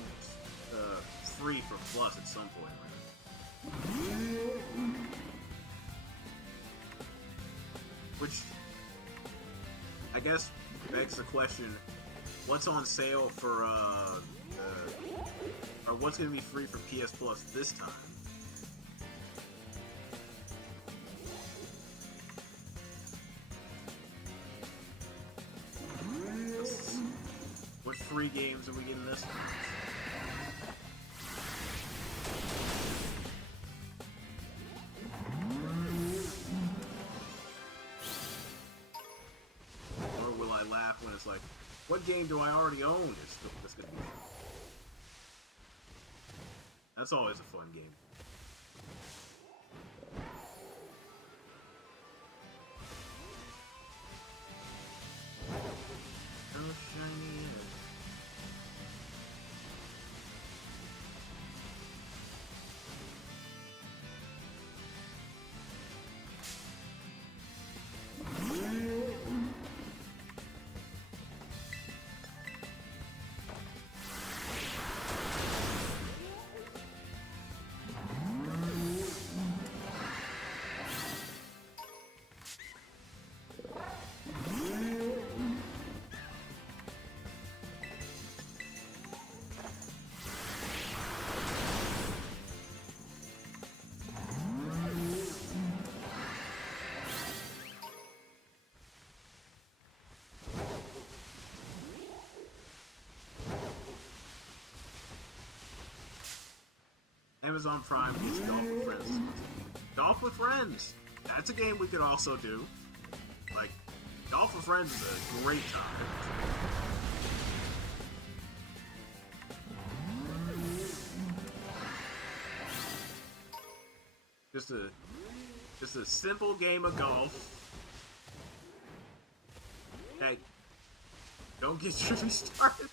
free for Plus at some point. Which, I guess, begs the question, what's on sale for, or what's going to be free for PS Plus this time? What free games are we getting this time? Or will I laugh when it's like, what game do I already own? It's gonna be. That's always a fun game. Oh, shiny. Amazon Prime gets Golf with Friends. Golf with Friends! That's a game we could also do. Like, Golf with Friends is a great time. Just a simple game of golf. Hey, don't get me started.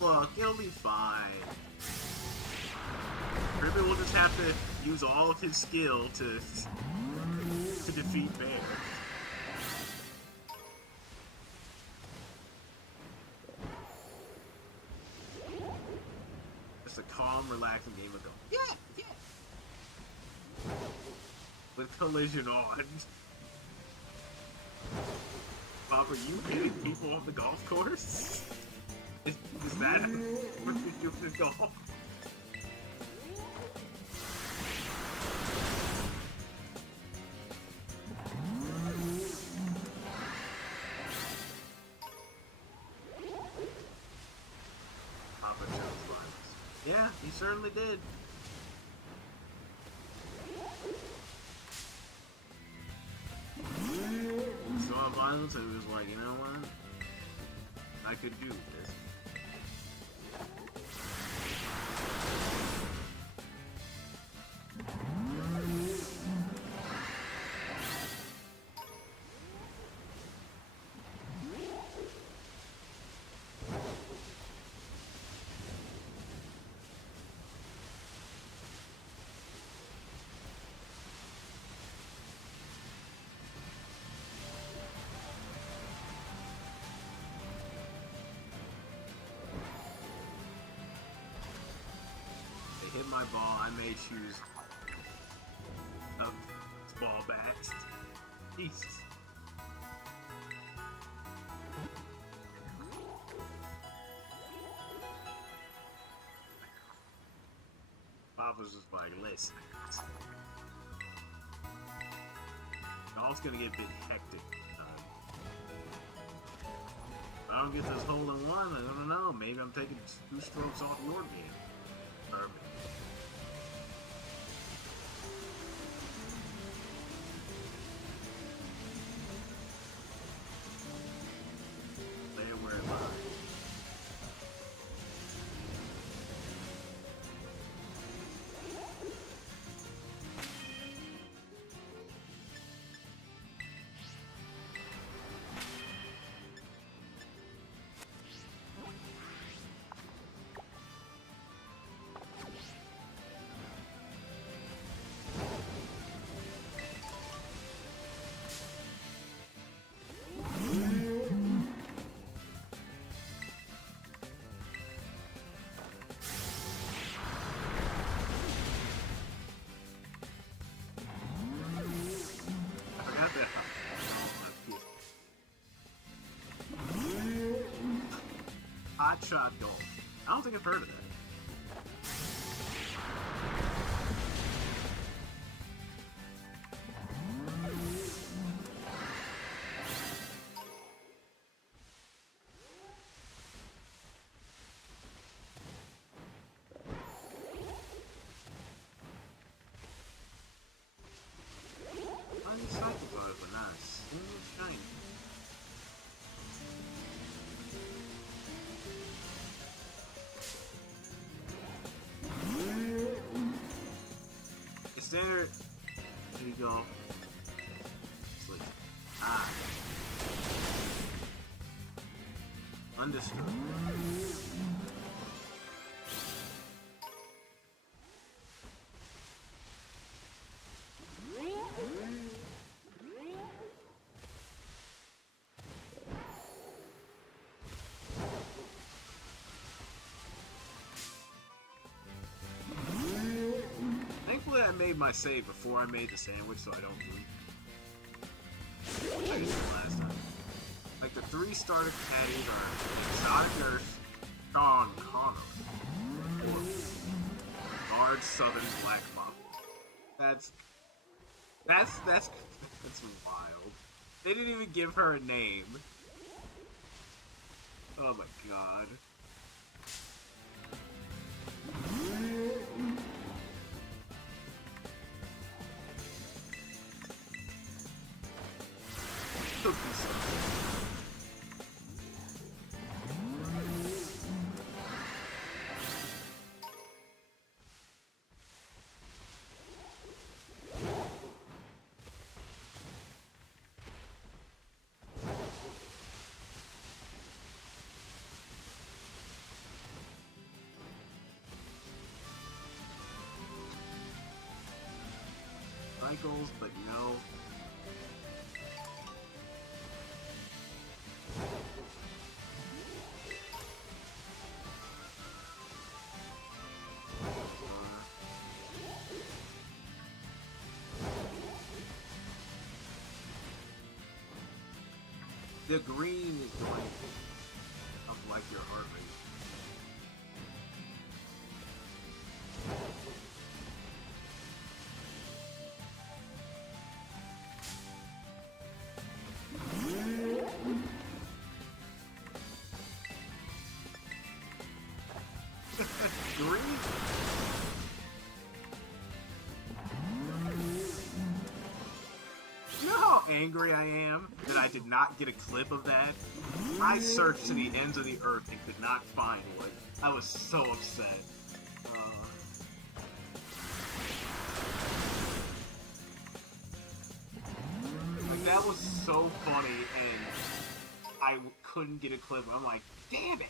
Look, it'll be fine. Maybe we'll just have to use all of his skill to defeat Bear. Just a calm, relaxing game of golf. Yeah, yeah. with collision on. Bob, are you hitting people off the golf course? Is that what you do with golf? Papa chose violence. Yeah, he certainly did. He saw violence and he was like, you know what? I could do this. Hit my ball, I may choose a ball bat. Jesus. Papa's just like, listen. Golf's gonna get a bit hectic. If I don't get this hole in one, I don't know. Maybe I'm taking 2 strokes off your game. Or lay it where it lies. Hot shot golf. I don't think I've heard of that. Uncyclified, but not a single shiny. Standard. There you go. Sleep. Ah. Understood. Thankfully, I made my save before I made the sandwich, so I don't lose. I did last time. Like the 3 starter caddies are Exotic Nurse, Sean Connor, or Large Southern Black Mamba. That's wild. They didn't even give her a name. Oh my god. Cycles, but no. The green is going up like your heart rate. Green? You know how angry I am that I did not get a clip of that? I searched to the ends of the earth and could not find one. I was so upset. Like, that was so funny, and I couldn't get a clip. I'm like, damn it!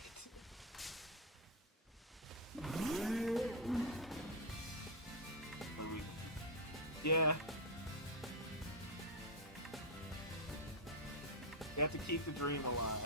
Yeah. You have to keep the dream alive.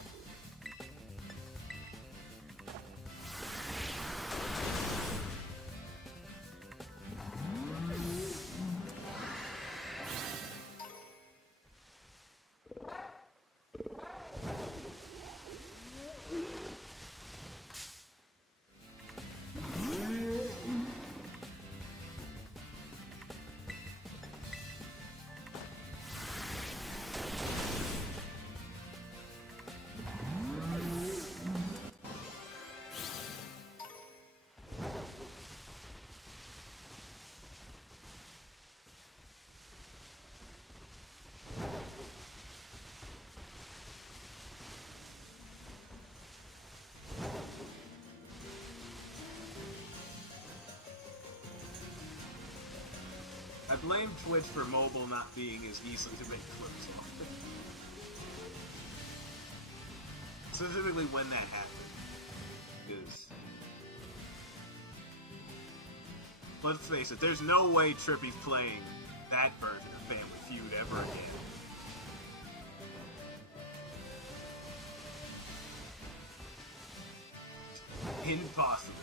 I blame Twitch for mobile not being as easy to make clips on. Specifically when that happened. Because, let's face it, there's no way Trippy's playing that version of Family Feud ever again. Impossible.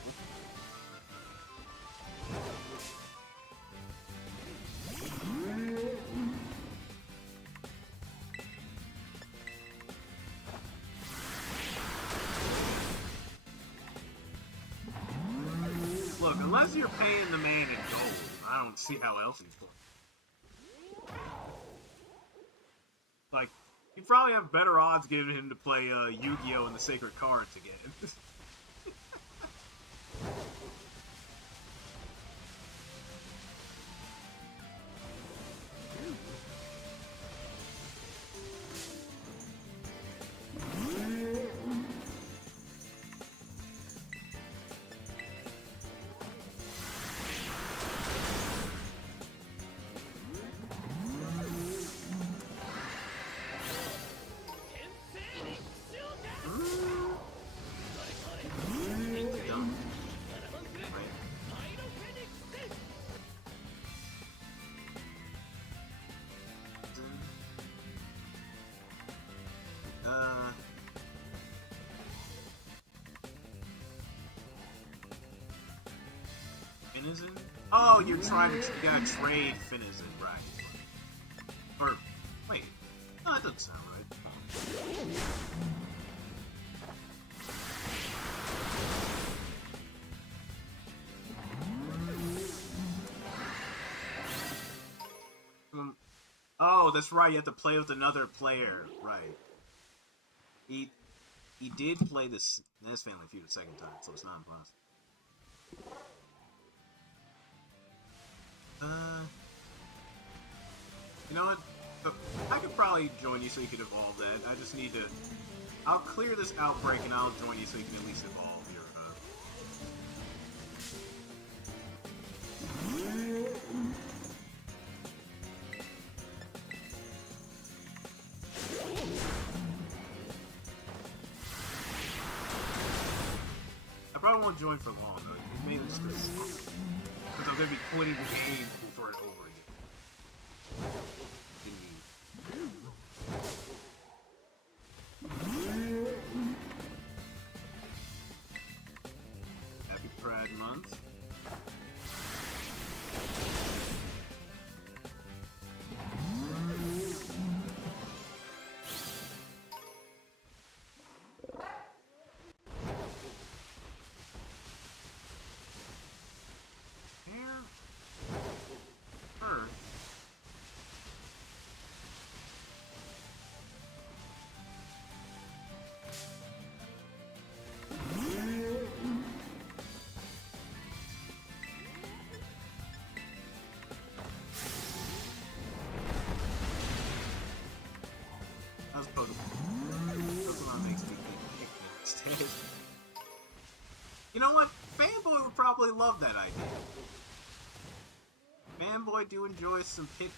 Look, unless you're paying the man in gold, I don't see how else he's playing. Like, you probably have better odds giving him to play Yu-Gi-Oh! And the Sacred Cards again. Finizen? Oh, you're trying to, you gotta trade Finizen, right? Or, wait, no, that doesn't sound right. Oh, that's right, you have to play with another player, right. He did play this Family Feud a second time, so it's not impossible. You know what? I could probably join you so you could evolve that. I just need to... I'll clear this outbreak and I'll join you so you can at least evolve your... I probably won't join for long, though. Mainly just because I'm going to be quitting the game for it over again. Happy Pride Month. probably love that idea. Fanboy do enjoy some Pikmin.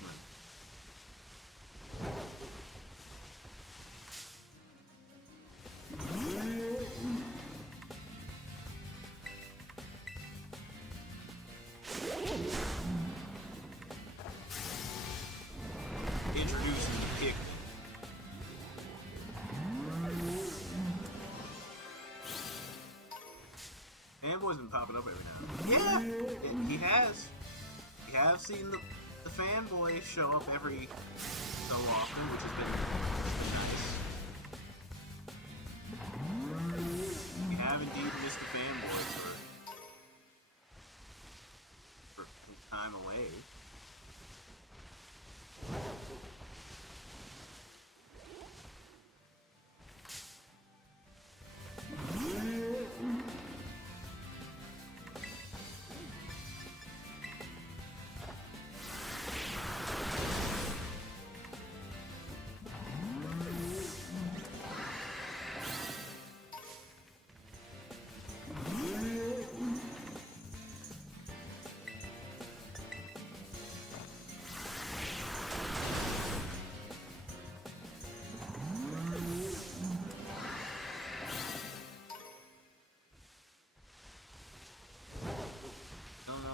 Introducing the Pikmin. Fanboy's been popping up every now and then. Yeah, he has. We have seen the fanboy show up every so often, which has been nice. We have indeed missed the fanboy for some time away.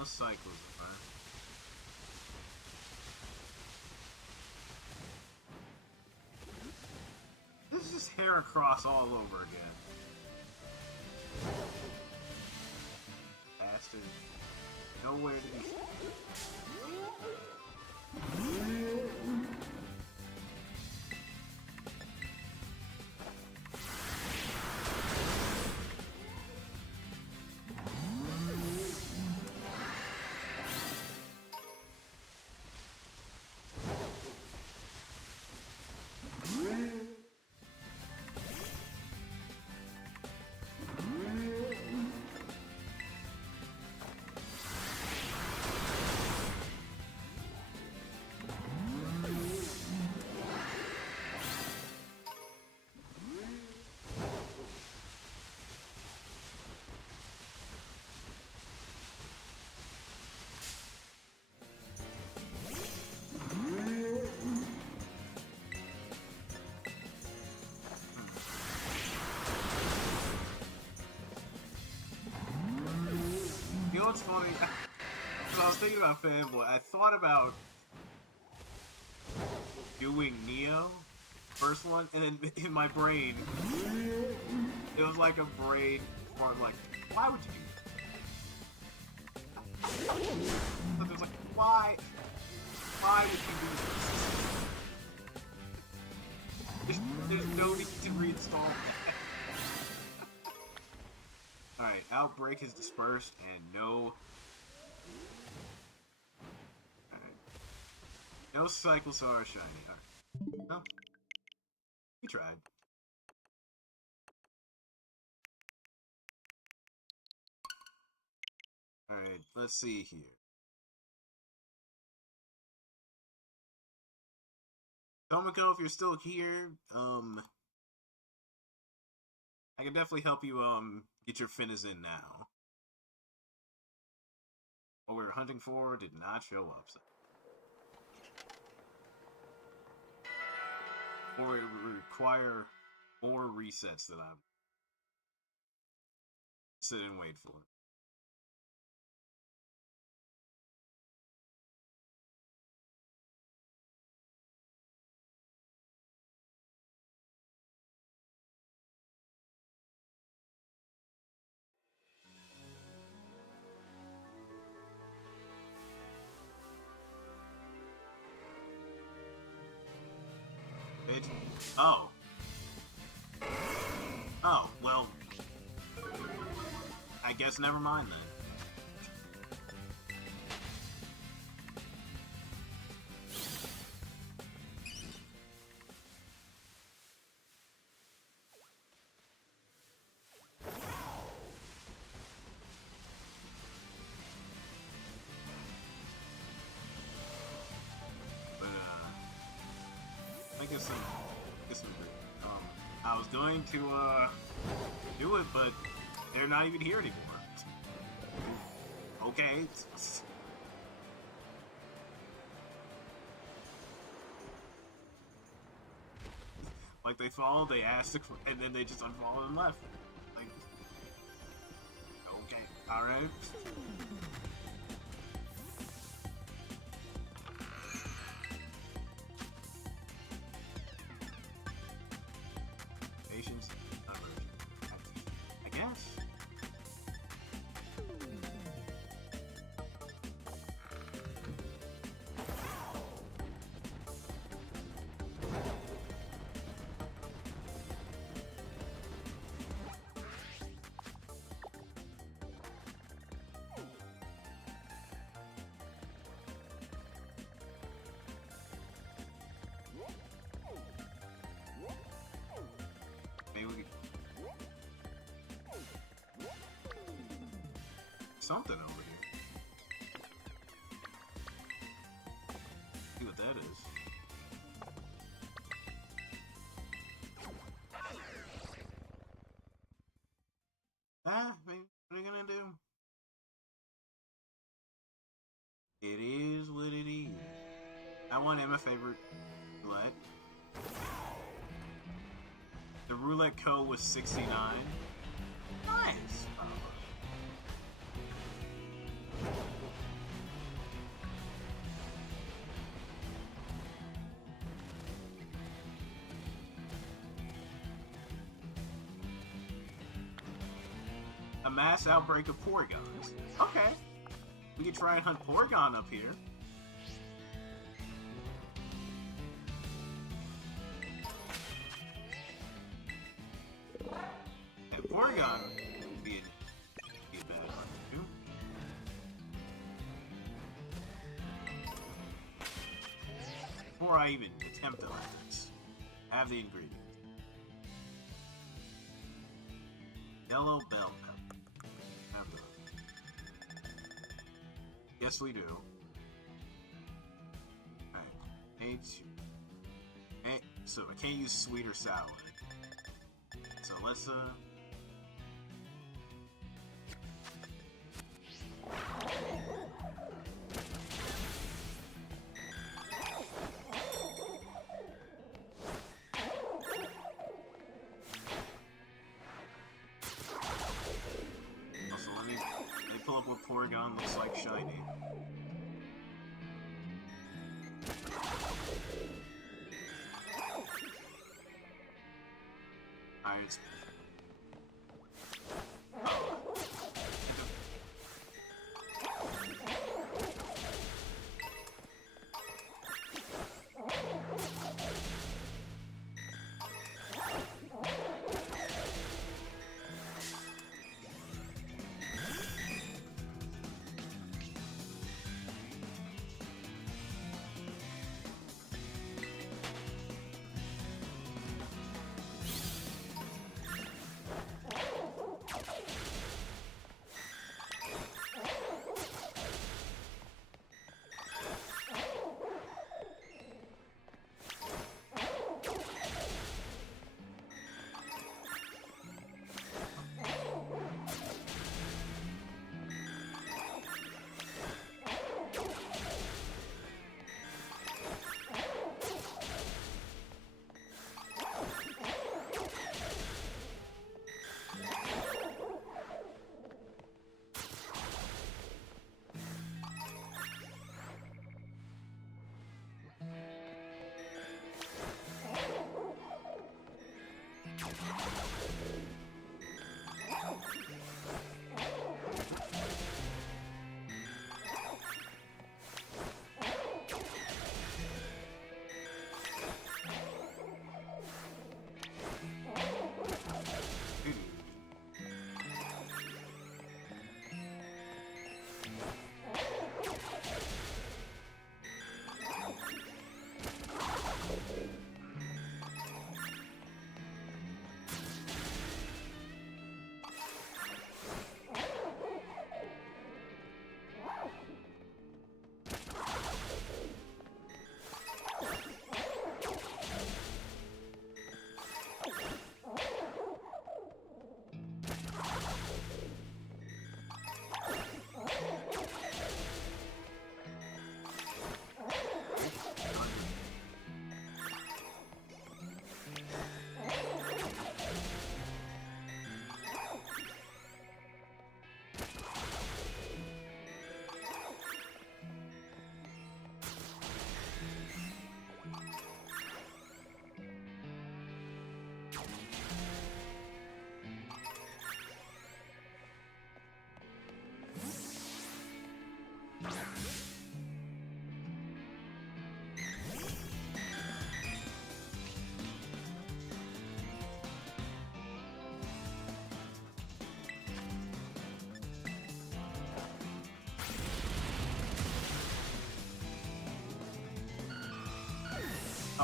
Cycles, right? This is just Heracross all over again. Bastard. Nowhere to be. You know what's funny? When I was thinking about Fanboy, I thought about doing Neo, first one, and then in my brain, it was like a brain part, like, why would you do that? So it was like, why would you do this? There's no need to reinstall that. Alright, Outbreak is dispersed, and no... Alright. No Cyclosaur shiny. Alright. No. We tried. Alright, let's see here. Tomoko, if you're still here, I can definitely help you, get your Finnas in now. What we were hunting for did not show up, so. Or it would require more resets that I'm sit and wait for. Oh. Oh, well. I guess never mind then. I was going to do it, but they're not even here anymore. Okay. Like they follow, they ask, and then they just unfollow and left. Like, okay, all right. Patience, I guess. Something over here. See what that is. Maybe, what are you gonna do? It is what it is. I won my favorite roulette. The roulette code was 69. Nice. A mass outbreak of Porygons. Okay. We can try and hunt Porygon up here. And Porygon would be a bad hunt too. Before I even attempt to hunt this, I have the ingredients. Yellow bell pepper. Yes, we do. Alright. So I can't use sweet or sour. So let's let me pull up what Porygon looks like shiny. Alright, it's...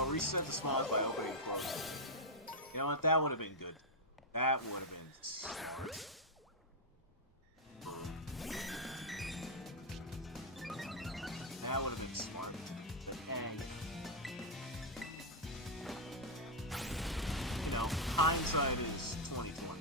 Oh, reset the spawns by opening and closing. You know what? That would have been good. That would have been smart. That would have been smart. And, you know, hindsight is 2020.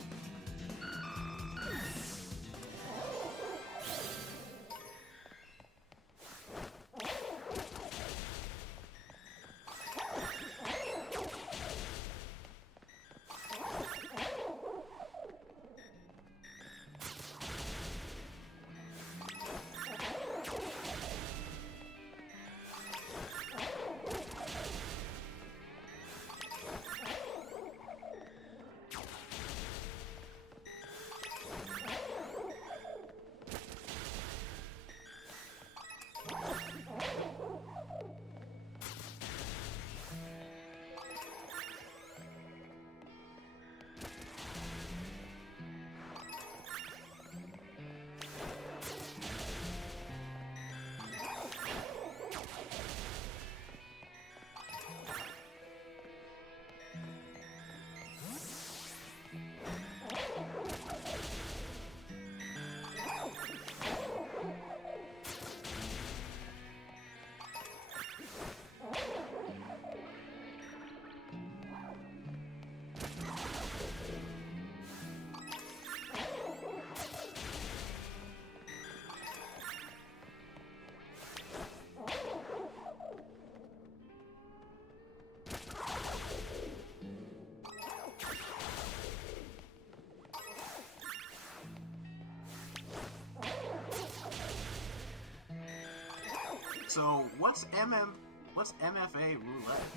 So, what's MFA roulette?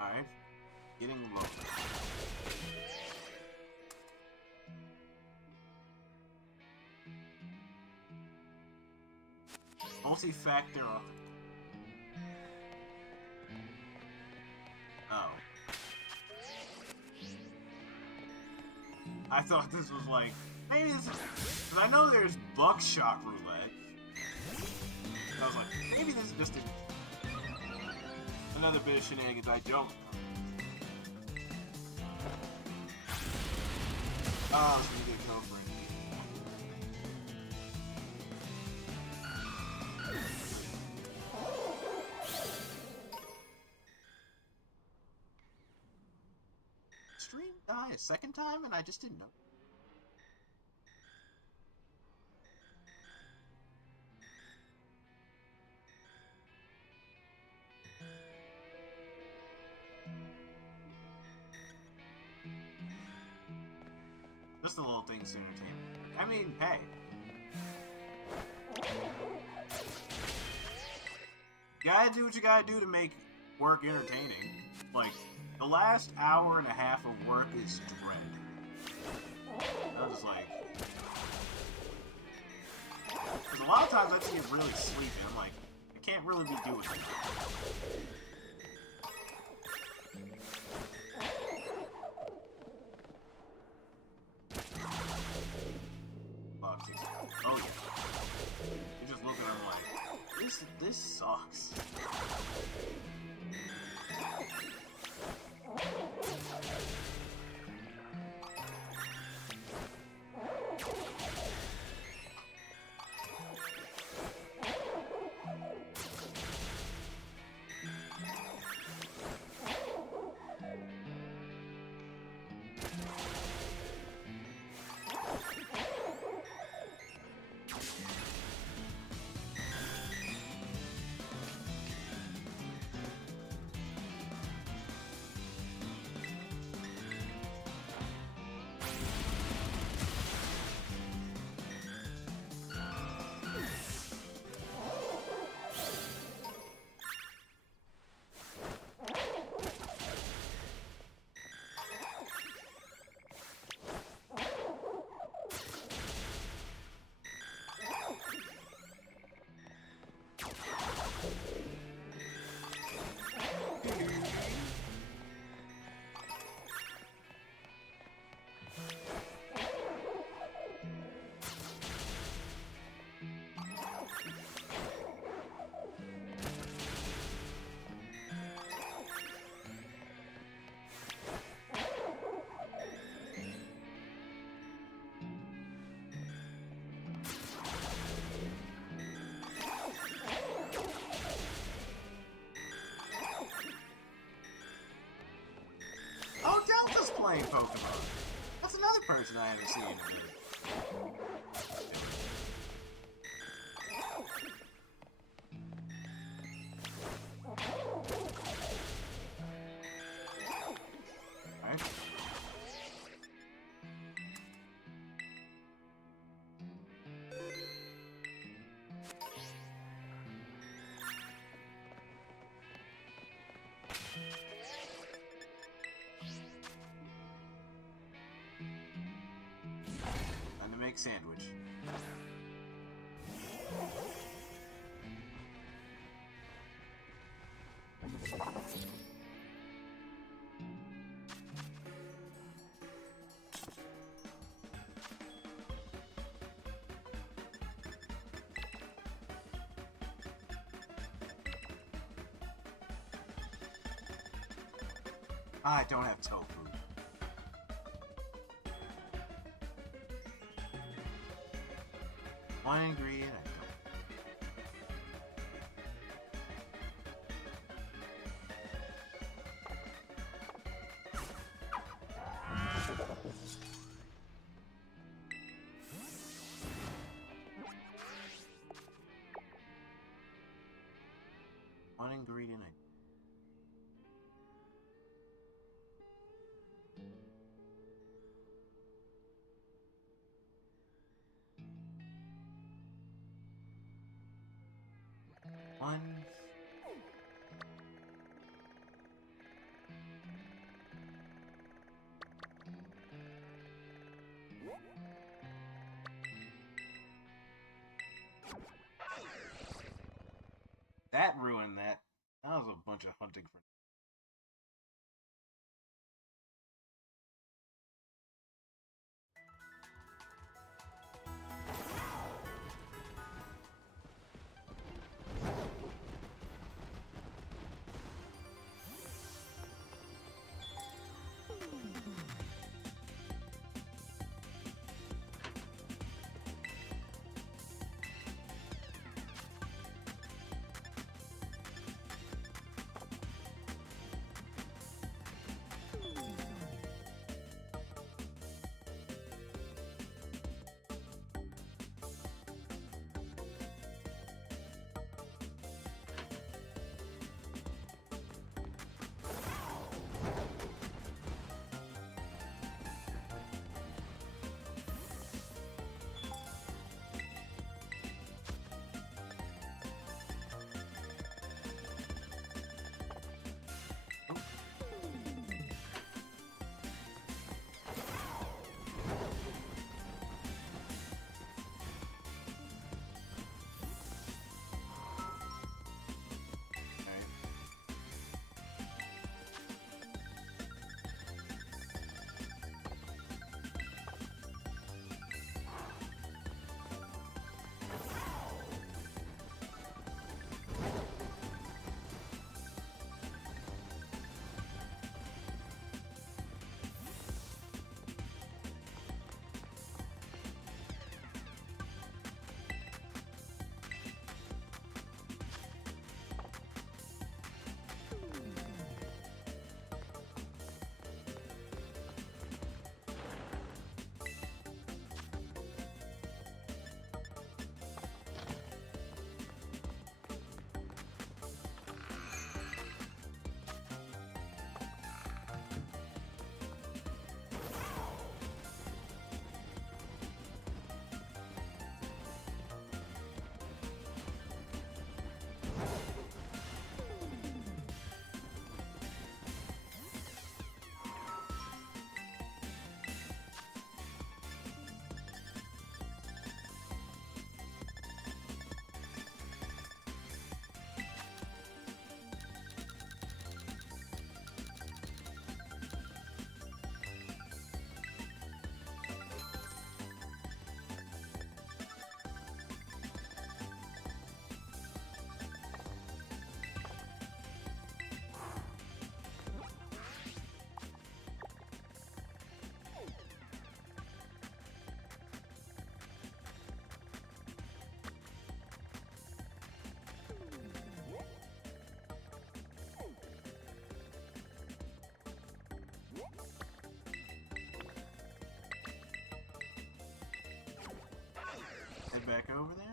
Alright. Getting low. Multi-factor author. Oh. I thought this was like, maybe this is, because I know there's buckshot roulette. I was like, maybe this is just another bit of shenanigans I don't. Oh, so you get killed for it. Stream die a second time and I just didn't know. Just the little things to entertain. I mean, hey. You gotta do what you gotta do to make work entertaining. Like, the last hour and a half of work is dread. I was just like... Because a lot of times I just get really sleepy. I'm like, I can't really be doing it. Oh yeah. You just look at him like, this sucks. playing Pokemon. That's another person I haven't seen in a minute. Alright. Time to make sandwich. I don't have tofu. One ingredient I don't. One ingredient I one. That ruined that. That was a bunch of hunting for. back over there.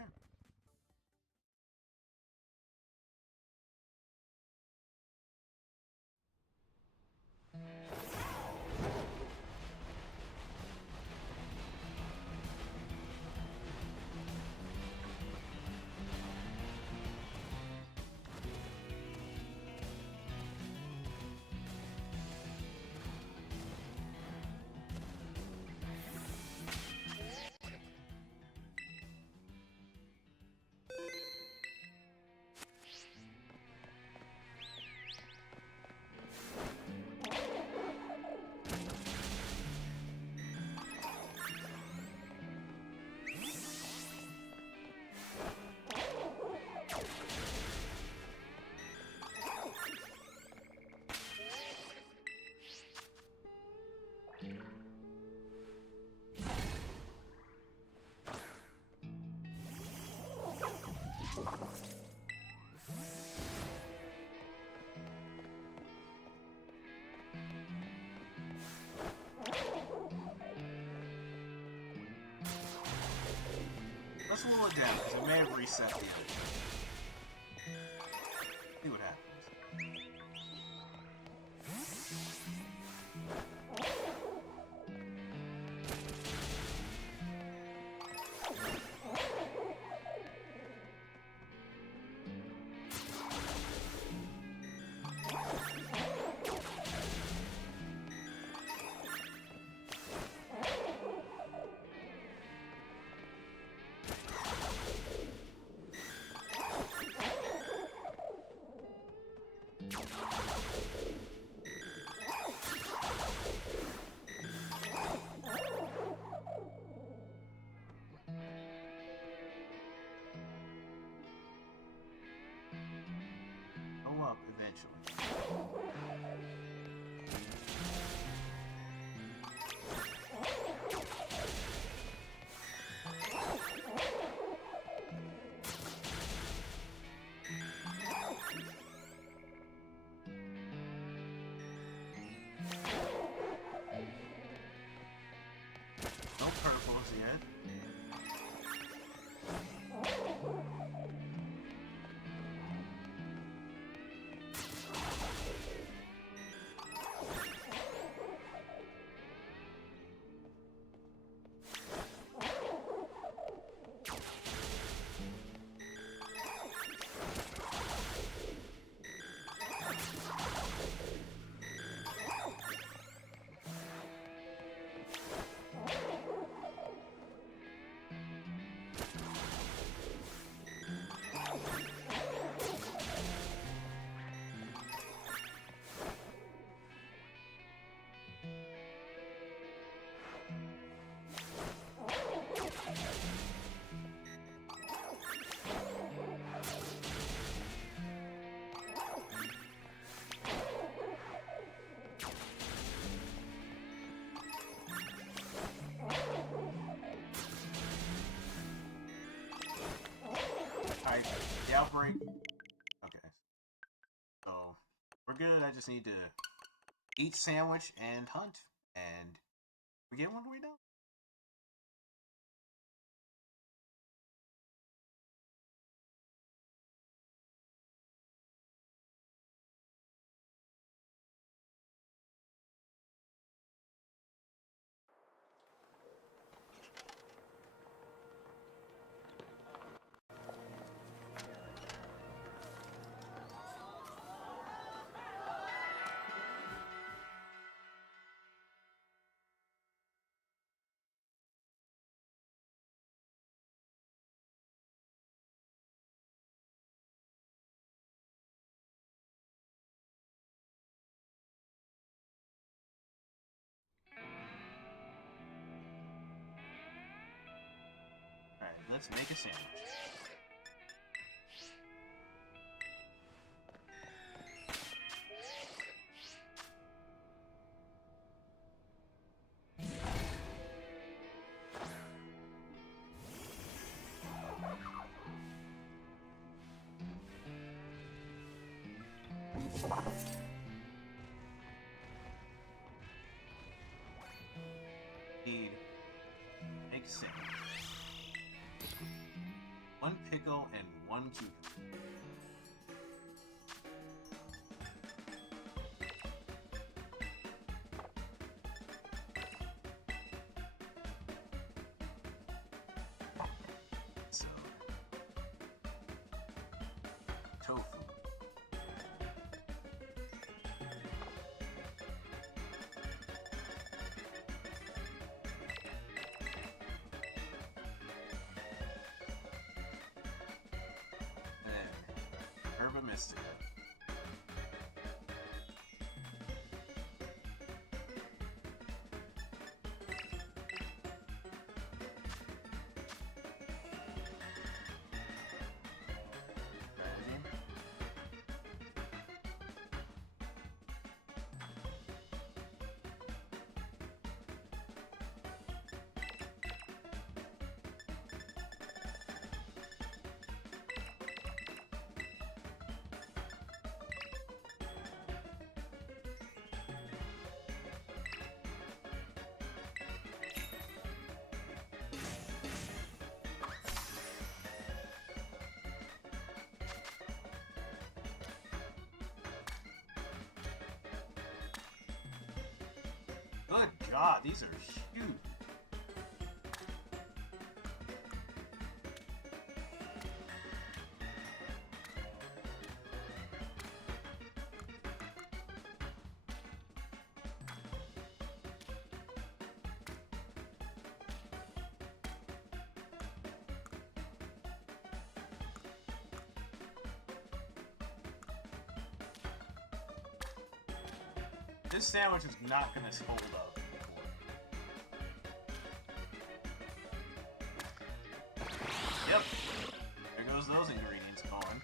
Let's slow it down, because it may have reset the end. See what happens. Go up eventually. No purples yet. Alright, the outbreak. Okay. So, we're good. I just need to eat sandwich and hunt. And we get one, do we know? Alright, let's make a sandwich. Need egg sandwich. 1 pickle and 1 cucumber. So, tofu. Herba Mystica. Good God, these are huge. This sandwich is not going to hold up. Yep. There goes those ingredients going.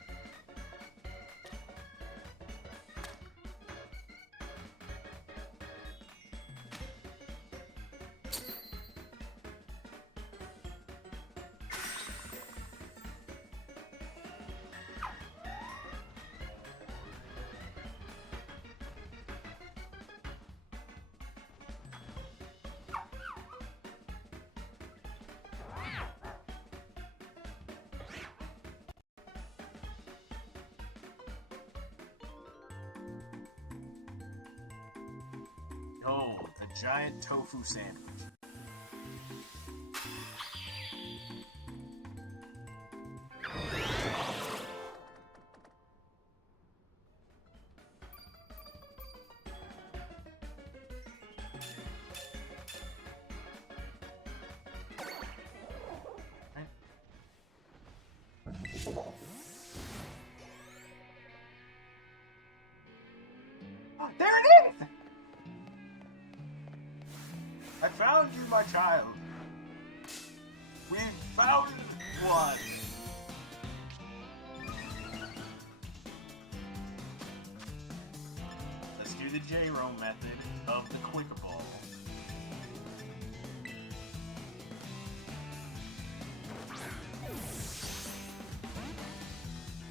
Oh, a giant tofu sandwich. There it is! I found you, my child. We found one. Let's do the J-Roam method of the quick ball.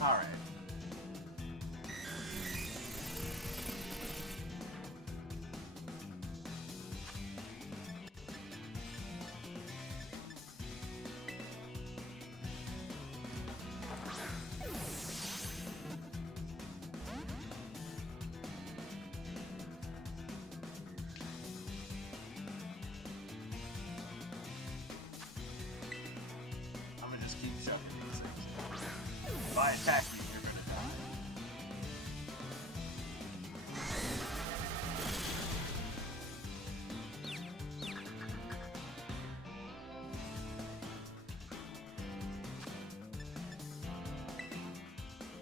All right. Keep chucking these things. If I attack you, you're gonna die.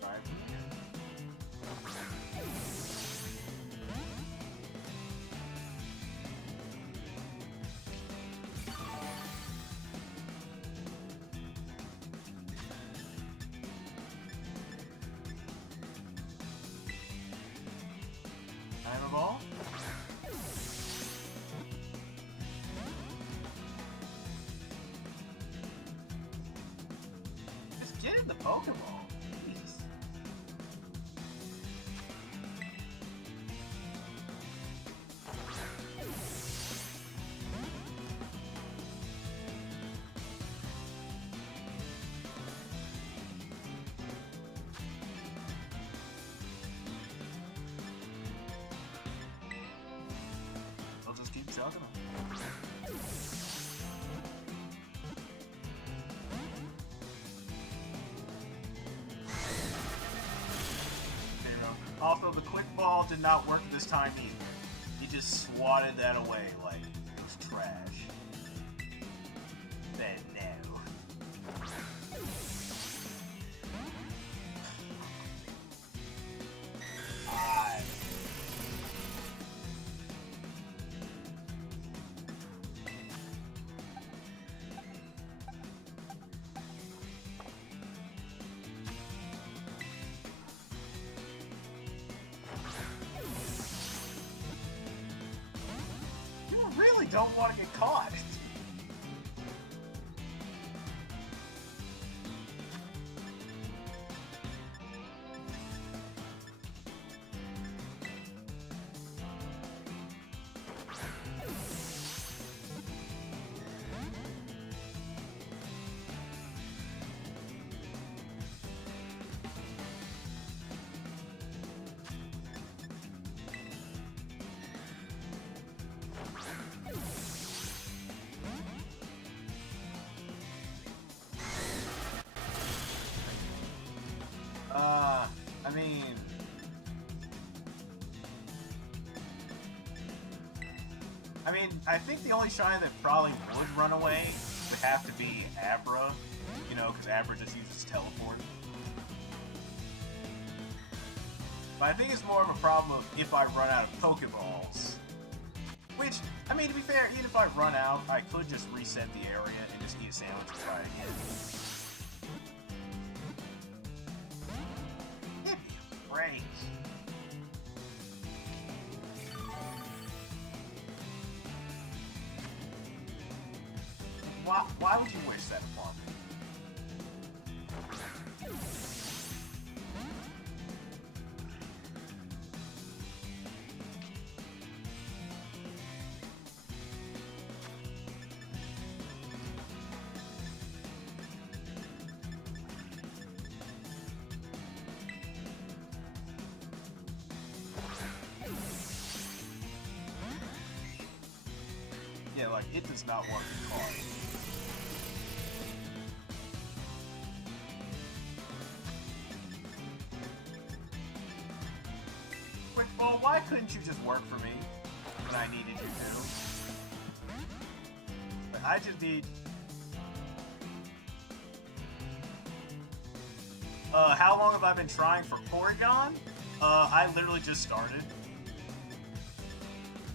Right here. Have a ball? Just get in the Pokeball. Jeez. chucking them. Also, the quick ball did not work this time either. He just swatted that away like it was trash. Then no. You really don't want to get caught. I mean... I think the only shiny that probably would run away would have to be Abra. You know, because Abra just uses teleport. But I think it's more of a problem of if I run out of Pokeballs. Which, I mean, to be fair, even if I run out, I could just reset the area and just eat a sandwich and try again. Great. Why would you wish that upon me? Yeah, like, it does not want to be caught. Quick ball, why couldn't you just work for me when I needed you to? But I just need... how long have I been trying for Porygon? I literally just started.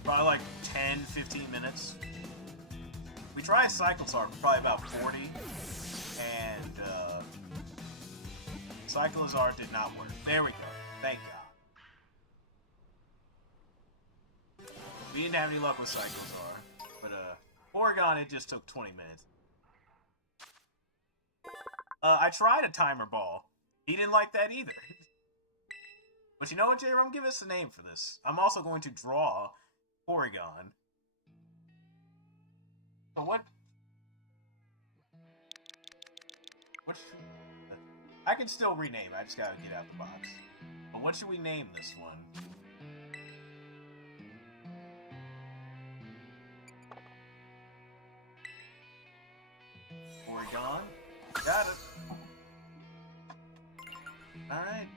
Probably like 10, 15 minutes. We tried Cyclozar for probably about 40, and Cyclozar did not work. There we go. Thank God. We didn't have any luck with Cyclozar, but Oregon, it just took 20 minutes. I tried a timer ball. He didn't like that either. But you know what, J-Rum? Give us a name for this. I'm also going to draw Porygon. So what? I can still rename it. I just gotta get out the box. But what should we name this one? Porygon. Got it. Alright.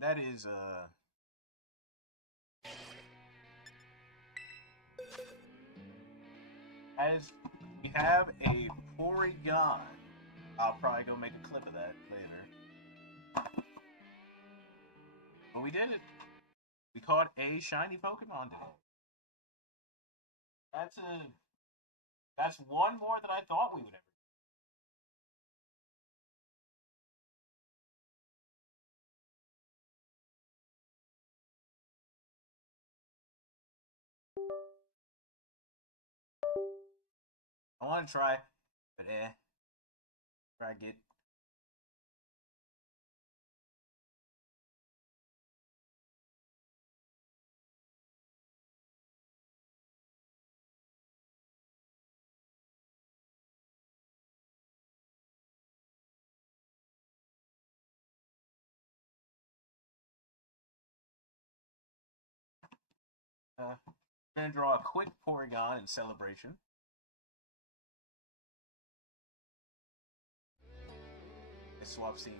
That is, as we have a Porygon. I'll probably go make a clip of that later. But we did it. We caught a shiny Pokemon today. That's one more than I thought we would ever. I want to try, but try get. gonna draw a quick Porygon in celebration. Swap scene.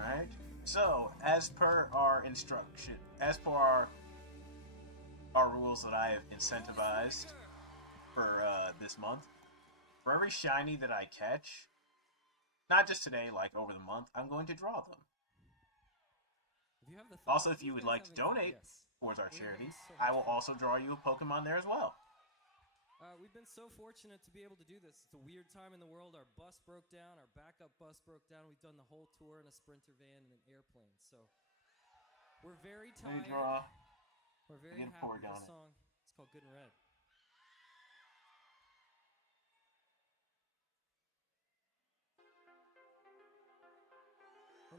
Alright, so as per our instruction, as per our rules that I have incentivized for this month, for every shiny that I catch, not just today, like over the month, I'm going to draw them. Also, if you would like to donate towards our charity, I will also draw you a Pokemon there as well. We've been so fortunate to be able to do this. It's a weird time in the world. Our bus broke down. Our backup bus broke down. We've done the whole tour in a Sprinter van and an airplane. So we're very tired. We're very happy with this song. It's called Good and Red.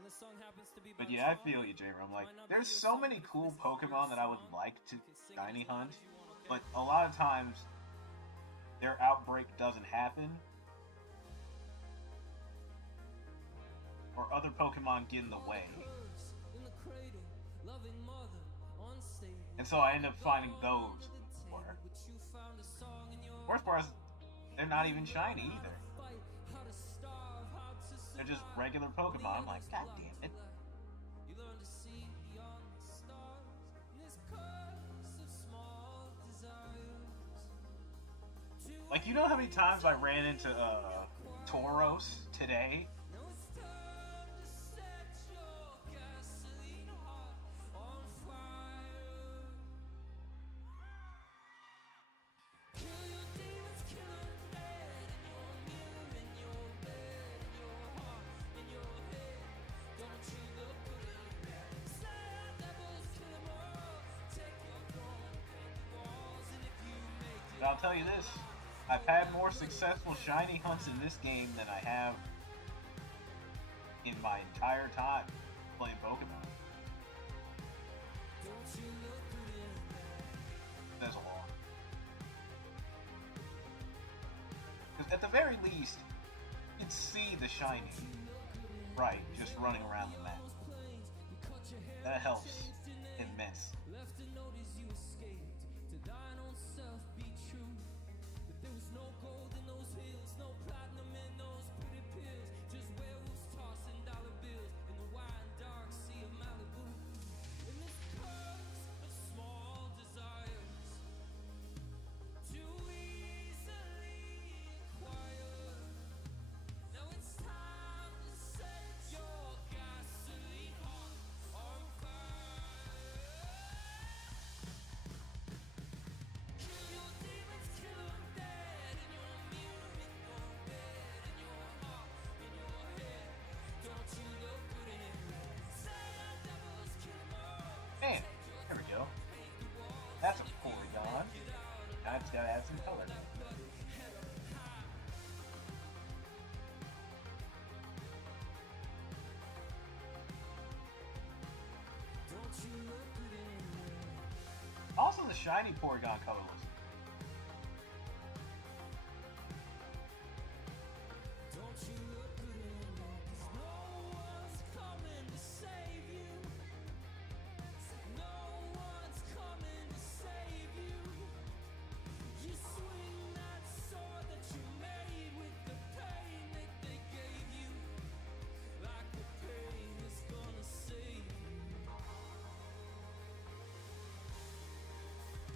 And this song happens to be but yeah, I feel you, J-Rom. Like, there's so many cool Pokemon that I would like to shiny hunt, but a lot of times their outbreak doesn't happen, or other Pokemon get in the way, and so I end up finding those. Worst part is they're not even shiny either. They're just regular Pokemon. I'm like, god damn it. Like, you know how many times I ran into Tauros today? But I'll tell you this, I've had more successful shiny hunts in this game than I have in my entire time playing Pokemon. That's a lot. Because at the very least, you can see the shiny, right, just running around the map. That helps immensely. Man, there we go. That's a Porygon. Now I just gotta add some color. Also, the shiny Porygon colorless.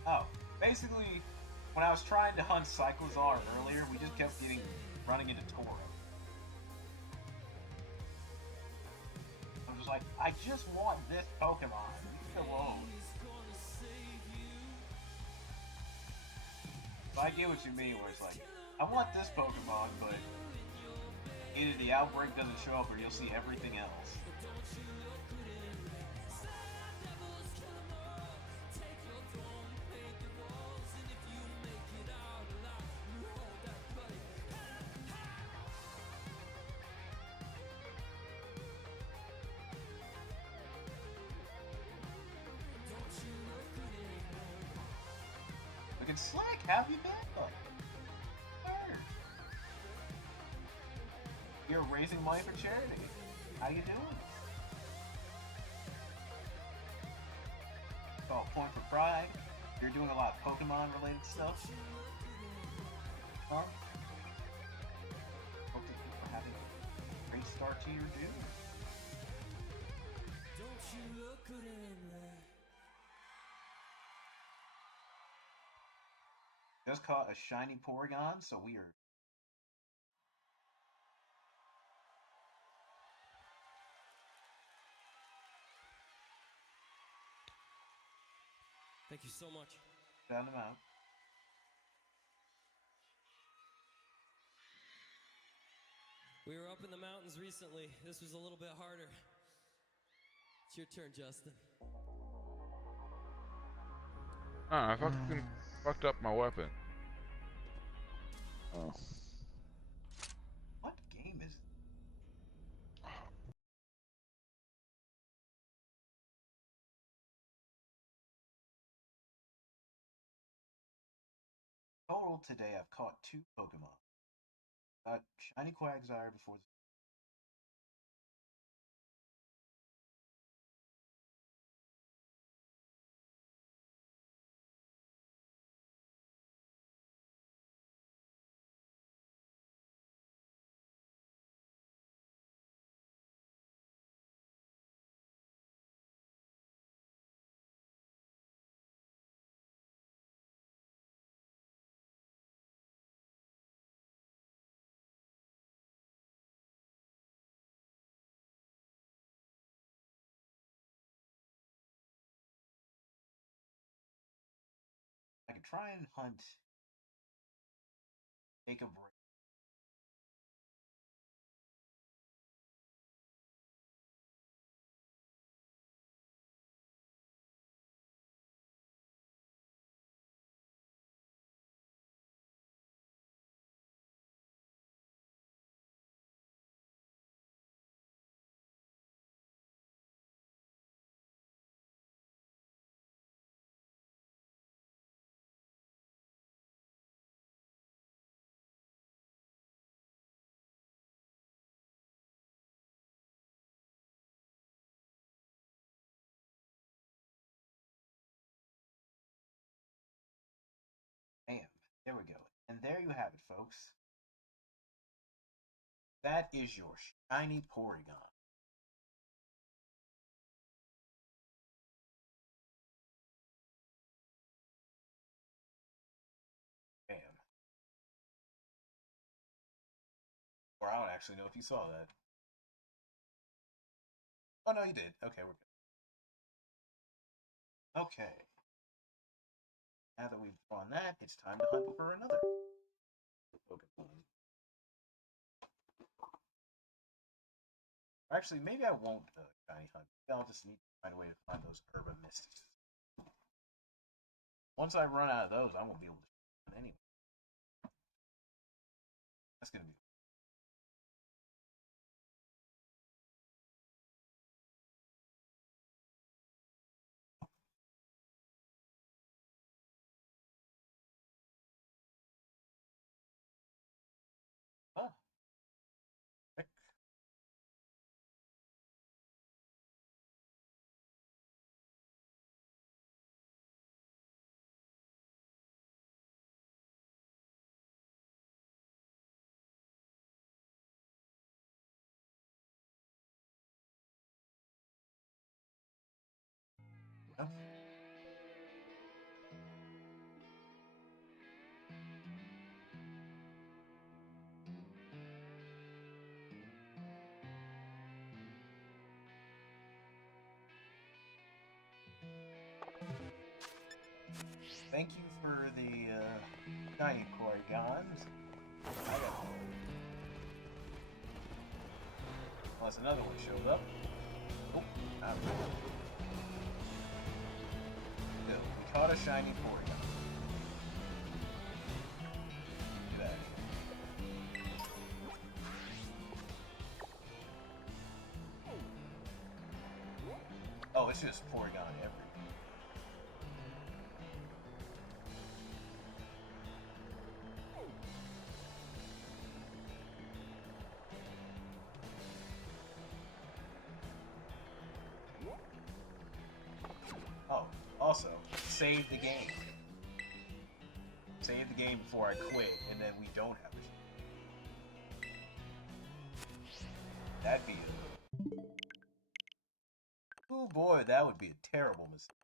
Oh, basically, when I was trying to hunt Cyclizar earlier, we just kept running into Tauros. I'm just like, I just want this Pokemon. Leave me alone. So I get what you mean, where it's like, I want this Pokemon, but either the outbreak doesn't show up or you'll see everything else. Look at Slack, how have you been? You're raising money for charity. How you doing? Oh, point for pride. You're doing a lot of Pokemon related stuff. Huh? Hope that you are having a great start to your June. Don't you look good in there? Just caught a shiny Porygon, so we are. Thank you so much. Found him out. We were up in the mountains recently. This was a little bit harder. It's your turn, Justin. I fucking fucked up my weapon. Oh. What game is it? Total today, I've caught 2 Pokemon. Got shiny Quagsire before. I could try and hunt. Take a break. Bam. There we go. And there you have it, folks. That is your shiny Porygon. Bam. Or I don't actually know if you saw that. Oh, no, you did. Okay, we're good. Okay. Now that we've done that, it's time to hunt for another Pokemon. Actually, maybe I won't shiny hunt. I'll just need to find a way to find those Urban Mystics. Once I run out of those, I won't be able to hunt anyway. That's gonna be. Huh. Heck. Huh? Thank you for the shiny Corygons. I gotta go. Unless another one shows up. Oh, not really. Good. We caught a shiny Porygon. Get out of here. Oh, it's just Porygon everywhere. Oh, also, save the game. Save the game before I quit, and then we don't have a shiny. That'd be a... Oh boy, that would be a terrible mistake.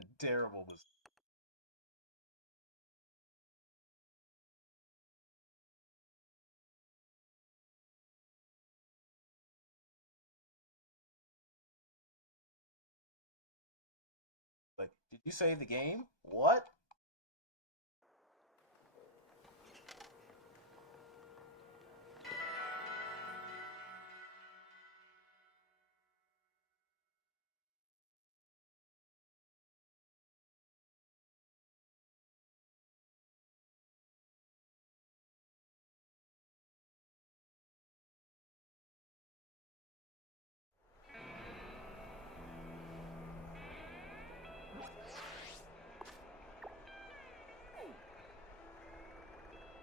A terrible mistake. Like, did you save the game? What?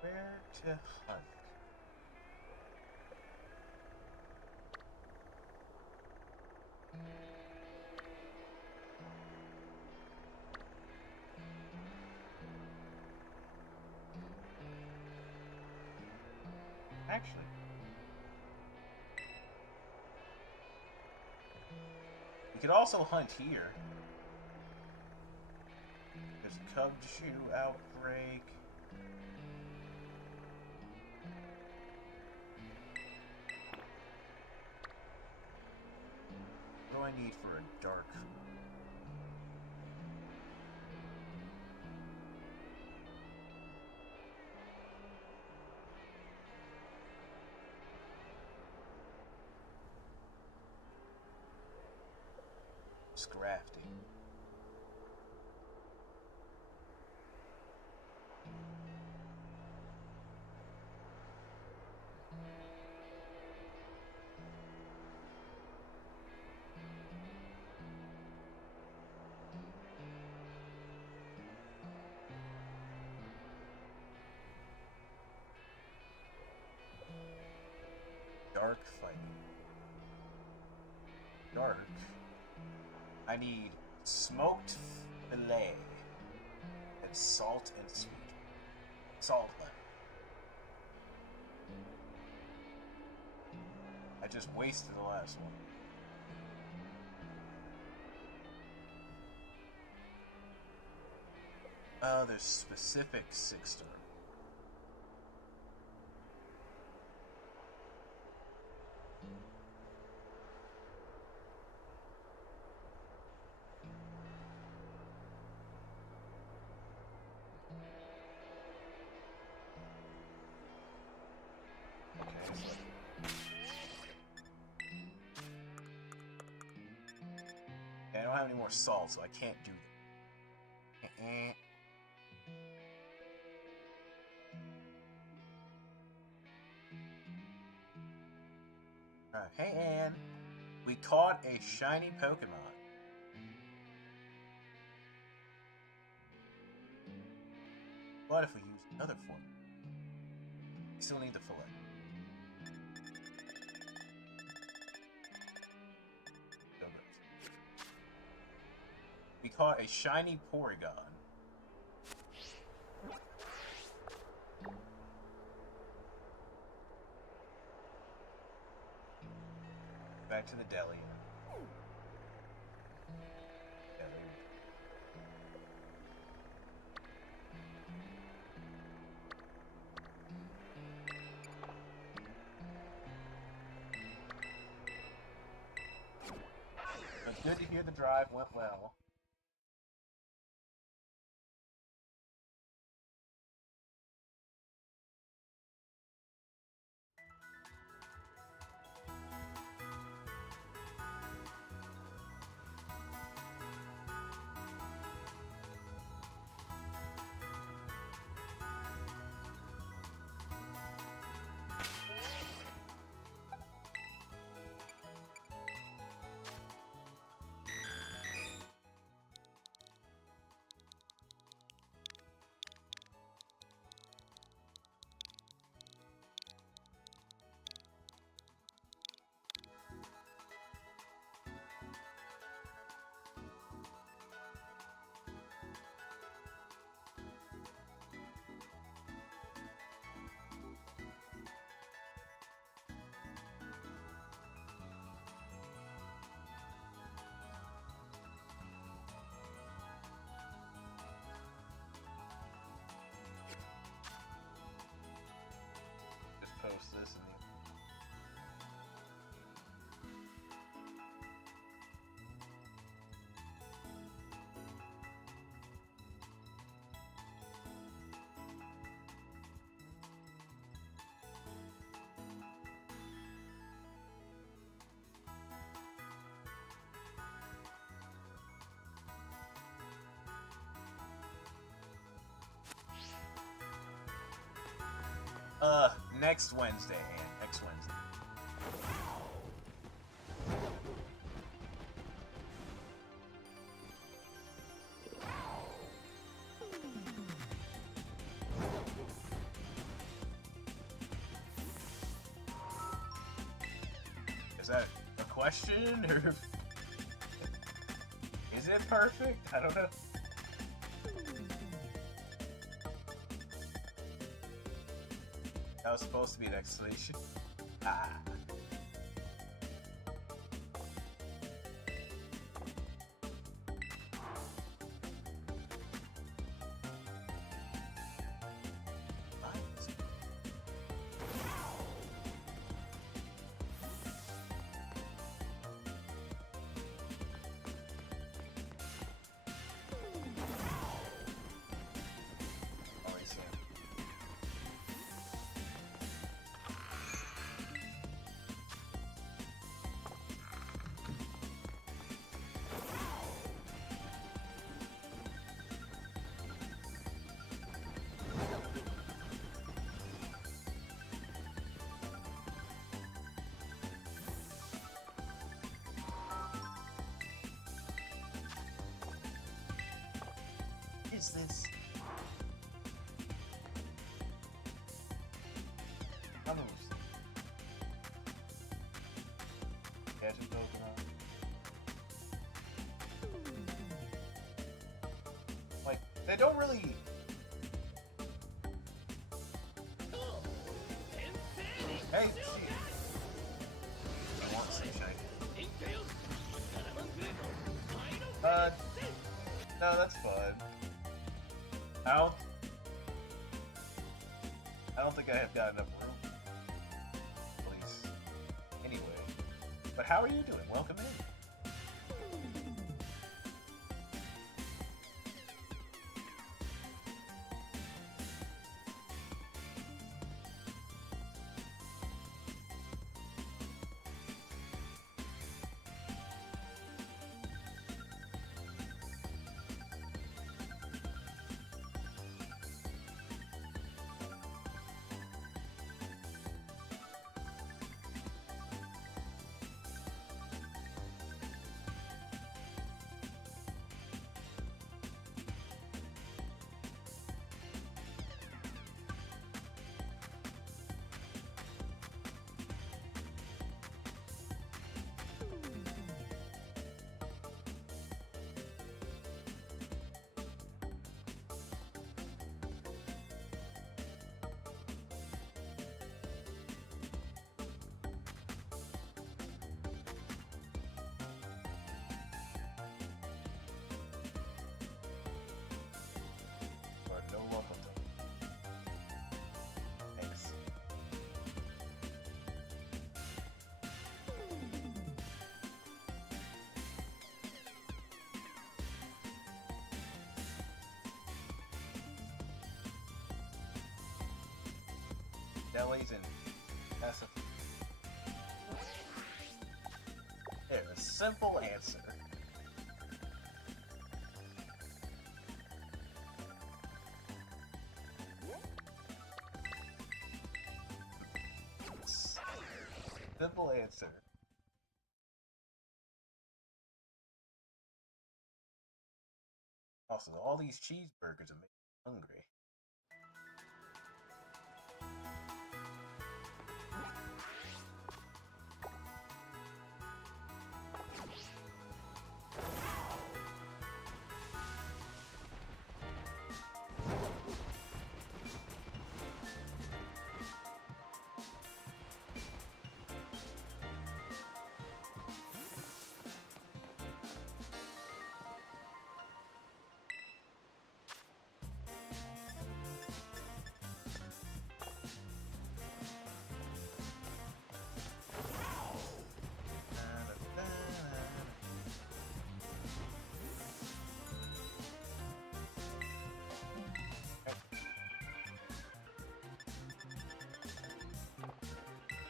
Where to hunt? Actually, we could also hunt here. There's a Cubchoo outbreak. What do I need for a dark? Scrafty. Dark fighting. Dark. I need smoked fillet and salt and sweet. Salt lemon. I just wasted the last one. Oh, there's specific 6-star. I don't have any more salt, so I can't do that. Hey, Ann. We caught a shiny Pokemon. What if we use another form? We still need the fillet. We caught a shiny Porygon. Back to the deli. But good to hear the drive went well. post this in the next Wednesday, and next Wednesday. Is that a question, or is it perfect? I don't know. That was supposed to be an exclamation. Ah. Is this? Vamos. Gadget Pokemon. Like, they don't really. Hey, see. I want some shiny. No, that's fun. I don't think I have got enough room. Please. Anyway. But how are you doing? Welcome in. No welcome to. Thanks. Delis and passive. There's a simple answer. Simple answer. Also, all these cheeseburgers are making me hungry.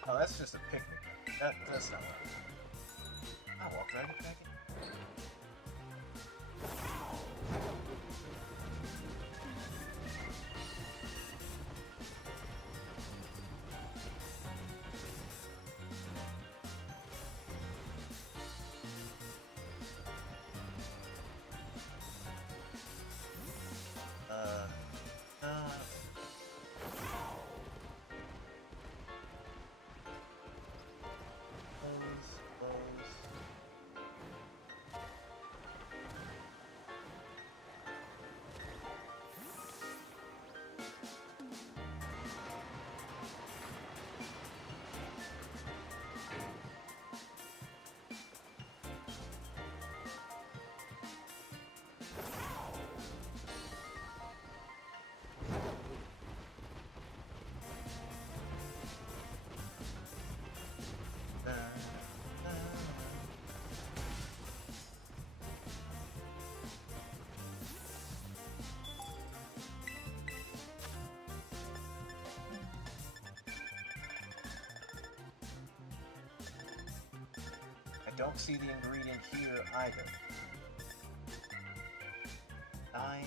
Oh, that's just a picnic. That's not what I walked right back in. I don't see the ingredient here either. Lions.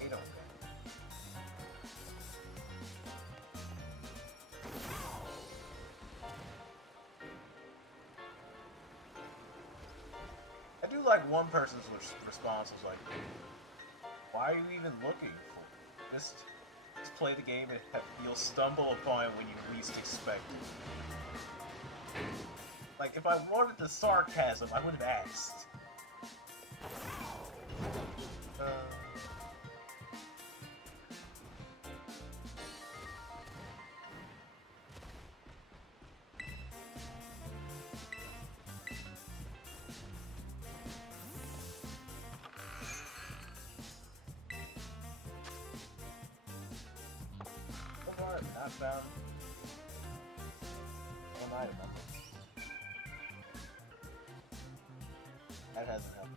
They don't get it. I do like one person's response was like, why are you even looking for it? Just play the game and you'll stumble upon it when you least expect it. Like, if I wanted the sarcasm, I would have asked. Not found one item. That hasn't helped.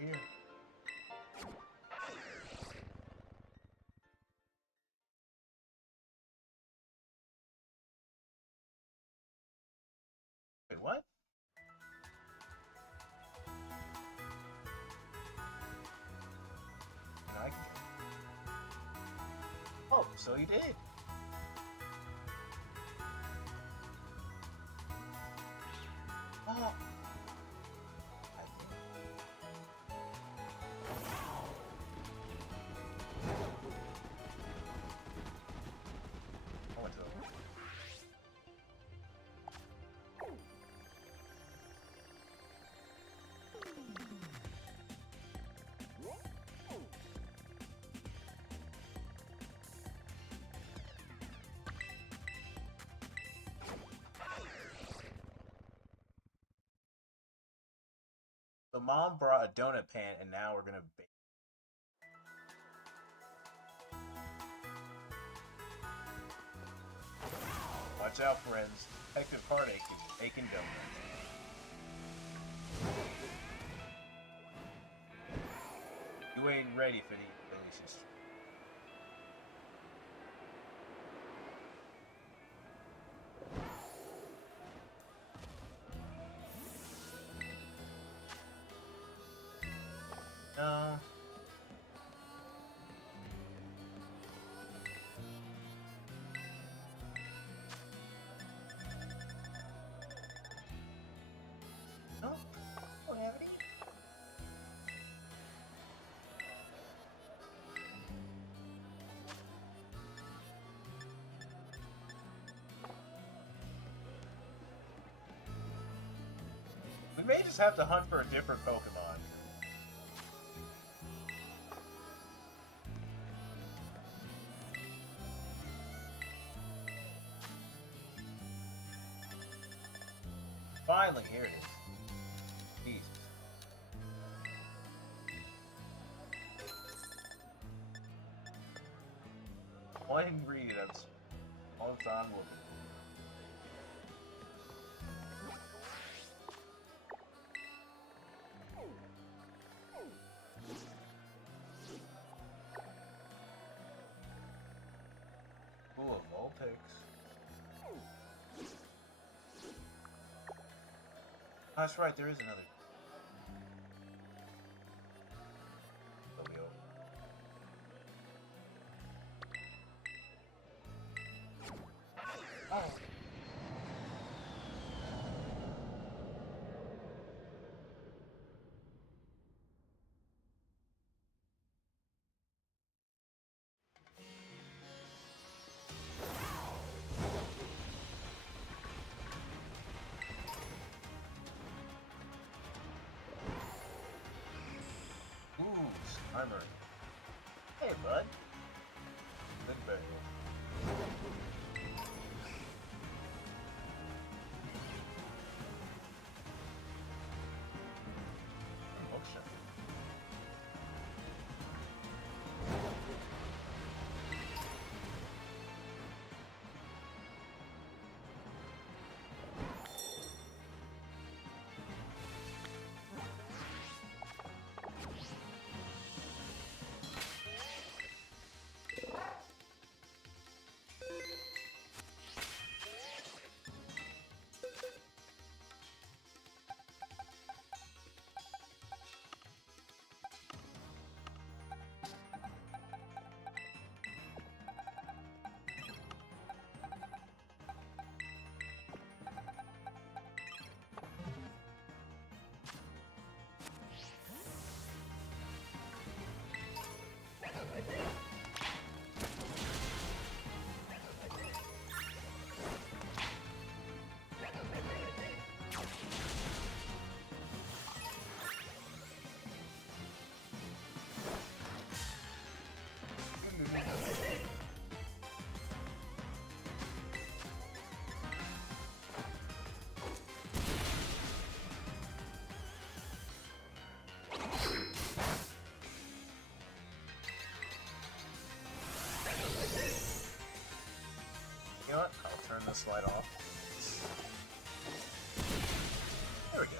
Here. Wait, what? Oh, so you did. Oh. So Mom brought a donut pan, and now we're gonna bake. Watch out, friends. Detective Heartache is baking donuts. You ain't ready for these delicious. No. No? Don't have any? have to hunt for a different Pokemon. Finally, here it is. Jesus. One ingredient that's on wood. Full of Vulpix. That's right, there is another. Oh. Ooh, Slimer. Hey, bud. Good bagel. Motion. You know what? I'll turn this light off. There we go.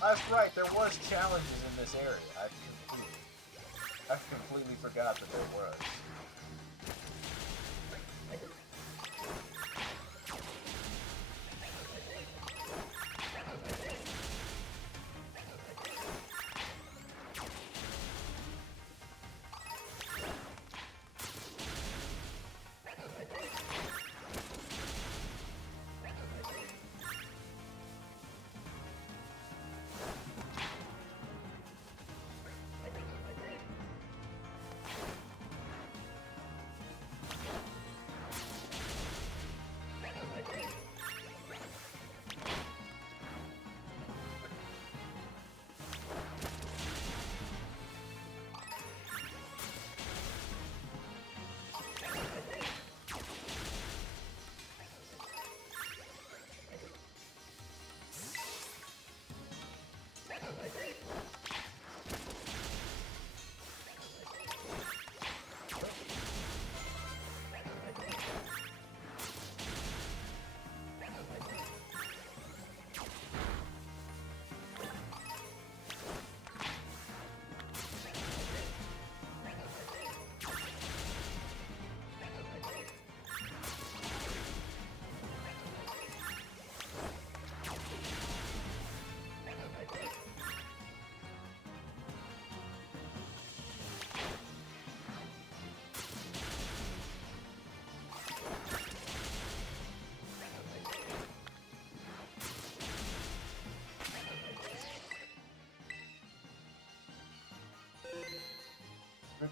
That's right, there was challenges in this area. I completely forgot that there was.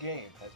game has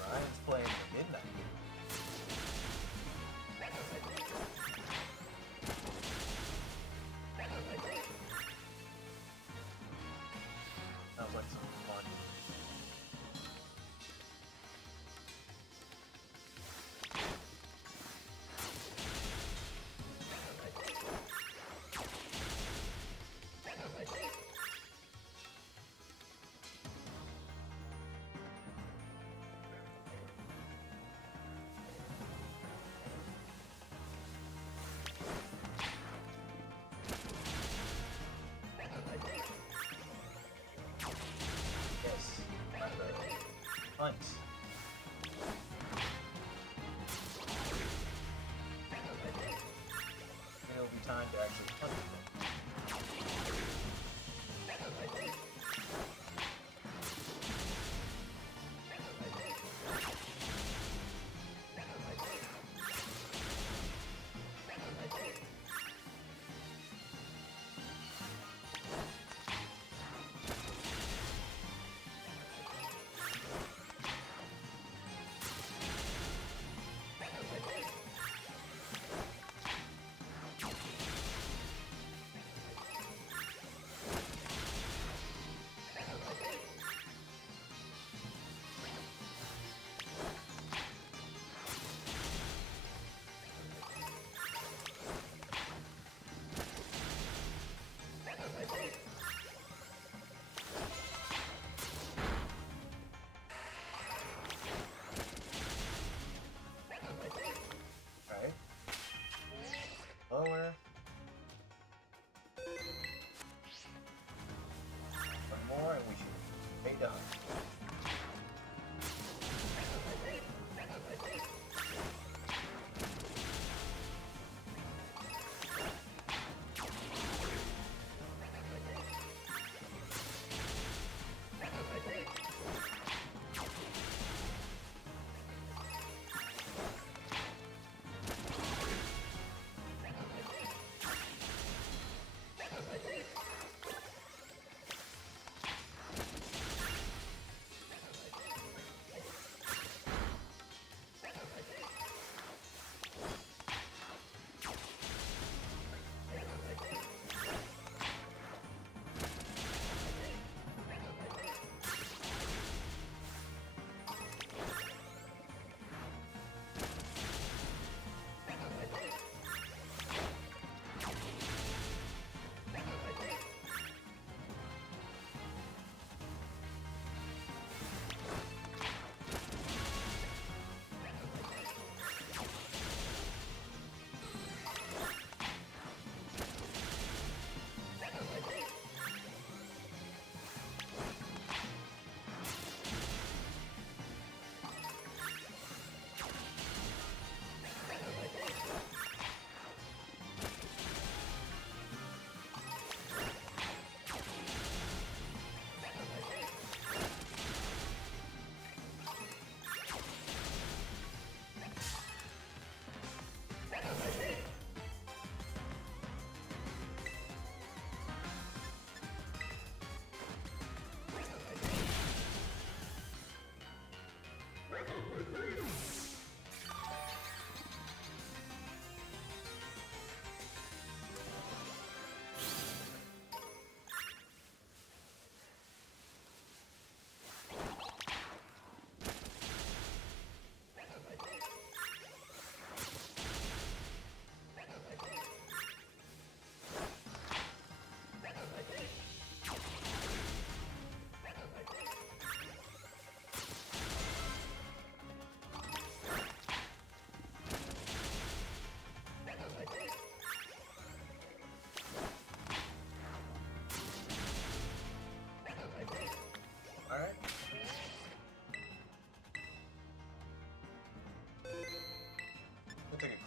Ryan's playing the midnight. Sounds like some fun. Yes, hunt. It'll be time to actually hunt them. Alright. Lower. One more and we should be done.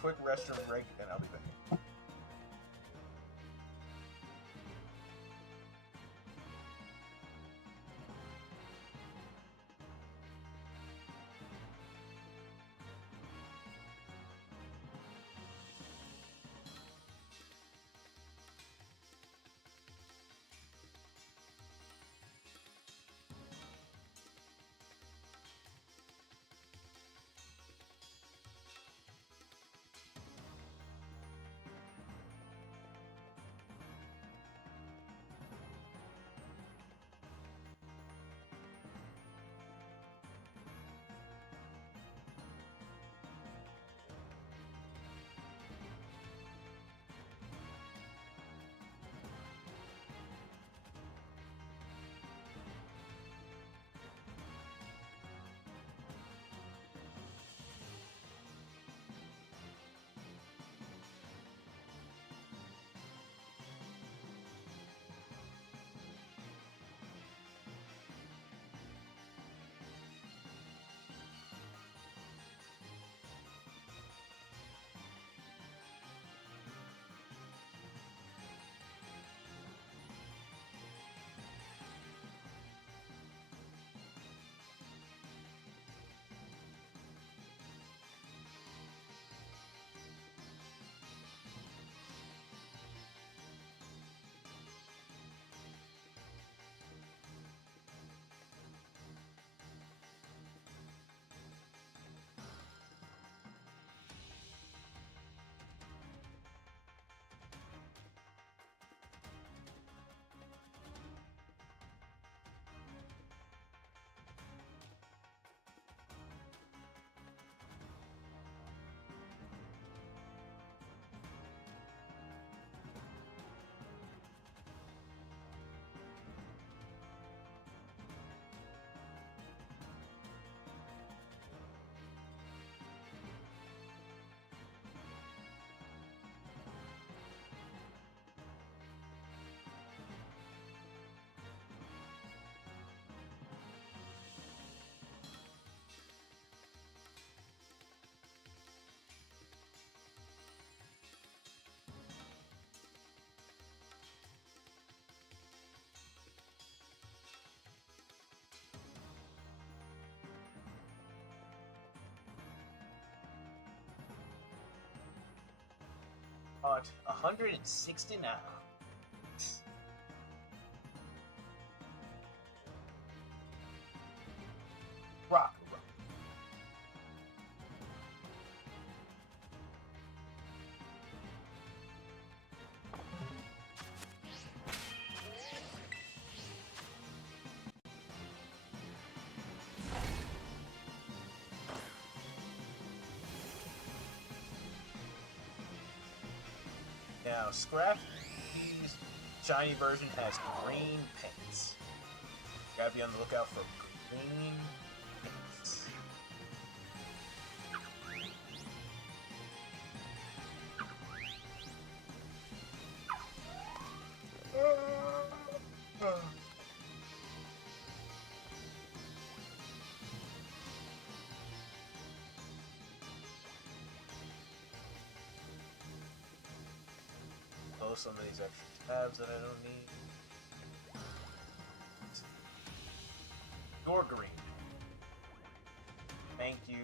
quick restroom break, and I'll be back. At 160 now. Rock. Now, Scrappy's shiny version has green pants. Gotta be on the lookout for green pants. Close some of these extra tabs that I don't need. You're green. Thank you.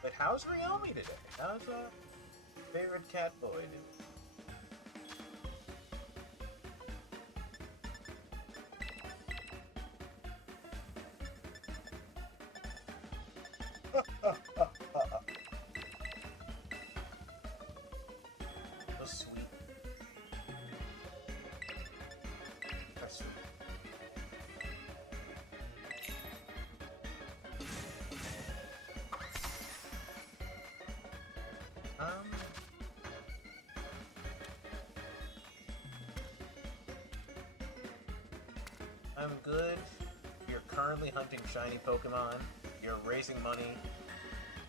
But how's Ryomi today? How's favorite cat boy doing? So sweet. That's sweet. I'm good. You're currently hunting shiny Pokemon. You're raising money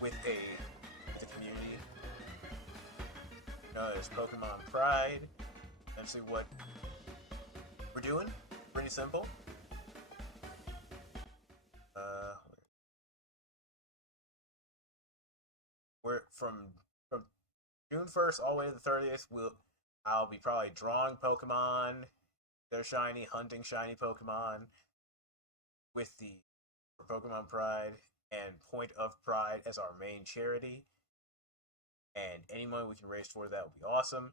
with the community. There's Pokemon Pride. Essentially what we're doing. Pretty simple. from June 1st all the way to the 30th, I'll be probably drawing Pokemon. They're shiny, hunting shiny Pokemon with the Pokemon Pride and Point of Pride as our main charity. And any money we can raise toward that would be awesome.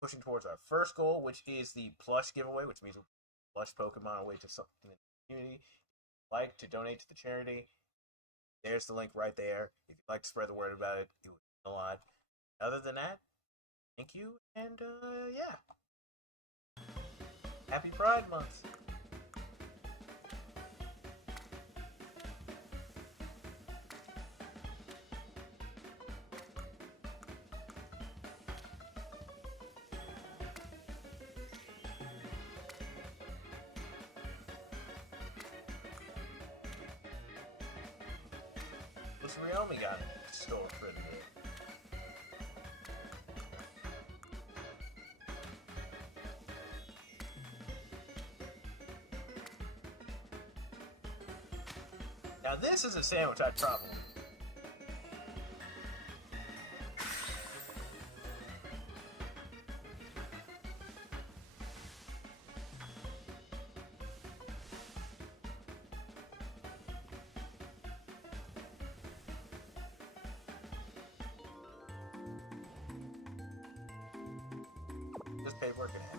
Pushing towards our first goal, which is the plush giveaway, which means we'll plush Pokemon away to something in the community. Like to donate to the charity, there's the link right there. If you'd like to spread the word about it, it would mean a lot. Other than that, thank you, and yeah. Happy Pride Month! What's Ryomi got in store for today? Now this is a sandwich I'd probably. This paperwork in hand.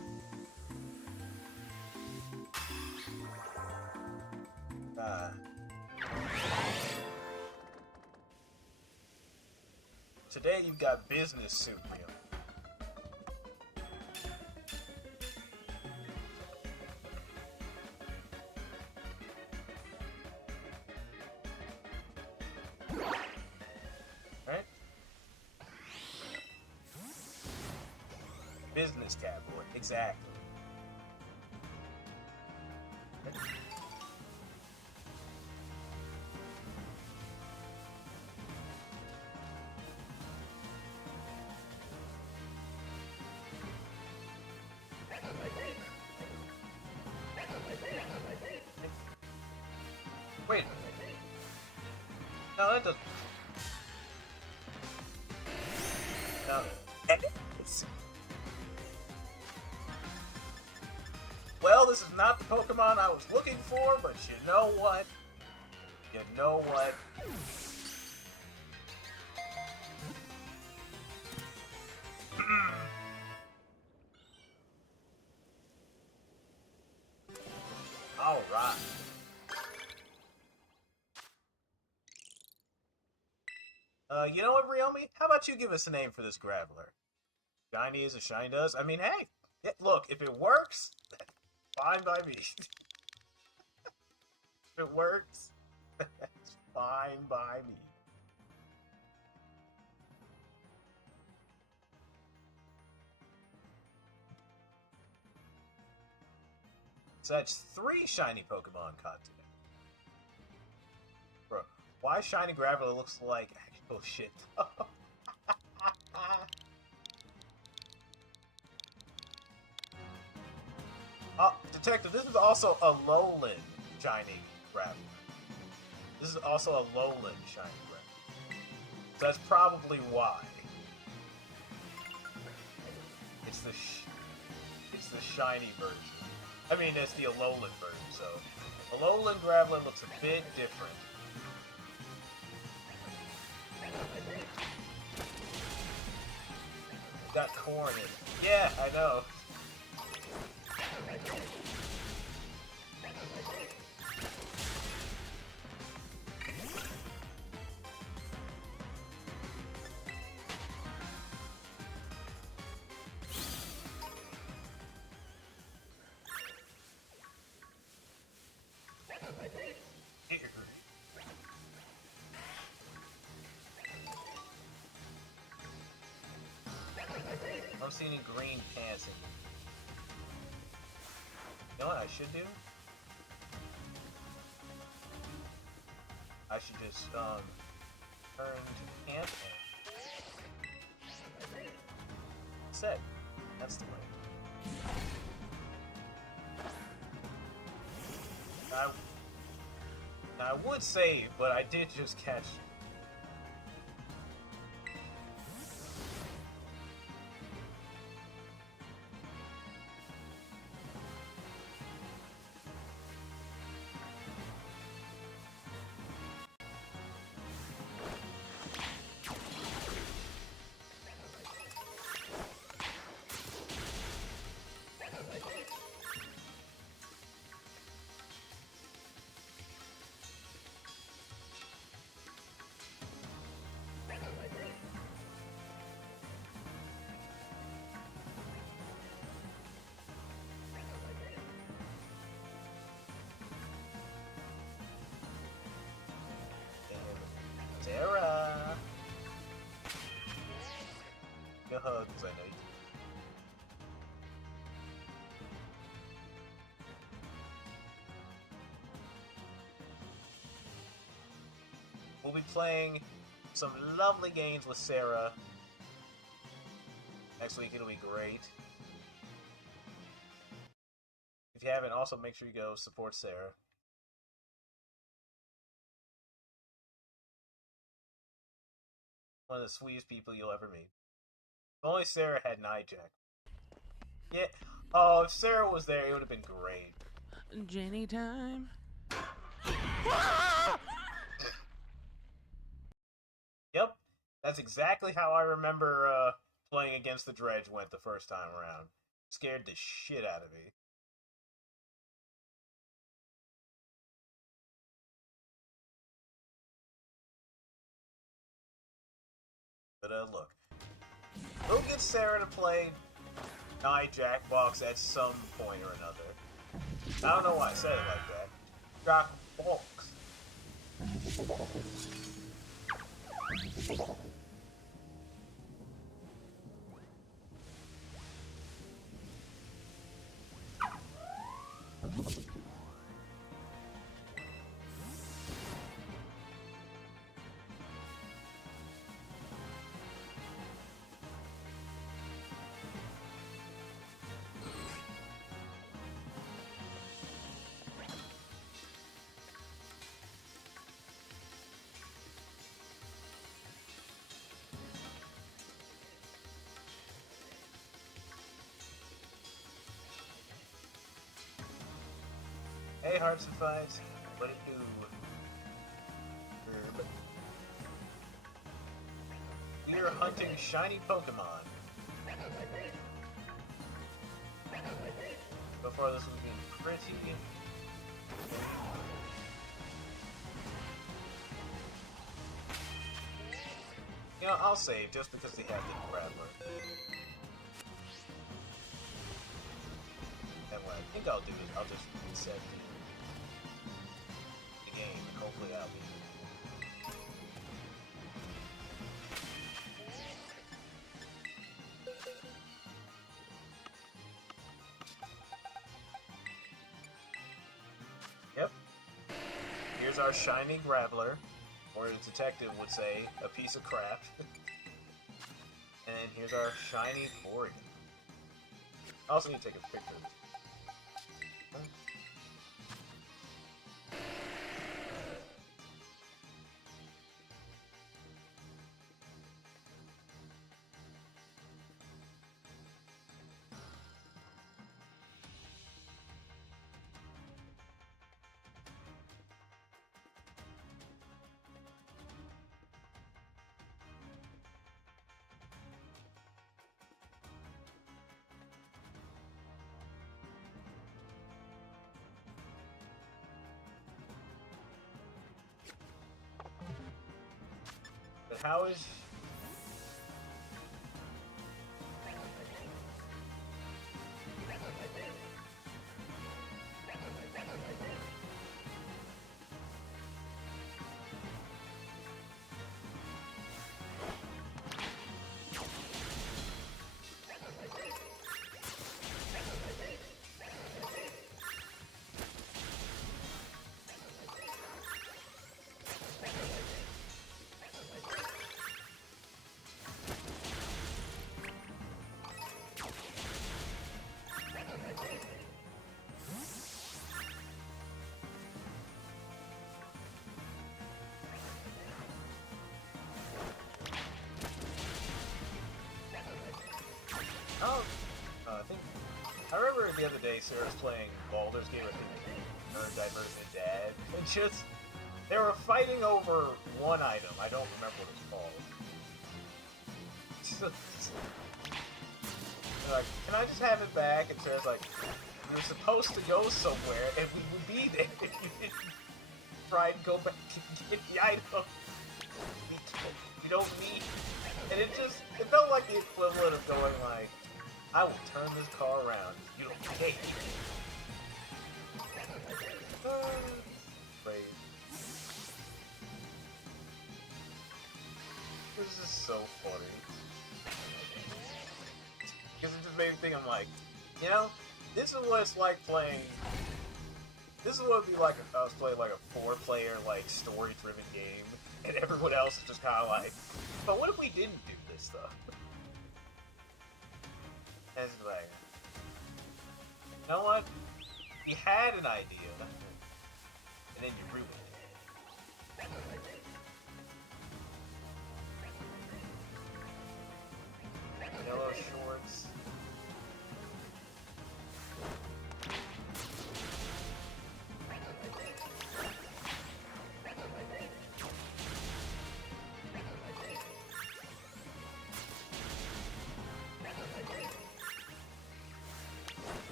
Today you've got business suit, Rio. Right? Business cowboy, exactly. Wait. No, that doesn't. No. Well, this is not the Pokemon I was looking for, but you know what? You know what? All right. You know what, Ryomi? How about you give us a name for this Graveler? Shiny as a shine does? I mean, hey, look, if it works, fine by me. If it works, it's fine by me. So that's 3 shiny Pokemon caught today. Bro, why shiny Graveler looks like actual shit? Detective, this is also a lowland shiny Graveler. This is also a lowland shiny Graveler. So that's probably why. It's the shiny version. I mean, it's the Alolan version, so Alolan Graveler looks a bit different. Got corn in it. Yeah, I know. I don't see any green pants in here. You know what I should do? I should just, turn to camp and set. That's the way. I would save, but I did just catch. Give me a hug, because I know you can. We'll be playing some lovely games with Sarah. Next week it'll be great. If you haven't, also make sure you go support Sarah. One of the sweetest people you'll ever meet. If only Sarah had Nightjack. Yeah. Oh, if Sarah was there, it would have been great. Jenny time. Yep. That's exactly how I remember playing against the Dredge went the first time around. Scared the shit out of me. But look. We'll get Sarah to play Nightjack box at some point or another. I don't know why I said it like that. Jack box. Hey, Hearts and Fights, what it do? We are hunting shiny Pokemon. So far, this has been pretty. You know, I'll save just because they have the Grappler. And what I think I'll do is I'll just reset the game, and hopefully that'll be. Yep. Here's our shiny Grappler, or the detective would say, a piece of crap. And here's our shiny Porygon. I also need to take a picture of this. But how is... I remember the other day Sarah was playing Baldur's Gate with her Divergent Dad, and just they were fighting over one item. I don't remember what it's called. They're like, can I just have it back? And Sarah's like, we were supposed to go somewhere, and we would be there if you didn't try and go back and get the item. We don't need. And it felt like the equivalent of going like, I will turn this car around. You don't pay. Great. This is so funny. thinking, I'm like, you know, this is what it's like playing. This is what it'd be like if I was playing like a 4-player, like, story-driven game, and everyone else is just kind of like, but what if we didn't do this stuff? And it's like, you know what? You had an idea, and then you ruined it. Yellow shorts.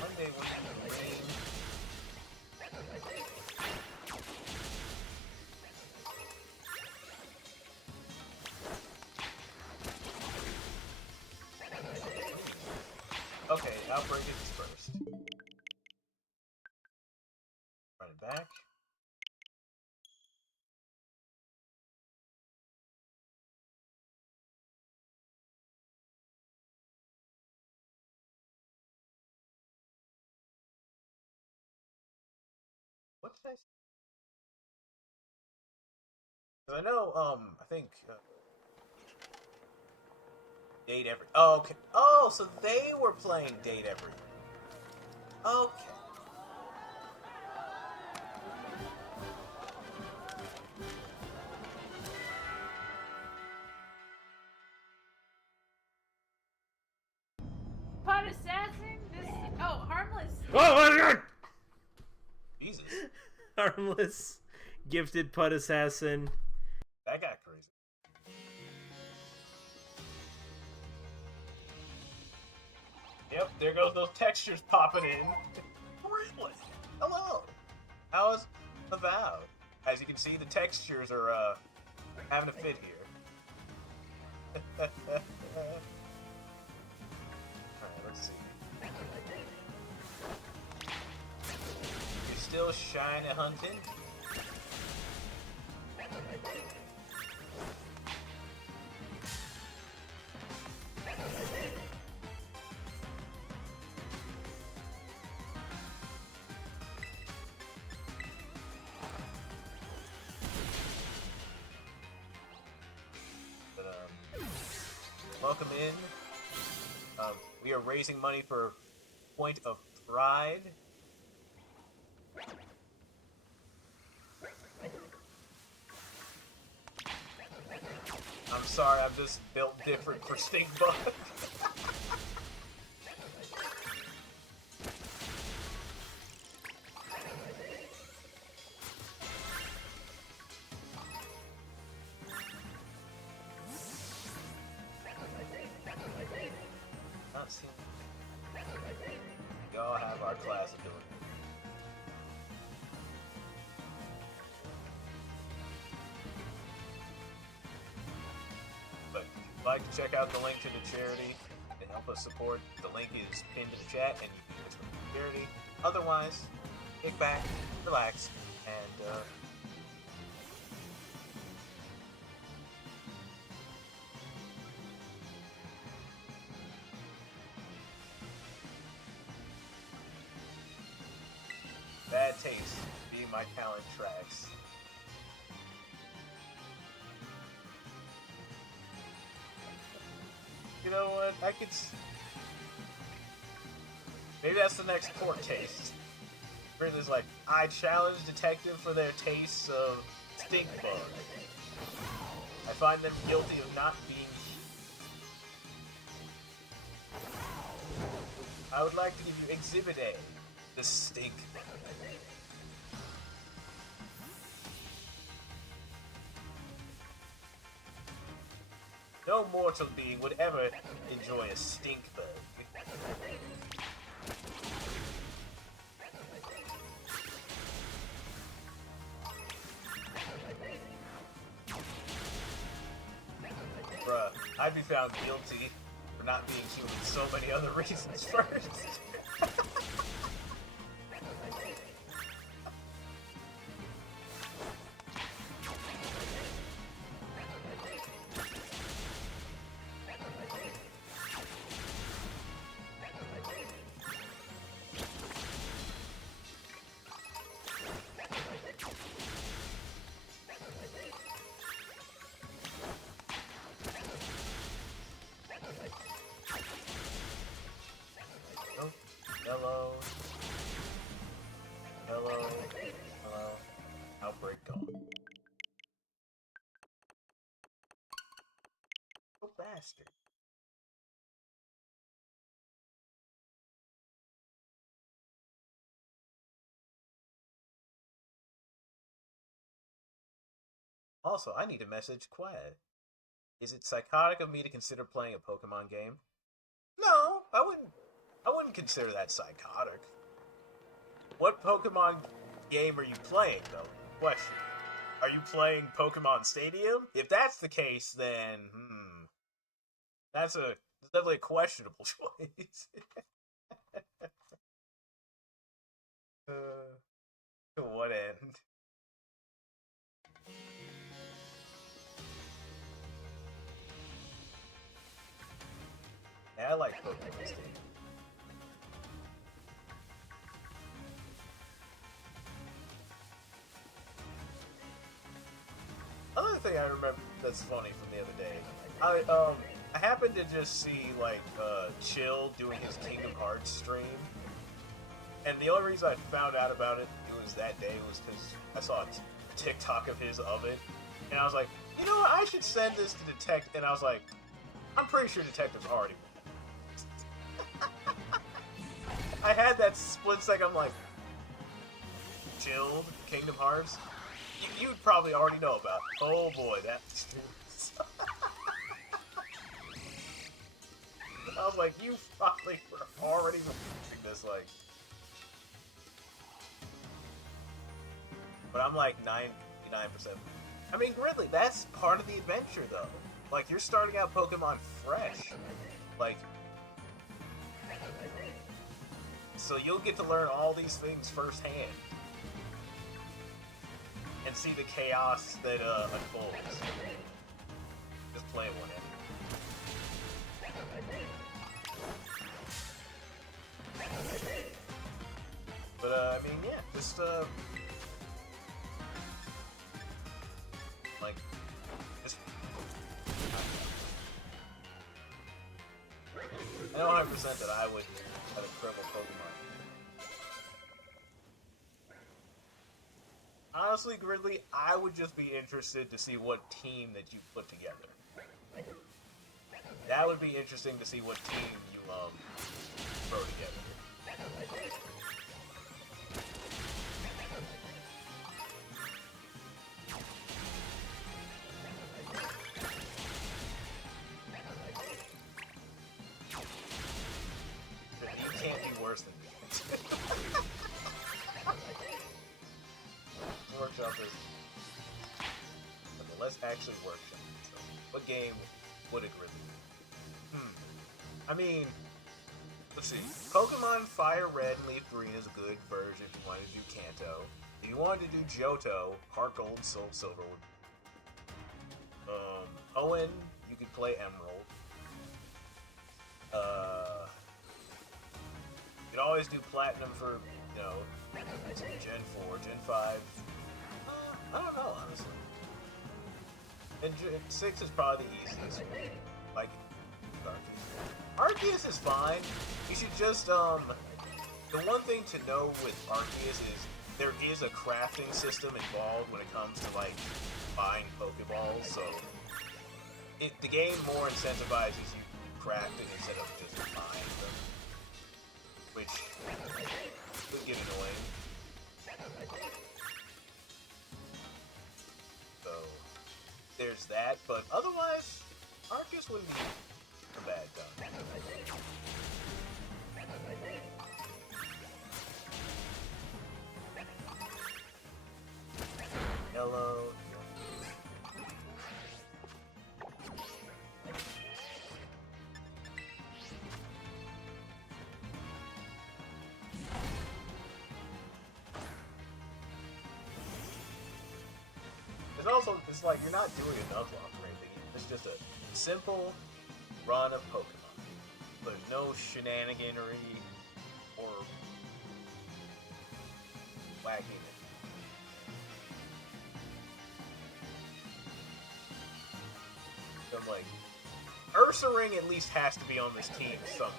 Monday was the rain. Okay, outbreak is first. Run it back. What did I say? 'Cause I know, I think, Date Every... Oh, okay. Oh, so they were playing Date Every... Okay. Pod assassin? This oh, harmless. Oh my god! Jesus. Harmless, gifted Pud Assassin. That got crazy. Yep, there goes those textures popping in. Really? Hello. How's the Avowed? As you can see, the textures are having a fit here. Alright, let's see. You're still shiny hunting? Welcome in. We are raising money for Point of Pride. I'm sorry, I'm just built different for Stink Bug. Not seen. We all have our class ability. But if you'd like to check out the link to the charity to help us support, the link is pinned in the chat and you can use it for the charity. Otherwise, kick back, relax, and bad taste being my talent tracks. You know what? I could. Maybe that's the next court case. Where there's like, I challenge detective for their tastes of stink bug. I find them guilty of not being. I would like to give you Exhibit A, the stink bug. No mortal being would ever enjoy a stink bug. Bruh, I'd be found guilty for not being human so many other reasons first. bastard. Also, I need to message Quad. Is it psychotic of me to consider playing a Pokemon game? No, I wouldn't consider that psychotic. What Pokemon game are you playing, though? Question. Are you playing Pokemon Stadium? If that's the case, then that's definitely a questionable choice. To what end? Yeah, I like Pokemon Stadium. Another thing I remember that's funny from the other day, I happened to just see like Chill doing his Kingdom Hearts stream, and the only reason I found out about it was that day was because I saw a TikTok of his of it, and I was like, you know what, I should send this to Detective, and I was like, I'm pretty sure Detective's already. I had that split second. I'm like, Chilled Kingdom Hearts. You'd probably already know about it. Oh boy, that. I was like, you probably were already repeating this, like. But I'm like 99%. I mean, Gridley, that's part of the adventure, though. Like, you're starting out Pokemon fresh. Like. So you'll get to learn all these things firsthand. And see the chaos that unfolds. Just play one end. But I mean, yeah, just like, just I know 100% that I would have incredible Pokemon. Honestly, Gridley, I would just be interested to see what team that you put together. That would be interesting to see what team you throw together. You can't be worse than me. Workshop is. Okay, let's actually workshop. So, what game would it really be? I mean, let's see. Pokemon Fire Red and Leaf Green is a good version if you wanted to do Kanto. If you wanted to do Johto, Heart Gold, Soul Silver would. Hoenn, you could play Emerald. You could always do Platinum for, you know, Gen 4, Gen 5. I don't know, honestly. And 6 is probably the easiest one. Like, Arceus is fine. You should just, the one thing to know with Arceus is there is a crafting system involved when it comes to, like, buying Pokeballs, so the game more incentivizes you crafting instead of just buying them, which could get annoying. So, there's that, but otherwise, Arceus wouldn't be a bad gun. Hello. It's like you're not doing enough or anything. It's just a simple run of Pokemon. But no shenaniganery or wackiness. So I'm like, Ursaring at least has to be on this team somewhere.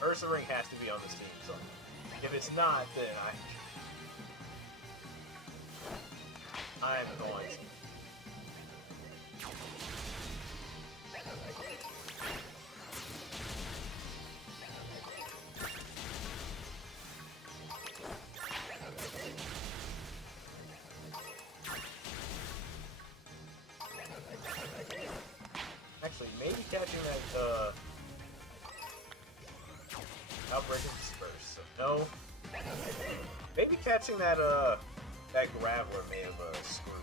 Ursaring has to be on this team somewhere. If it's not, then I'm going to. catching that, Outbreak and Disperse. So no. Maybe catching that, that Graveler may have, screwed.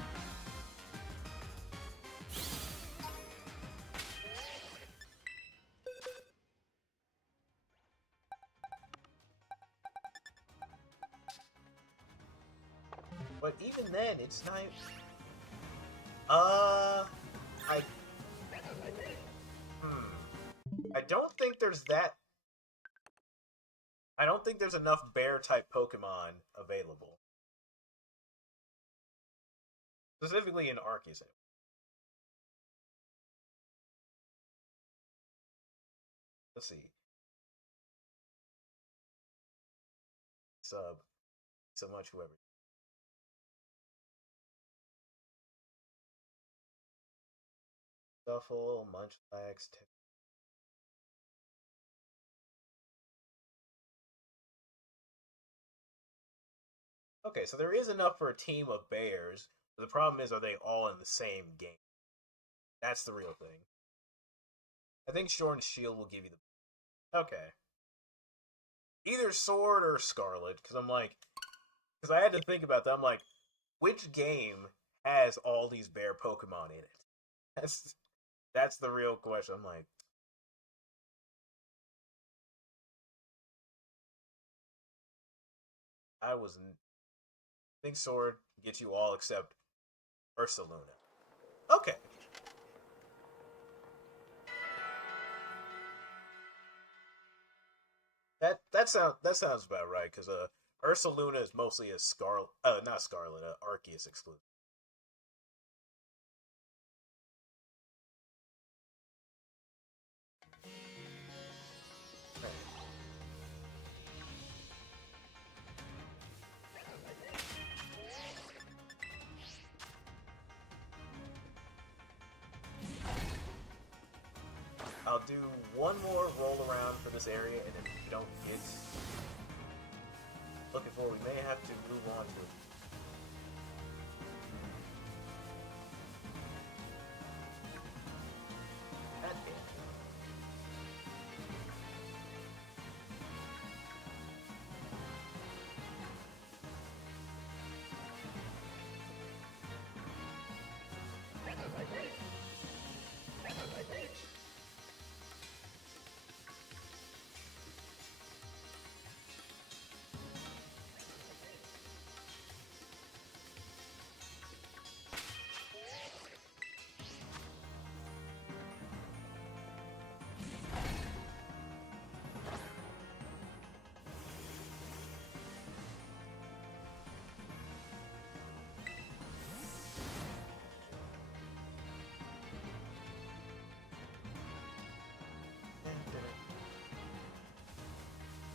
But even then, it's not. I don't think there's that. I don't think there's enough bear-type Pokemon available. Specifically in Arceus. Let's see. Sub. So much, whoever. Shuffle, Munchlax, okay, so there is enough for a team of bears. But the problem is, are they all in the same game? That's the real thing. I think Sword and Shield will give you the... Okay. Either Sword or Scarlet, because I'm like... Because I had to think about that. I'm like, which game has all these bear Pokemon in it? That's the real question. I'm like... I think Sword gets you all except Ursaluna. Okay. That sounds about right, because Ursaluna is mostly a not Scarlet, Arceus exclusive. I'll do one more roll around for this area, and if we don't get looking for, we may have to move on to it.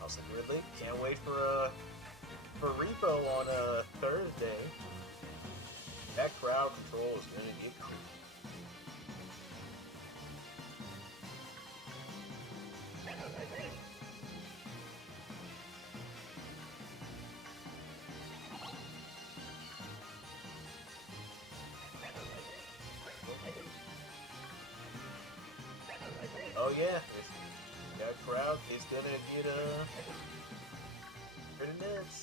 Also, Ridley, can't wait for Repo on Thursday. That crowd control is gonna get creepy. Oh yeah, that crowd is gonna get pretty nuts.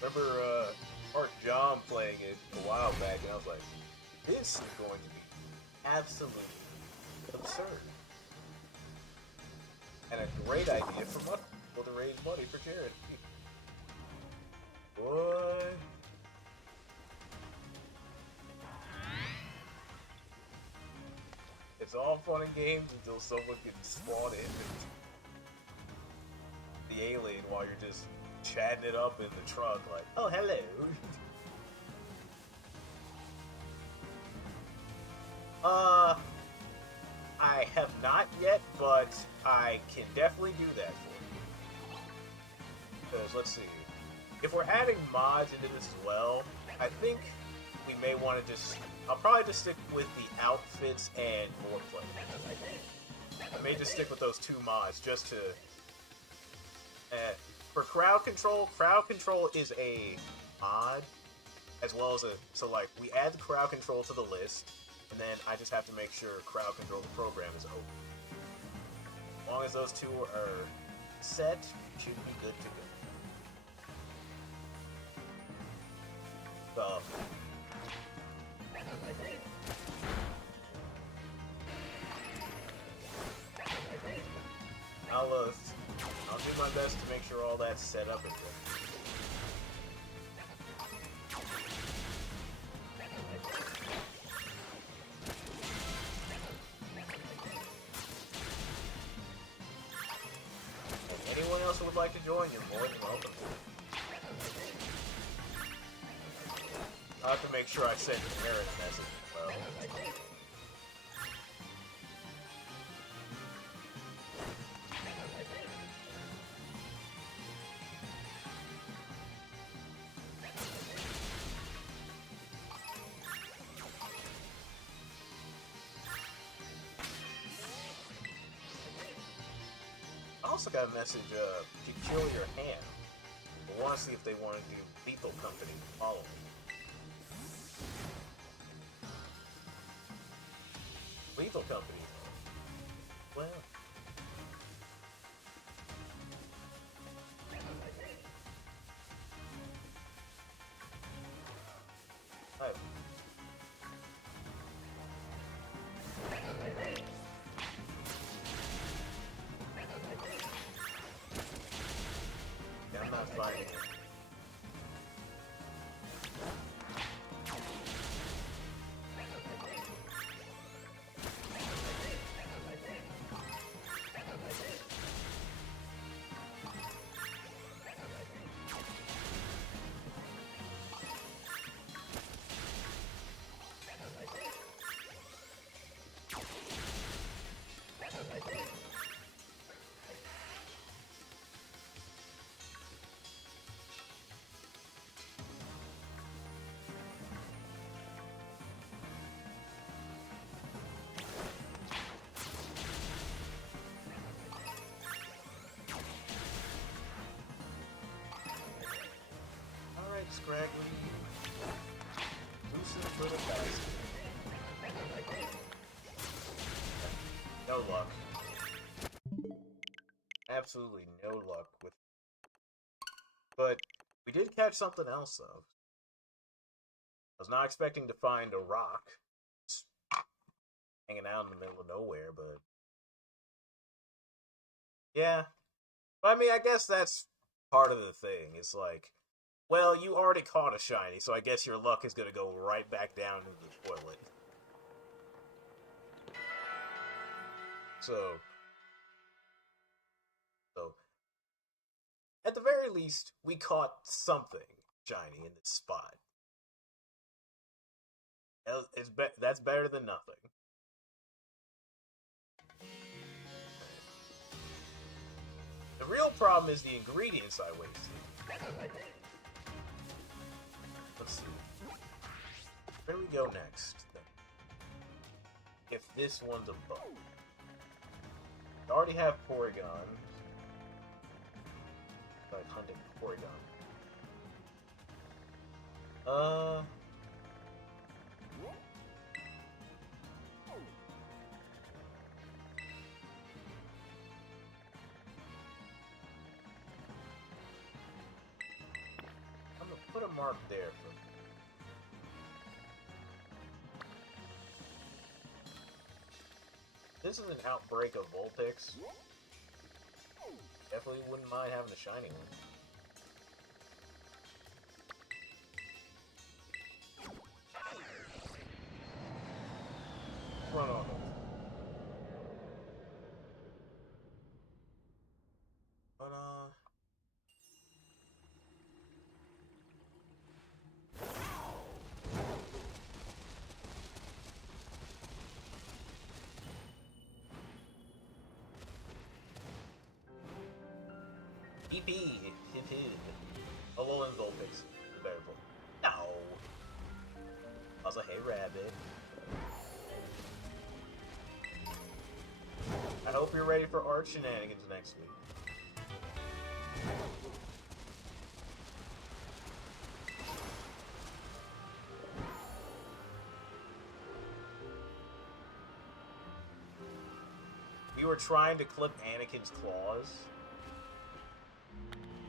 Remember Mark John playing it a while back, and I was like, this is going to be absolutely absurd. And a great idea for money, people to raise money for charity. Boy. It's all fun and games until someone can spawn in the alien while you're just chatting it up in the truck like, oh, hello. I have not yet, but I can definitely do that for you. Because, let's see. If we're adding mods into this as well, I think we may want to just... I'll probably just stick with the outfits and board play. I may just stick with those two mods just to... for crowd control is a mod, as well as so like we add the crowd control to the list, and then I just have to make sure crowd control the program is open. As long as those two are set, we should be good to go. So, I'll do my best to make sure all that's set up and good. And anyone else who would like to join, you're more than welcome. I'll have to make sure I send Aaron a message as well. I also got a message to kill your hand. I want to see if they want to do Lethal Company following. Lethal Company. Well. I'm not fighting it. Alright, Scraggly. Loosen for the basket. No luck. Absolutely no luck with. But we did catch something else though. I was not expecting to find a rock just hanging out in the middle of nowhere, but yeah. But I mean, I guess that's part of the thing. It's like, well, you already caught a shiny, so I guess your luck is gonna go right back down into the toilet. So, at the very least, we caught something shiny in this spot. That's better than nothing. The real problem is the ingredients I wasted. Let's see. Where do we go next, then? If this one's a bug. I already have Porygon. Like hunting Porygon. I'm gonna put a mark there for. This is an outbreak of Vulpix. Definitely wouldn't mind having a shiny one. Run on it. But, EP, hit. Alolan Vulpix. Better for. No. I was like, hey, Rabbit. I hope you're ready for art shenanigans next week. You were trying to clip Anakin's claws?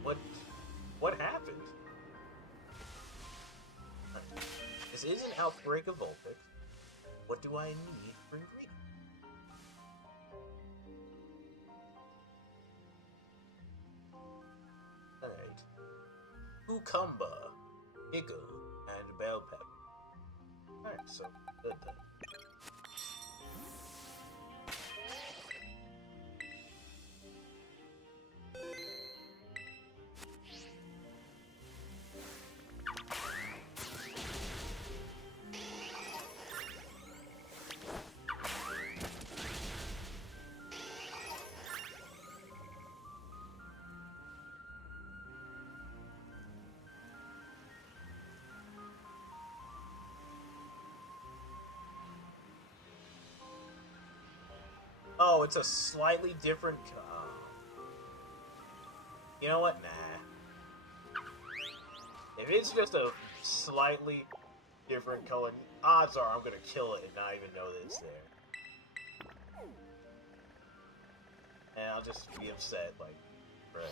What happened? Right. This is an outbreak of Vulpix. What do I need for ingredients? Alright. Cucumber, pickle, and bell pepper. Alright, so good then. Oh, it's a slightly different... You know what? Nah. If it's just a slightly different color, odds are I'm gonna kill it and not even know that it's there. And I'll just be upset, like, bruh.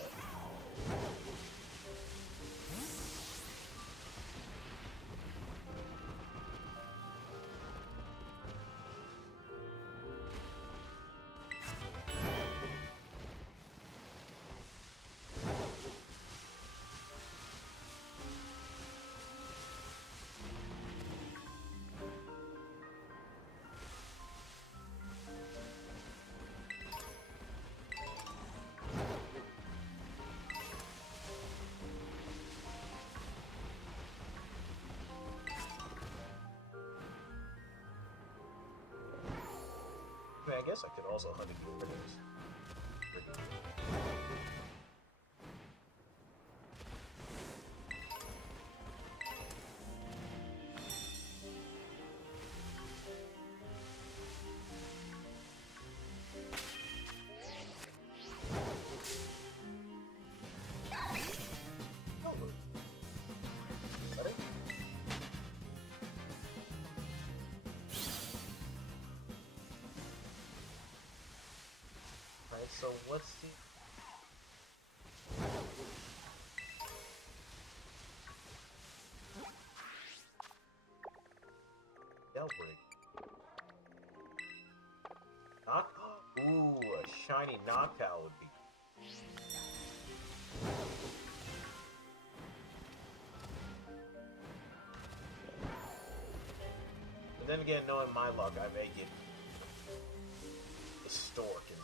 I mean, I guess I could also hunt it. So what's the... Outbreak. Knock... Ooh, a shiny knockout would be... But then again, knowing my luck, I may get... a stork and...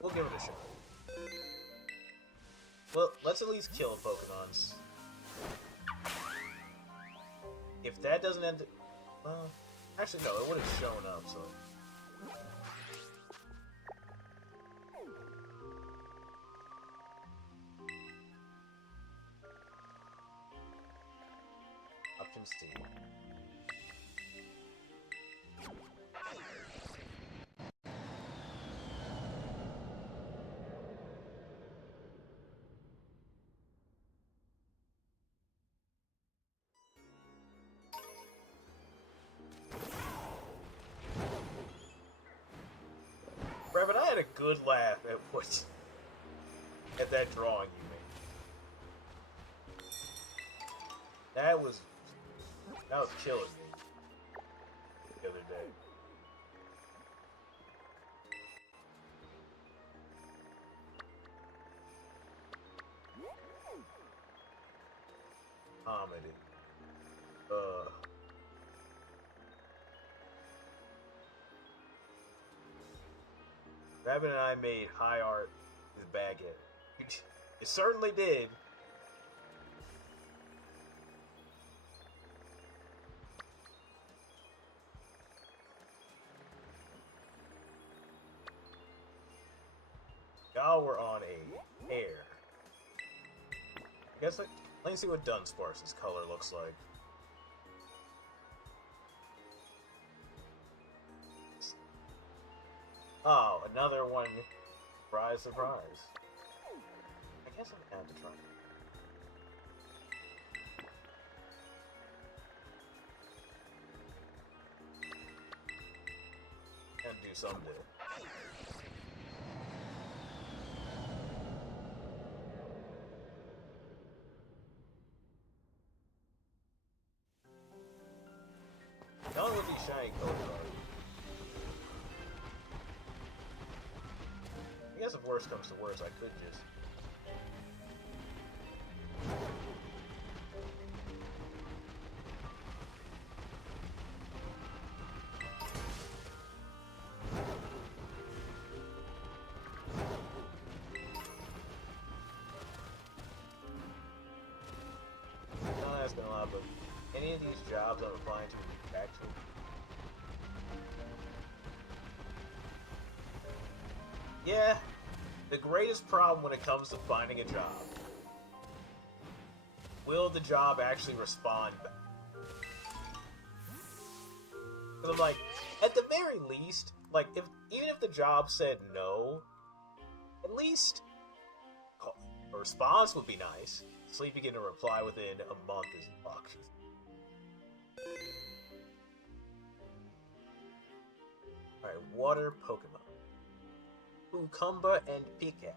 We'll give it a shot. Well, let's at least kill Pokémons. If that doesn't end... Well, actually no, it would have shown up, so... Option C. But I had a good laugh at that drawing you made. That was killing me the other day. Comedy. Rabbit and I made high art with Baguette. It certainly did. Y'all were on a hair. I guess let me see what Dunsparce's color looks like. Another one. Surprise, surprise. I guess I'm gonna have to try. Gonna do someday. Not with these shiny colors are. I guess if worse comes to worse, I could just. Not asking a lot, but any of these jobs I'm applying to actually. Yeah, the greatest problem when it comes to finding a job. Will the job actually respond back? Because I'm like, at the very least, like, even if the job said no, at least a response would be nice. Sleeping in a reply within a month is fucked. Alright, water Pokemon. Ucumber and Pickat.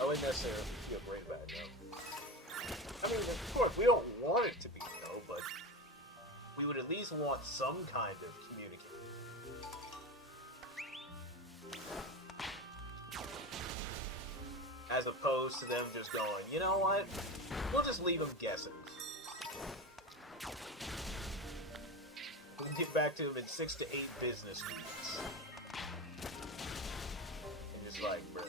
I wouldn't necessarily feel great about it, no. I mean, of course, we don't want it to be no, but we would at least want some kind of communication. As opposed to them just going, you know what? We'll just leave them guessing. We'll get back to them in 6 to 8 business weeks. And just like, bro.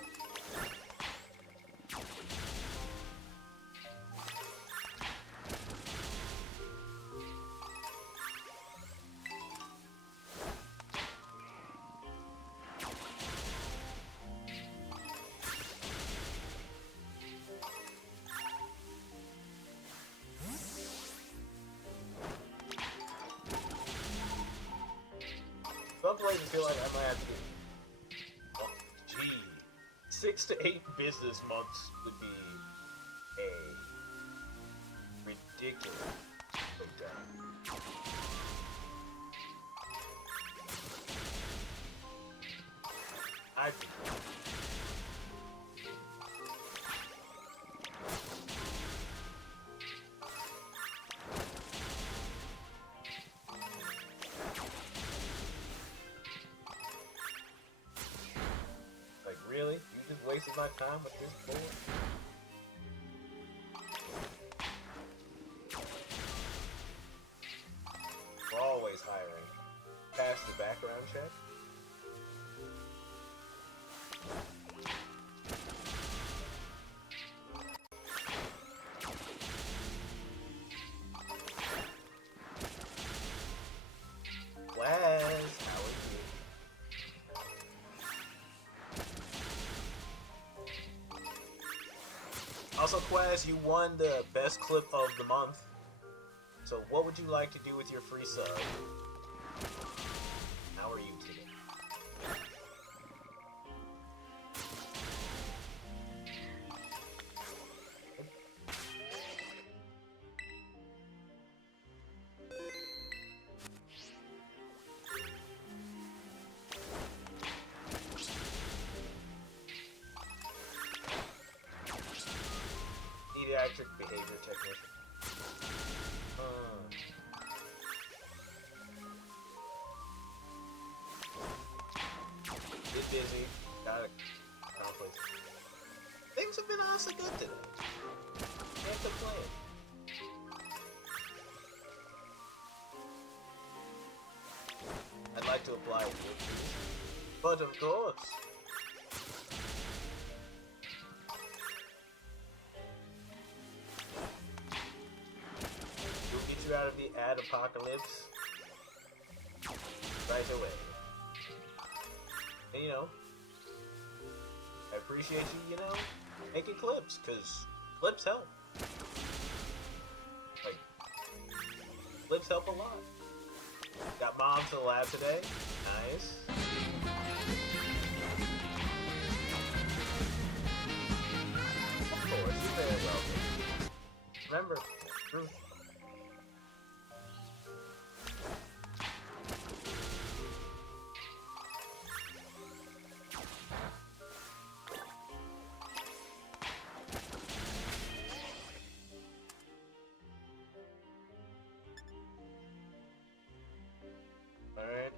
Some places feel like I might have to do. Oh, gee. 6 to 8 business months would be a ridiculous breakdown. I think. Like, really? You just wasted my time with this board? We're always hiring. Pass the background check? Wes, how are you? Also, Quaz, you won the best clip of the month. So what would you like to do with your free sub? How are you today? Pediatric behavior technician. Get busy. Got it. Accomplished. Things have been honestly good today. Can't complain. like to apply it here, please. But of course. We'll get you out of the ad apocalypse right away. And, you know, I appreciate you, you know, making clips, because clips help. Like, clips help a lot. Got mom to the lab today. Nice. Of course, you're very welcome. Remember, truth. Alright,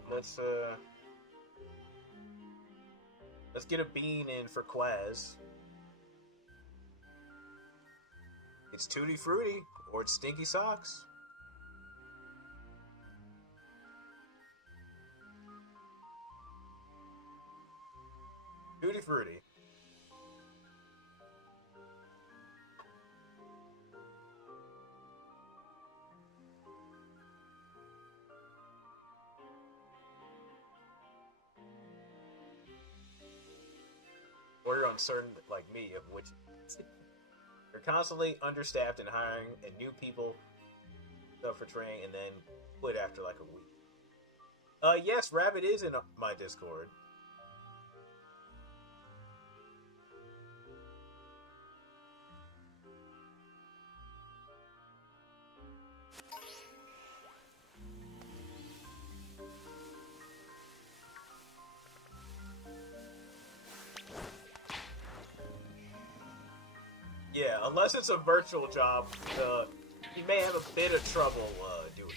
let's get a bean in for Quaz. It's Tutti Frutti, or it's Stinky Socks. Tutti Frutti. Or you're uncertain, like me, of which you're constantly understaffed and hiring and new people stuff for training, and then quit after like a week. Yes, Rabbit is in my Discord. Yeah, unless it's a virtual job, you may have a bit of trouble doing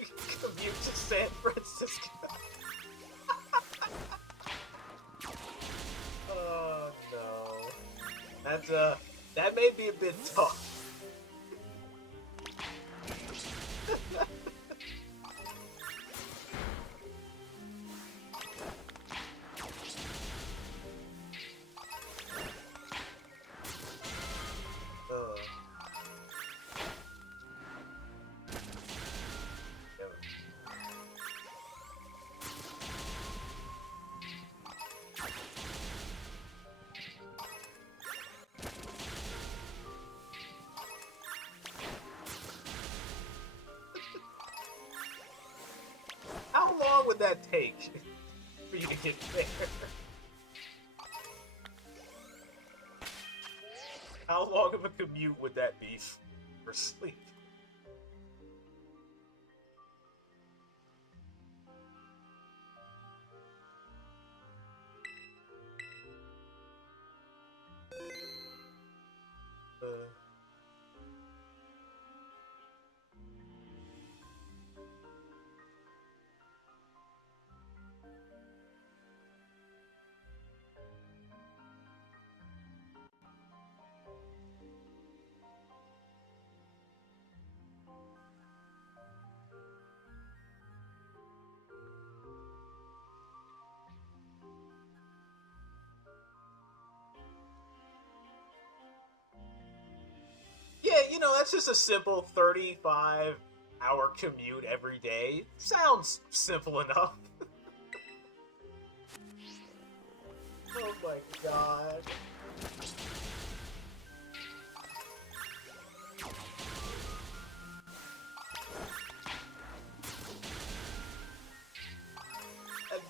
it. Commute to San Francisco. Oh no, that may be a bit tough. How long would that take for you to get there? How long of a commute would that be for sleep? Yeah, you know, that's just a simple 35-hour commute every day. Sounds simple enough. Oh my god. That'd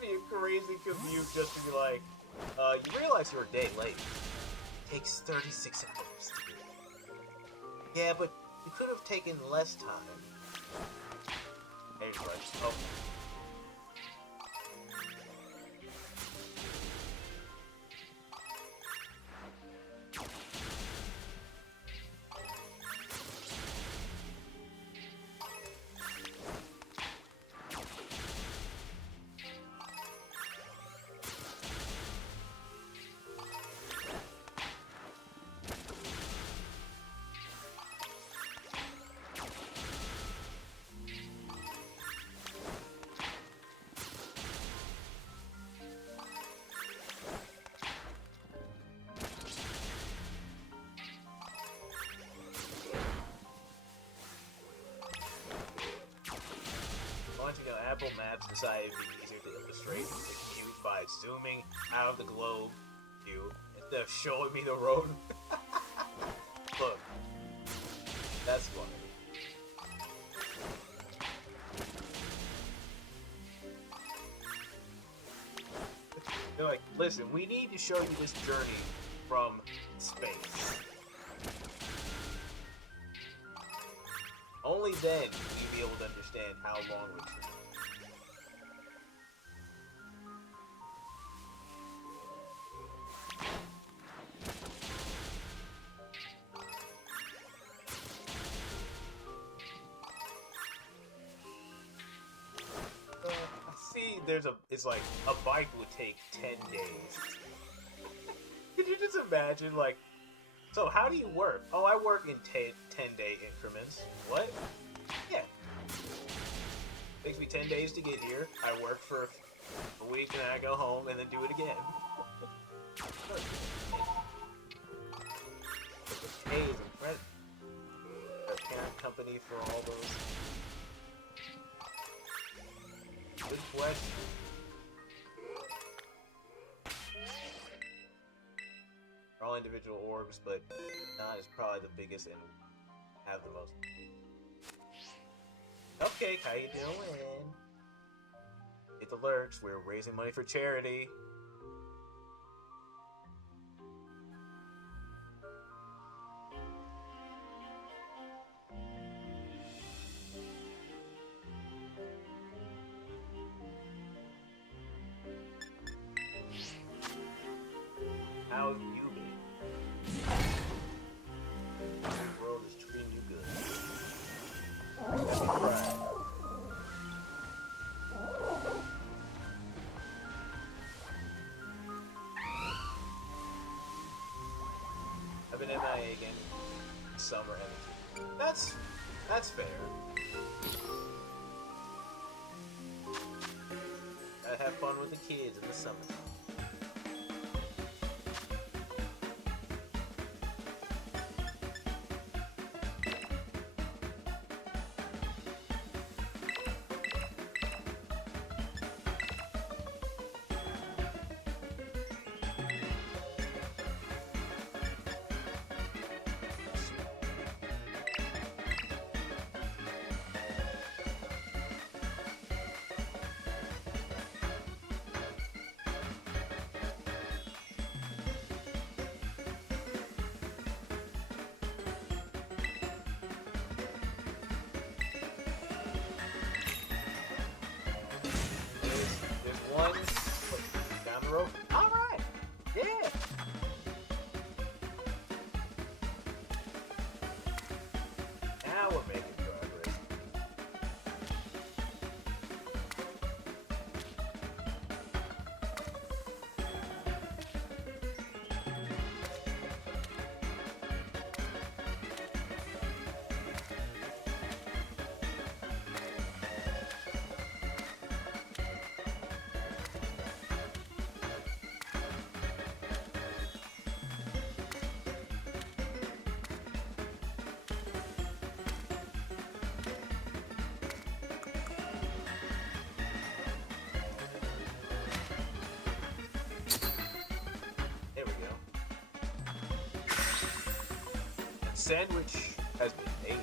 be a crazy commute just to be like, you realize you're a day late. It takes 36 hours to do it. Yeah, but you could have taken less time. Anyway, oh. several maps decided it'd be easier to illustrate the commute by zooming out of the globe view instead of showing me the road. Look, that's funny. They're like, listen, we need to show you this journey from space. Only then will you be able to understand how long we're traveling. See, it's like a bike would take 10 days. Could you just imagine, like, so how do you work? Oh, I work in 10-day increments. What? Yeah. Takes me 10 days to get here. I work for a week and I go home and then do it again. The pay is incredible. The parent company for all those. Good question. They're all individual orbs, but not is probably the biggest and have the most. Cupcake, how you doing? Hit the lurks, we're raising money for charity. How have you been? The world is treating you good. Let me cry. I've been MIA again. Summer energy. That's fair. Gotta have fun with the kids in the summertime. One down the road. All right. Yeah. Now we're making progress. There we go. And sandwich has been made.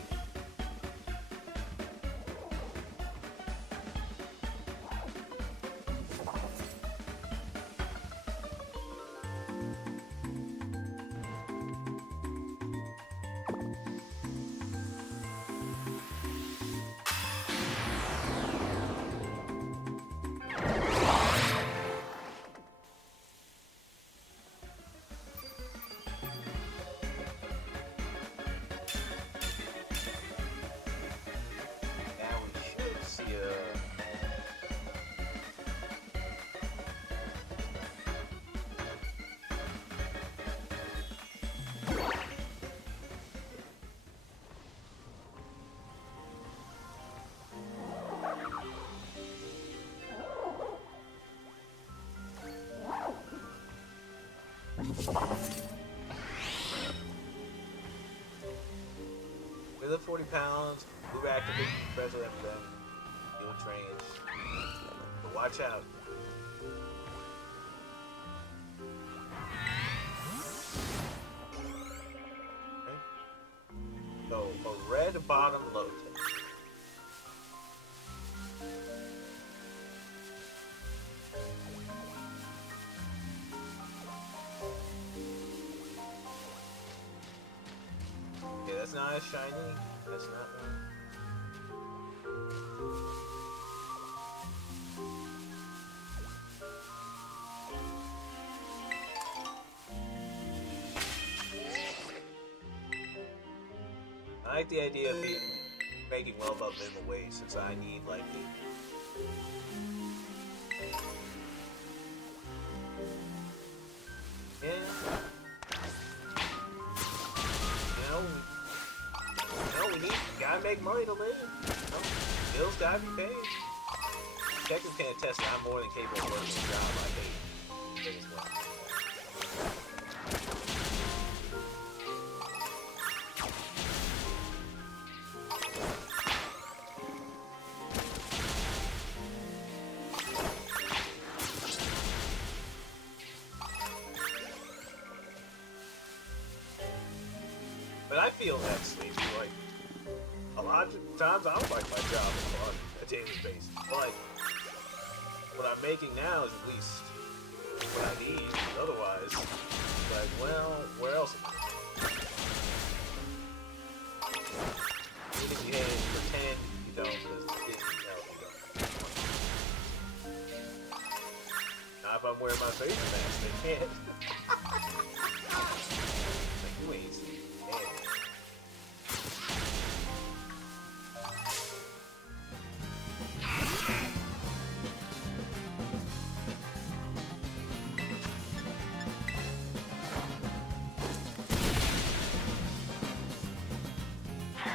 Now we should see a... With the 40 pounds, move back to the special them. doing trains. But watch out. Okay. So, a red bottom low tip. Okay, that's not as shiny. That's not one. I like the idea of making well above minimum wage since I need like the we gotta make money to live. Bills gotta be paid. Texas can attest that I'm more than capable of working a job I hate. As well. But I feel that sleepy, like, a lot of times I don't like my job on a daily basis, but what I'm making now is at least what I need. Otherwise, like, well, where else am I? Even if you pretend you don't, because you don't. Not if I'm wearing my face mask, they can't. Like, you ain't sleeping.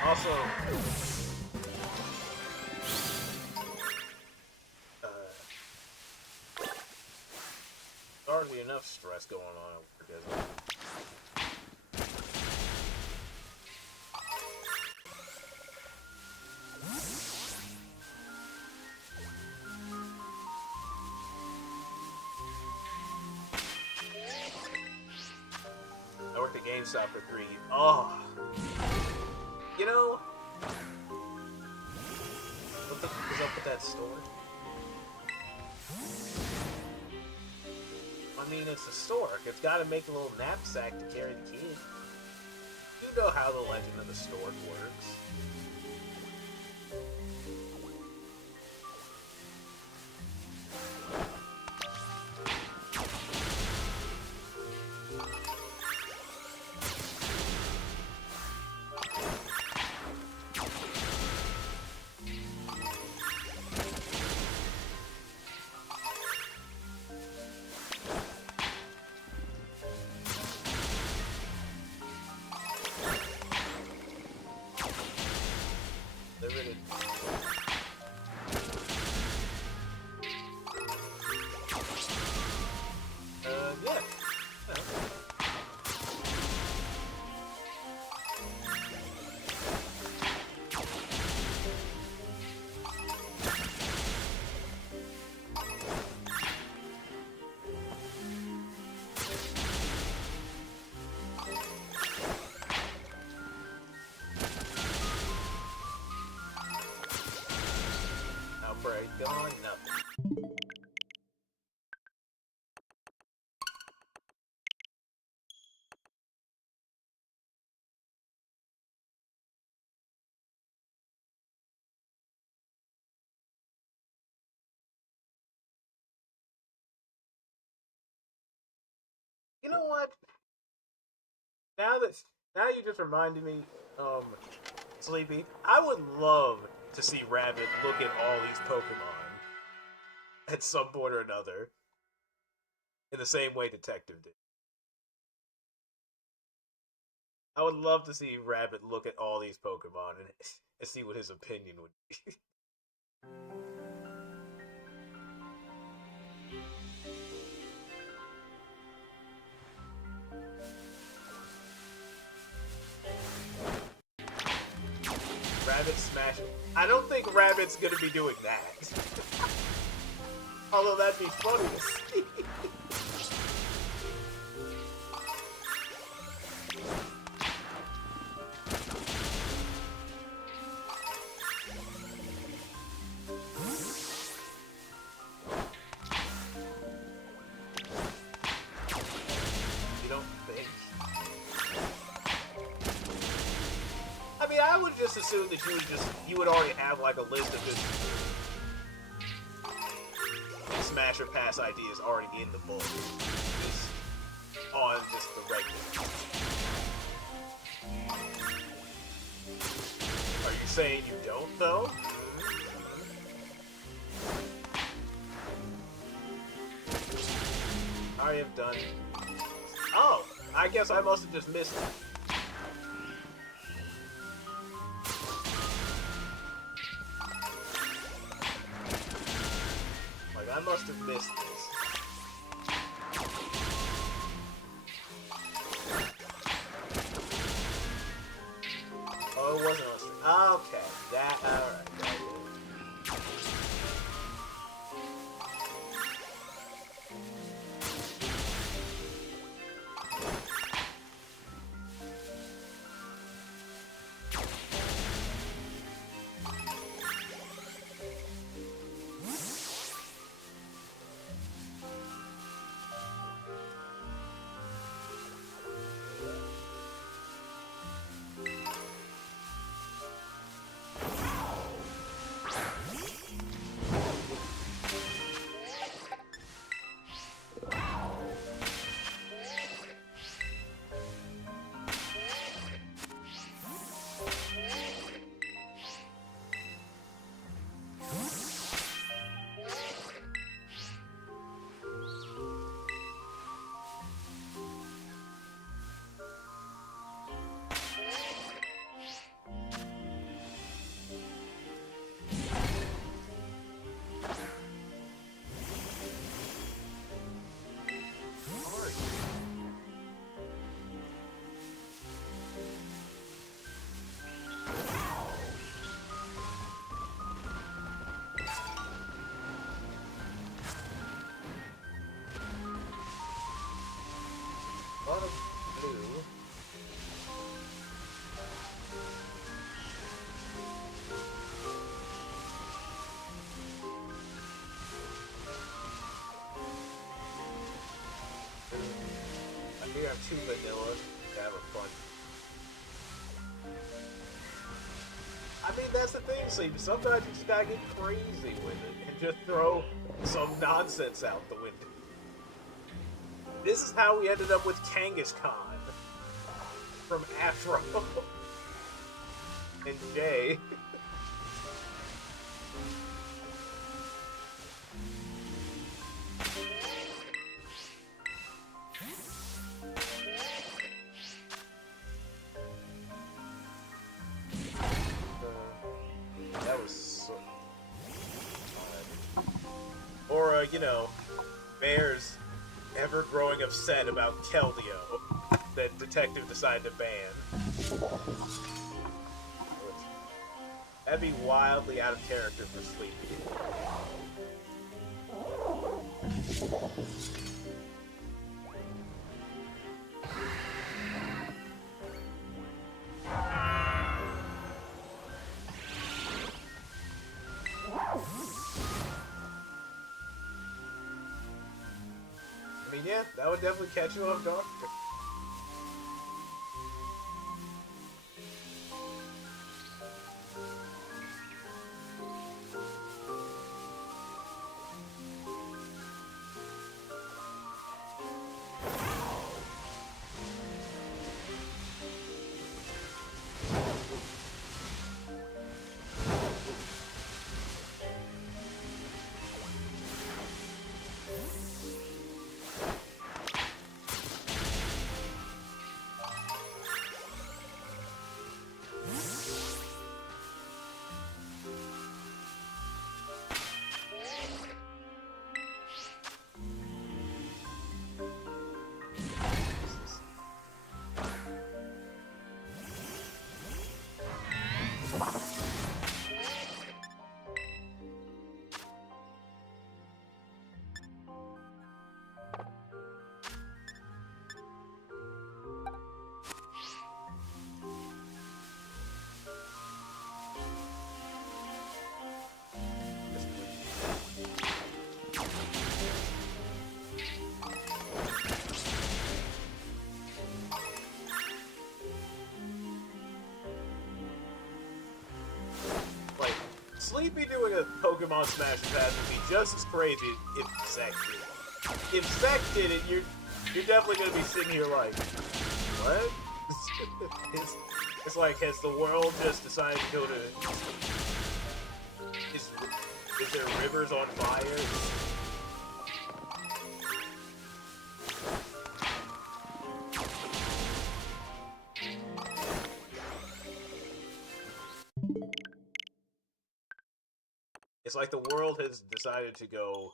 Also, hardly enough stress going on over here. I worked at GameStop for 3 years. Oh. You know, what the fuck is up with that store? I mean, it's a store. It's got to make a little knapsack to carry the kid. You know how the legend of the store works. Gone? No. You know what? Now you just reminded me, Sleepy, I would love to see Rabbit look at all these Pokemon at some point or another in the same way Detective did. I would love to see Rabbit look at all these Pokemon and see what his opinion would be. Rabbit smash. I don't think Rabbit's gonna be doing that. Although that'd be funny to see. You don't think? I mean, I would just assume that you would already have like a list of just smash or pass ideas already in the book. Just on just the regular. Are you saying you don't though? I have done. Oh, I guess I must have just missed it. Like, I must have missed this. Oh, it wasn't on stream. Okay, that, alright, got it. A lot of blue. I think I have 2 vanilla to have a fun. I mean, that's the thing, Sleep. Sometimes you just gotta get crazy with it and just throw some nonsense out the window. This is how we ended up with Kangaskhan from Afro and Jay. That was so fun. Or, you know, Bears ever-growing upset about Keldeo that Detective decided to ban. That'd be wildly out of character for Sleepy. I mean, yeah, that would definitely catch you off guard. Sleepy doing a Pokemon Smash Pass would be just as crazy if Zack did it. If Zack did it, you're definitely gonna be sitting here like, what? It's like, has the world just decided to go to? Is there rivers on fire? It's like the world has decided to go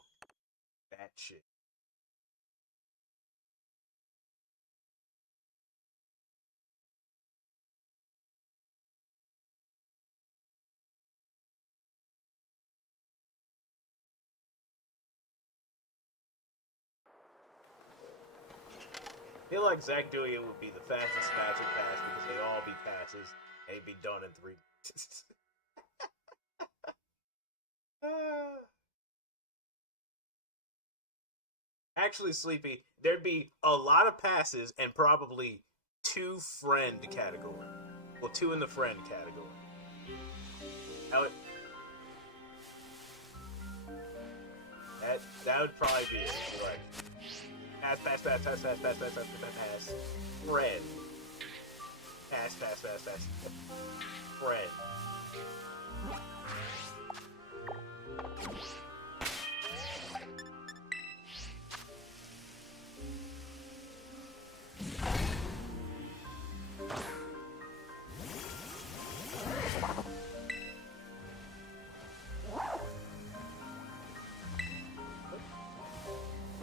batshit. I feel like Zack doing it would be the fastest magic pass because they'd all be passes and it'd be done in 3 minutes. Actually, Sleepy, there'd be a lot of passes and probably 2 friend category. Well, 2 in the friend category. That would probably be it. Like, pass, friend. Pass, friend.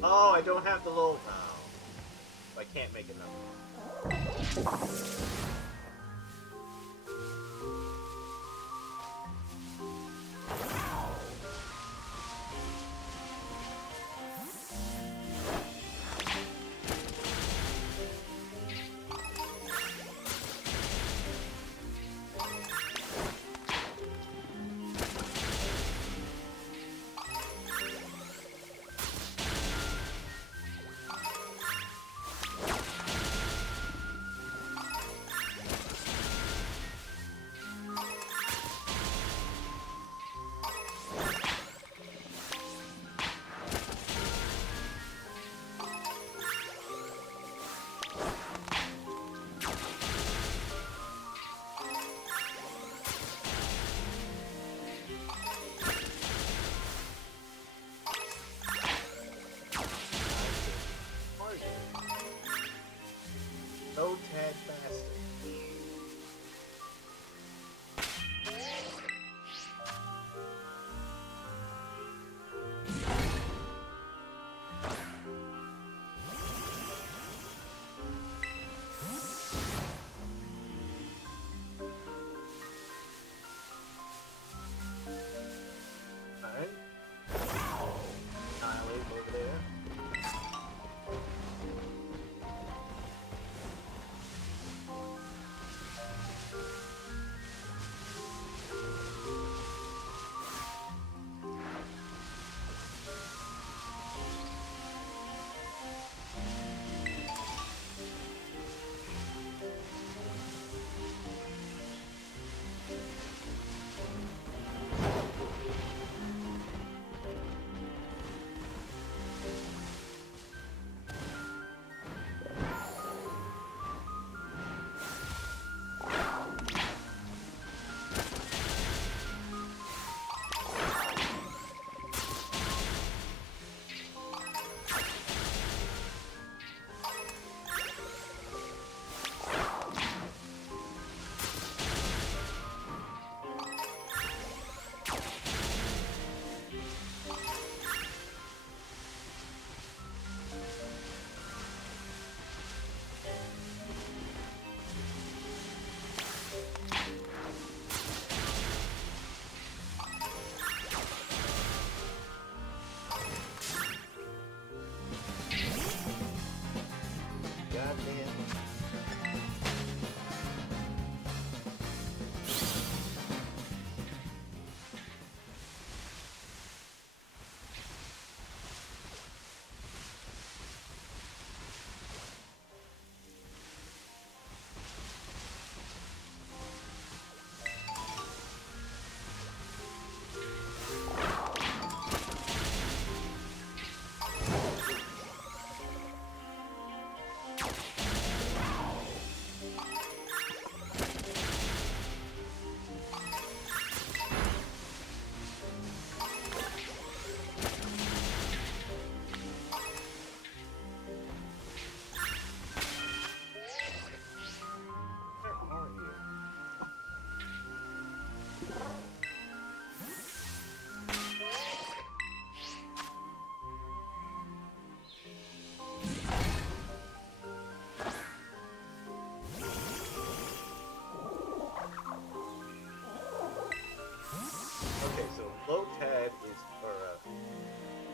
Oh, I don't have the little... Oh. I can't make enough.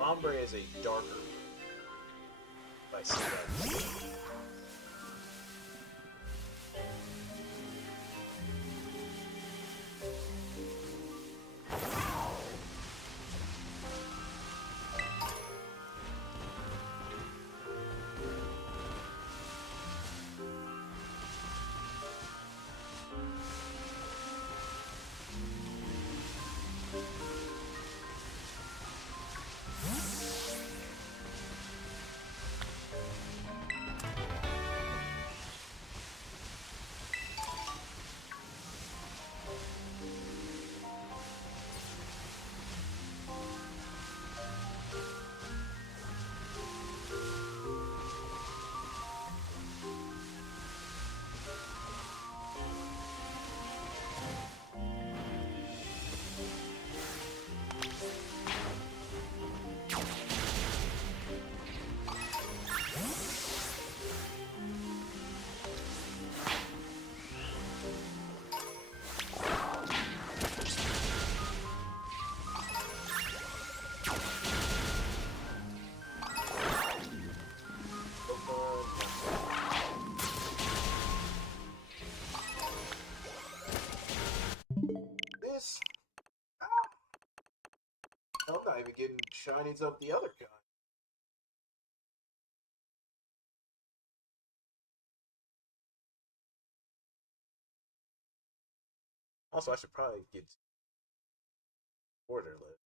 ombre is a darker blue. If I see that. This. I'm not even getting shinies of the other kind. Also, I should probably get borderless.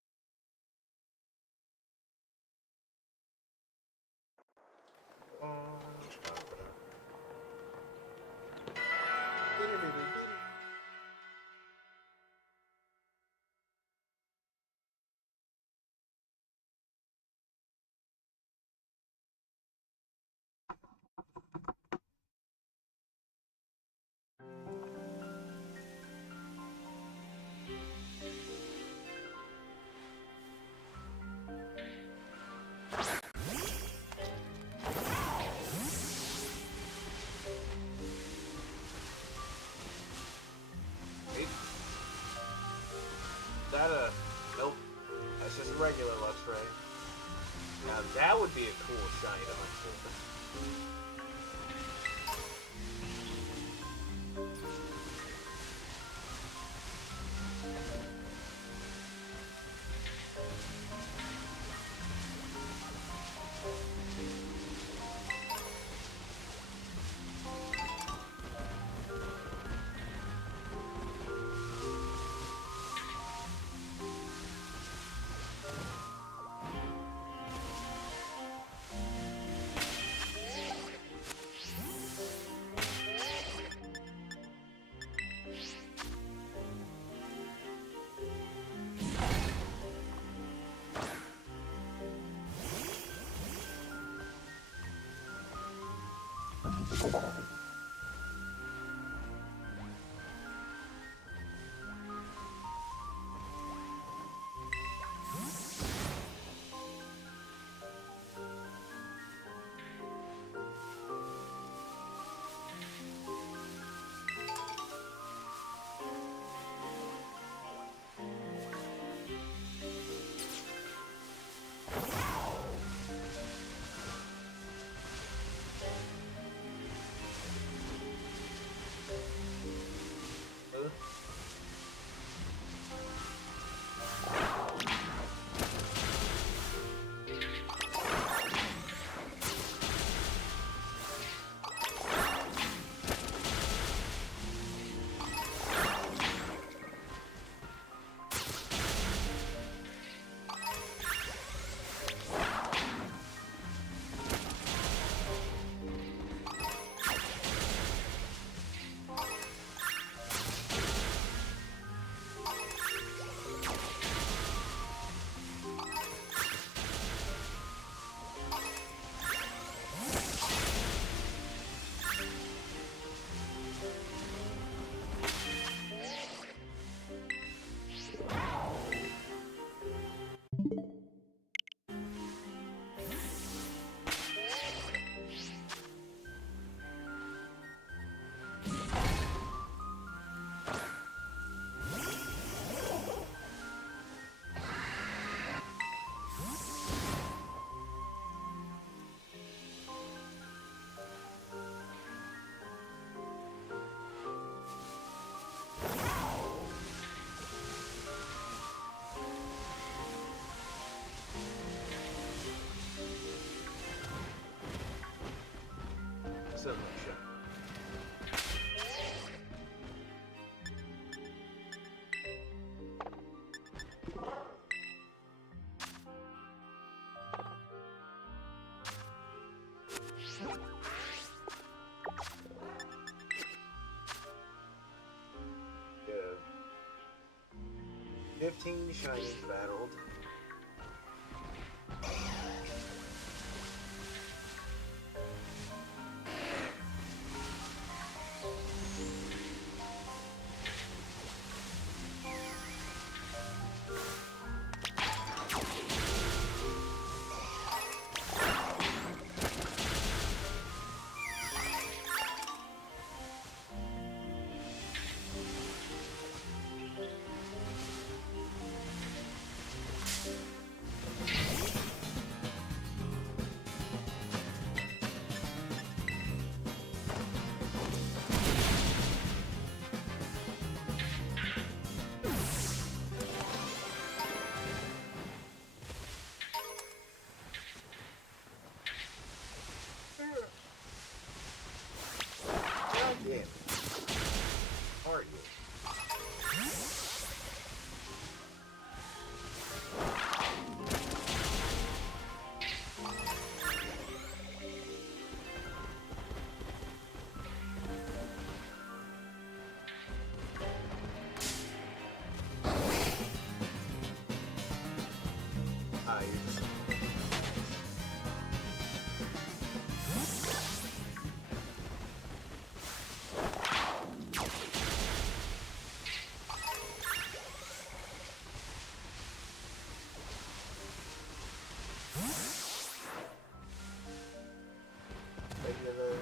That nope. That's just a regular Luxray. Now that would be a cool shiny to hunt for. Good. 15 shinies battled. Yeah. Are you? Ah, you're just... regular.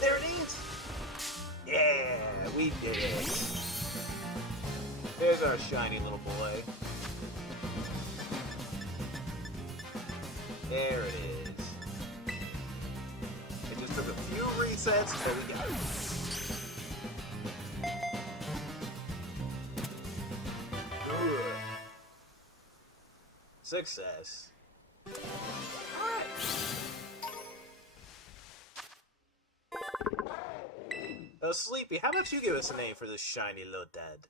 There it is! Yeah, we did it. There's our shiny little boy. There it is. It just took a few resets, but we got it. Good. Success. Alright. Sleepy, how about you give us a name for this shiny little dad?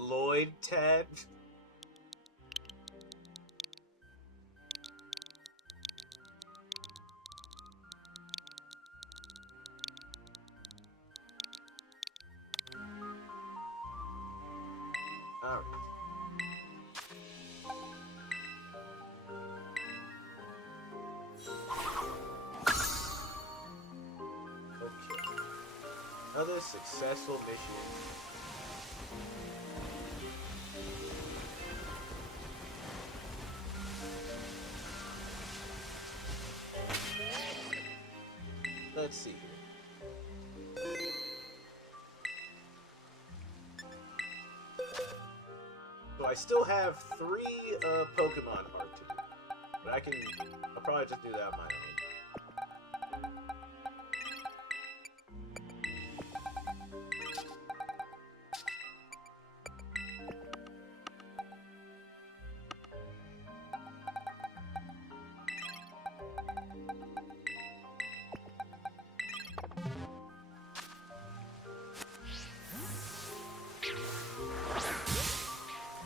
Lloyd Ted? Alright. Okay. Another successful mission. Let's see here. So I still have 3 Pokemon art to do. But I'll probably just do that on my own.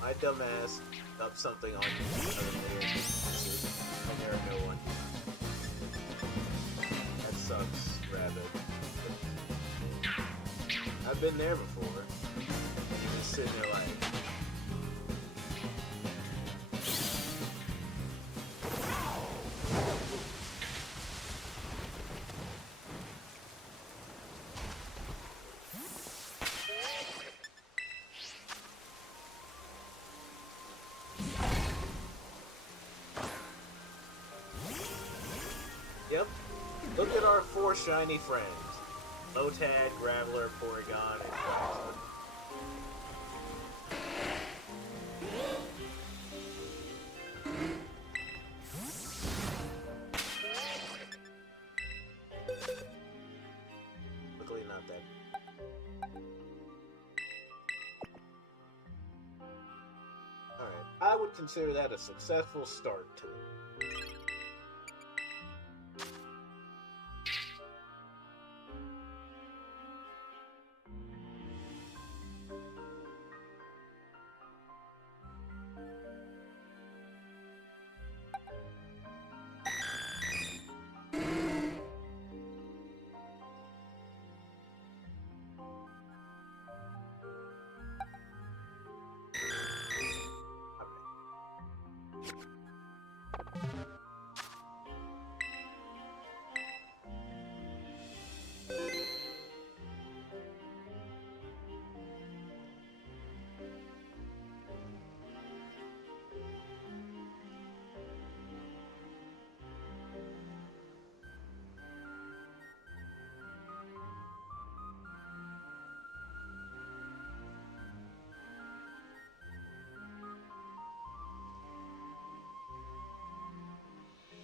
My dumbass dumped something on the other layer. And there are no one. That sucks, Rabbit. I've been there before. And you're just sitting there like... Yep. Look at our 4 shiny friends. Lotad, Graveler, Porygon, and Quaxly. Luckily not that. Alright, I would consider that a successful start to it.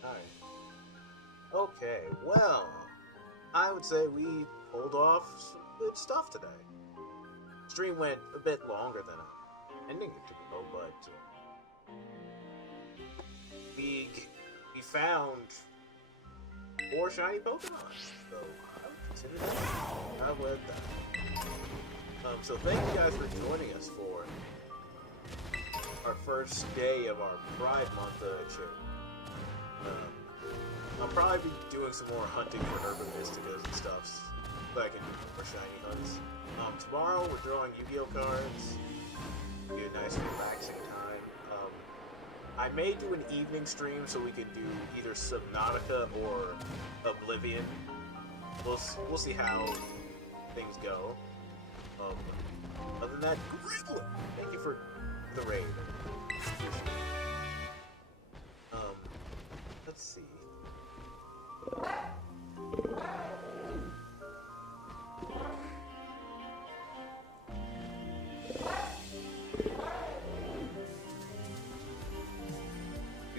Alright. Okay, well, I would say we pulled off some good stuff today. Stream went a bit longer than I'm intending it to go, but we found 4 shiny Pokemon, so I would consider that. I would. So thank you guys for joining us for our first day of our Pride Month show. I'll probably be doing some more hunting for Urban Mysticas and stuff, so I can do more shiny hunts. Tomorrow we're drawing Yu-Gi-Oh cards. Be a nice relaxing time. I may do an evening stream so we can do either Subnautica or Oblivion. We'll see how things go. Other than that, Gremlin! Thank you for the raid. Let's see.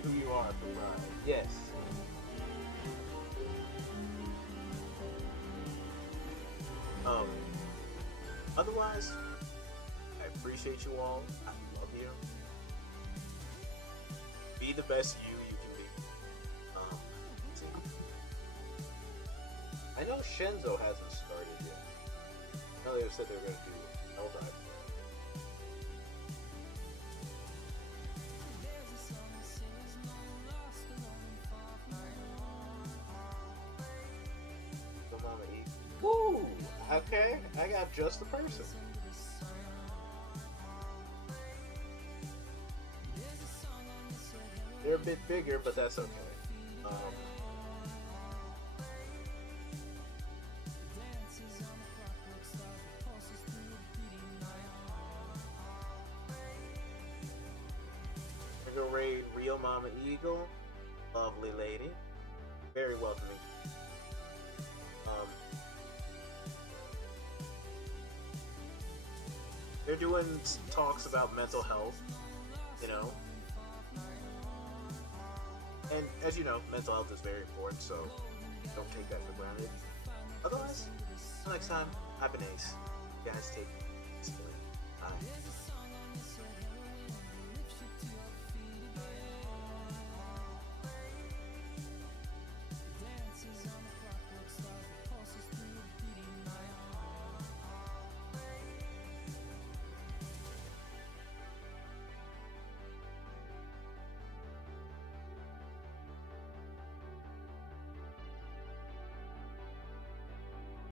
Who you are for Pride. Yes. Otherwise, I appreciate you all. I love you. Be the best you can be. I know Shenzo hasn't started yet. I know they said they were going to do Eldritch. Mama eat. Woo! Okay, I got just the person. They're a bit bigger, but that's okay. I go raid Real Mama Eagle. Lovely lady. Very welcoming. They're doing talks about mental health you know. And as you know, mental health is very important, so don't take that for granted. Otherwise, until next time, I've been Ace. You guys take it. Bye.